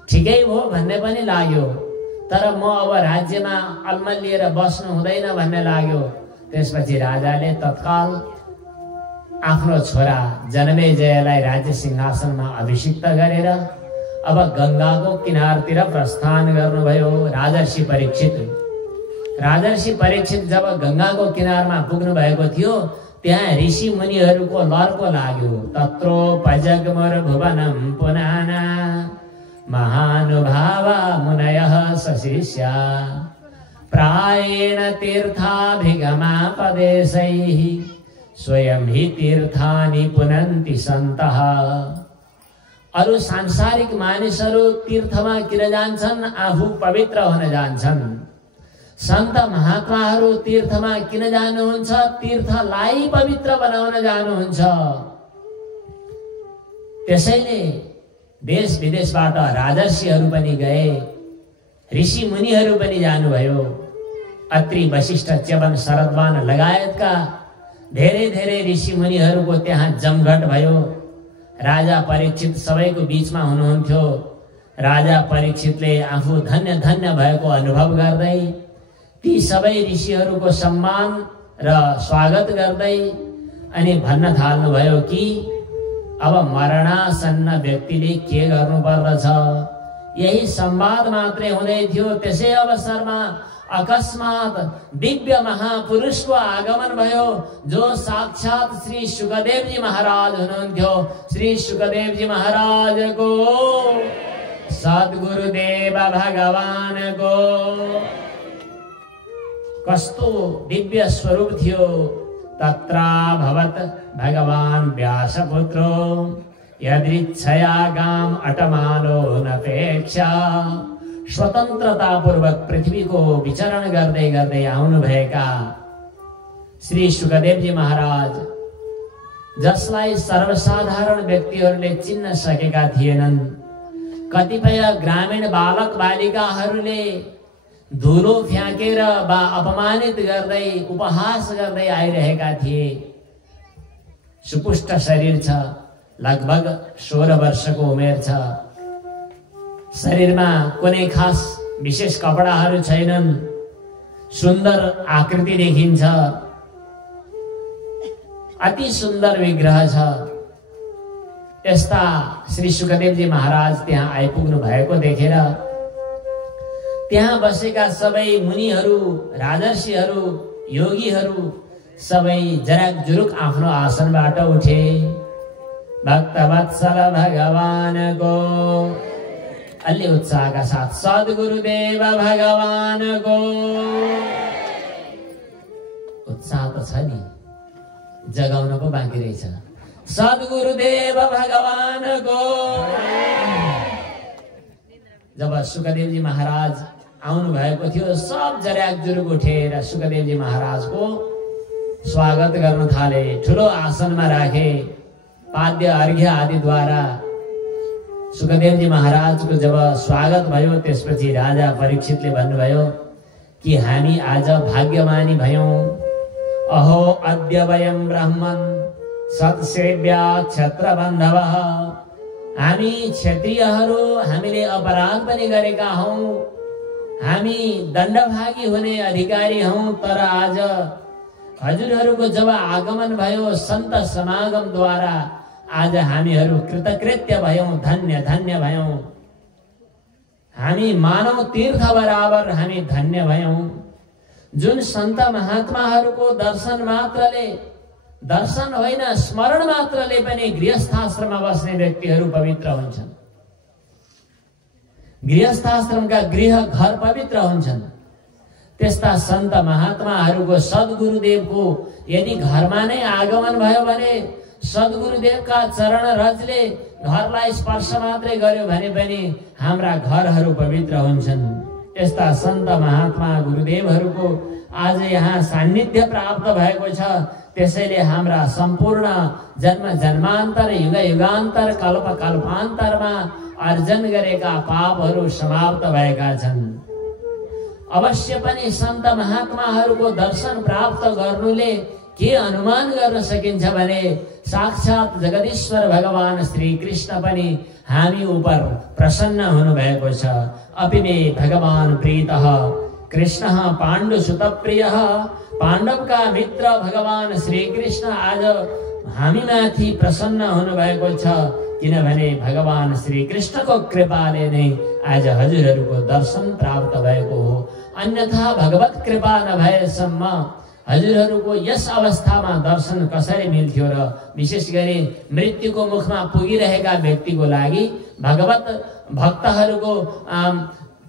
ठिकै हो भन्ने पनि लाग्यो, तर म अब राज्यमा अल्मलिएर बस्नु हुँदैन भन्ने लाग्यो। त्यसपछि राजाले तत्काल आफ्नो छोरा जनमेजयलाई राज्य सिंहासनमा अभिषिक्त गरेर अब गंगाको किनारतिर प्रस्थान गर्नुभयो। राजर्षि परीक्षित जब गंगाको किनारमा पुग्नु भएको थियो, त्यहाँ ऋषि मुनिहरूको लर्को लाग्यो। तत्रोपजग्मुर भुवनम पुनाना महानुभावा मुनयः सशिष्या प्रायेण तीर्थाभिगमापदेशैः स्वयं ही तीर्थानि पुनन्ति सन्तः। अरु सांसारिक मानिसहरू तीर्थमा किन जान्छन्? आफू पवित्र हुन जान्छन्। सन्त महात्माहरू तीर्थमा किन जानुहुन्छ? तीर्थलाई पवित्र बनाउन जानुहुन्छ। त्यसैले देश विदेशबाट राजर्षिहरू पनि गए, ऋषि मुनिहरू पनि जानुभयो। अत्रि वशिष्ठ च्यवन शरद्वान लगायतका धेरै ऋषि मुनिहरूको त्यहाँ जमघट भयो। राजा परीक्षित सबैको बीचमा हुनुहुन्थ्यो। राजा परीक्षितले आफू धन्य धन्य भएको अनुभव गर्दै ती सबै ऋषिहरूको सम्मान र स्वागत गर्दै अनि भन्न थाल्नुभयो कि अब मरणासन्न व्यक्तिले के गर्नुपर्दछ। यही संवाद मात्रै हुँदै थियो। त्यसै अवसरमा अकस्मात दिव्य महापुरुषको आगमन भयो, जो साक्षात श्री शुकदेवजी महाराज हुनुहुन्थ्यो। श्री शुकदेवजी महाराजको, सद्गुरुदेव भगवानको कस्तो दिव्य स्वरूप थियो। तत्रा भवत भगवान व्यासपुत्रो यदृच्छया गाम अटमानो नपेक्षा। स्वतन्त्रतापूर्वक पृथ्वीको विचरण गर्दै गर्दै आउनुभएका श्री शुकदेवजी महाराज, जसलाई सर्वसाधारण व्यक्तिहरूले चिन्न सकेका थिएनन्। कतिपय ग्रामीण बालक बालिकाहरूले धुलो फ्याँकेर वा अपमानित गर्दै उपहास गर्दै आइरहेका थिए। सुपुष्ट शरीर छ, लगभग 16 वर्षको उमेर छ। शरीरमा कुनै खास विशेष कपडाहरू छैनन्। सुन्दर आकृति देखिन्छ। अति सुन्दर विग्रह छ। यस्ता श्री शुकदेवजी महाराज त्यहाँ आइपुग्नु भएको देखेर त्यहाँ बसेका सबै मुनिहरू, राजर्षिहरू, योगीहरू सबै जराक जुरुक आफ्नो आसनबाट उठे। भक्तवत्सल भगवानको अलि उत्साहका साथ सद्गुरुदेव भगवानको। उत्साह त छ नि, जगाउन पो बाँकी रहेछ। सद्गुरुदेव भगवानको। जब सुकदेवजी महाराज आउनु भएको थियो, सब जराक जुरुक उठेर सुकदेवजी महाराजको स्वागत गर्न थाले। ठुलो आसनमा राखे। पाद्य अर्घ्य आदिद्वारा सुकदेवजी महाराजको जब स्वागत भयो, त्यसपछि राजा परीक्षितले भन्नुभयो कि हामी आज भाग्यमानी भयौं। अहो अद्य वयं ब्राह्मण सत्सेव्या क्षत्र बान्धवः। हामी क्षत्रियहरू हामीले अपराध पनि गरेका हौं, हामी दण्डभागी हुने अधिकारी हौं। तर आज हजुरहरूको जब आगमन भयो सन्त समागमद्वारा आज हामीहरू कृतकृत्य भयौं, धन्य धन्य भयौं। हामी मानव तीर्थ बराबर हामी धन्य भयौं। जुन सन्त महात्माहरूको दर्शन मात्रले, दर्शन होइन स्मरण मात्रले पनि गृहस्थाश्रममा बस्ने व्यक्तिहरू पवित्र हुन्छन्। गृहस्थाश्रमका गृह घर पवित्र हुन्छन्। त्यस्ता सन्त महात्माहरूको सद्गुरुदेवको यदि घरमा नै आगमन भयो भने सद्गुरुदेवका चरण रजले घरलाई स्पर्श मात्रै गर्यो भने पनि हाम्रा घरहरू पवित्र हुन्छन्। यस्ता सन्त महात्मा गुरुदेवहरूको आज यहाँ सान्निध्य प्राप्त भएको छ। त्यसैले हाम्रा सम्पूर्ण जन्म जन्मान्तर युग युगान्तर कल्प कल्पान्तरमा अर्जन गरेका पापहरू समाप्त भएका छन्। अवश्य पनि सन्त महात्माहरूको दर्शन प्राप्त गर्नुले के अनुमान गर्न सकिन्छ भने साक्षात जगदीश्वर भगवान श्री कृष्ण पनि हामी उपर प्रसन्न हुनु भएको छ। अपि मे भगवान प्रीतः कृष्णः पाण्डुसुतप्रियः। पाण्डवका मित्र भगवान श्री कृष्ण आज हामीमाथि प्रसन्न हुनु भएको छ, किनभने भगवान श्री कृष्णको कृपाले नै आज हजुरहरूको दर्शन प्राप्त भएको हो। अन्यथा भगवत कृपा नभएसम्म हजुरहरूको यस अवस्थामा दर्शन कसरी मिल्थ्यो र विशेष गरी मृत्युको मुखमा पुगिरहेका व्यक्तिको लागि भगवत भक्तहरूको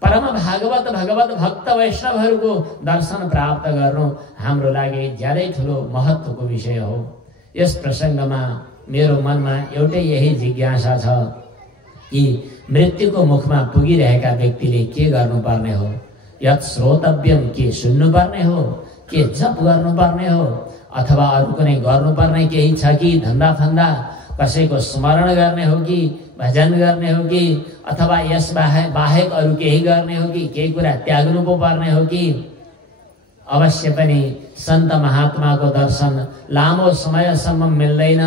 परम भागवत भगवत भक्त वैष्णवहरूको दर्शन प्राप्त गर्नु हाम्रो लागि ज्यादै ठुलो महत्त्वको विषय हो। यस प्रसङ्गमा मेरो मनमा एउटै यही जिज्ञासा छ कि मृत्युको मुखमा पुगिरहेका व्यक्तिले के गर्नुपर्ने हो? यत् श्रोतव्यम, के सुन्नुपर्ने हो, के जप गर्नुपर्ने हो, अथवा अरू कुनै गर्नुपर्ने केही छ कि धन्दा फन्दा कसैको स्मरण गर्ने हो कि भजन गर्ने हो कि अथवा यस बाहेक अरू केही गर्ने हो कि केही कुरा त्याग्नु पो पर्ने हो कि? अवश्य पनि सन्त महात्माको दर्शन लामो समयसम्म मिल्दैन,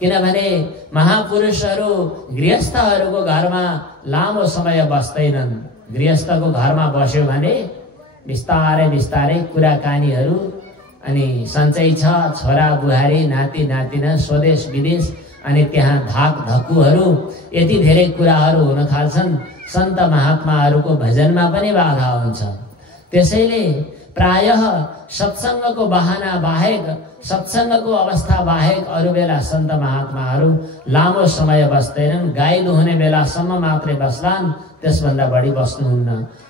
किनभने महापुरुषहरू गृहस्थहरूको घरमा लामो समय बस्दैनन्। गृहस्थको घरमा बस्यो भने बिस्तारै बिस्तारै कुराकानीहरू अनि सञ्चय छ, छोरा बुहारी नाति नातिना स्वदेश विदेश अनि त्यहाँ धाक धक्कुहरू यति धेरै कुराहरू हुन थाल्छन्। सन्त महात्माहरूको भजनमा पनि बाधा हुन्छ। त्यसैले प्रायः सत्सङ्गको बहाना बाहेक, सत्सङ्गको अवस्था बाहेक अरू बेला सन्त महात्माहरू लामो समय बस्दैनन्। गाई दुहुने बेलासम्म मात्रै बस्लान्, त्यसभन्दा बढी बस्नुहुन्न।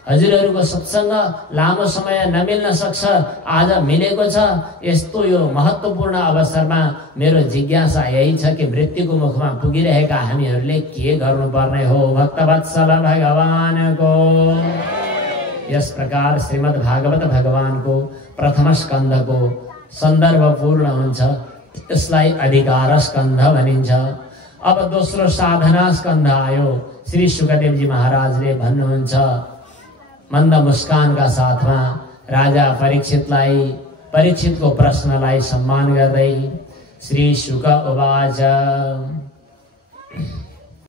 हजुरहरूको सत्सङ्ग लामो समय नमिल्न सक्छ, आज मिलेको छ। यस्तो यो महत्त्वपूर्ण अवसरमा मेरो जिज्ञासा यही छ कि मृत्युको मुखमा पुगिरहेका हामीहरूले के गर्नुपर्ने हो? भक्तवत्सल भगवानको यस प्रकार श्रीमद् भागवत भगवानको प्रथम स्कन्धको सन्दर्भपूर्ण हुन्छ, त्यसलाई अधिकार स्कन्ध भनिन्छ। अब दोस्रो साधना स्कन्ध आयो। श्री सुखदेवजी महाराजले भन्नुहुन्छ मन्द मुस्कानका साथमा राजा परीक्षितलाई, परीक्षितको प्रश्नलाई सम्मान गर्दै श्री शुक उवाच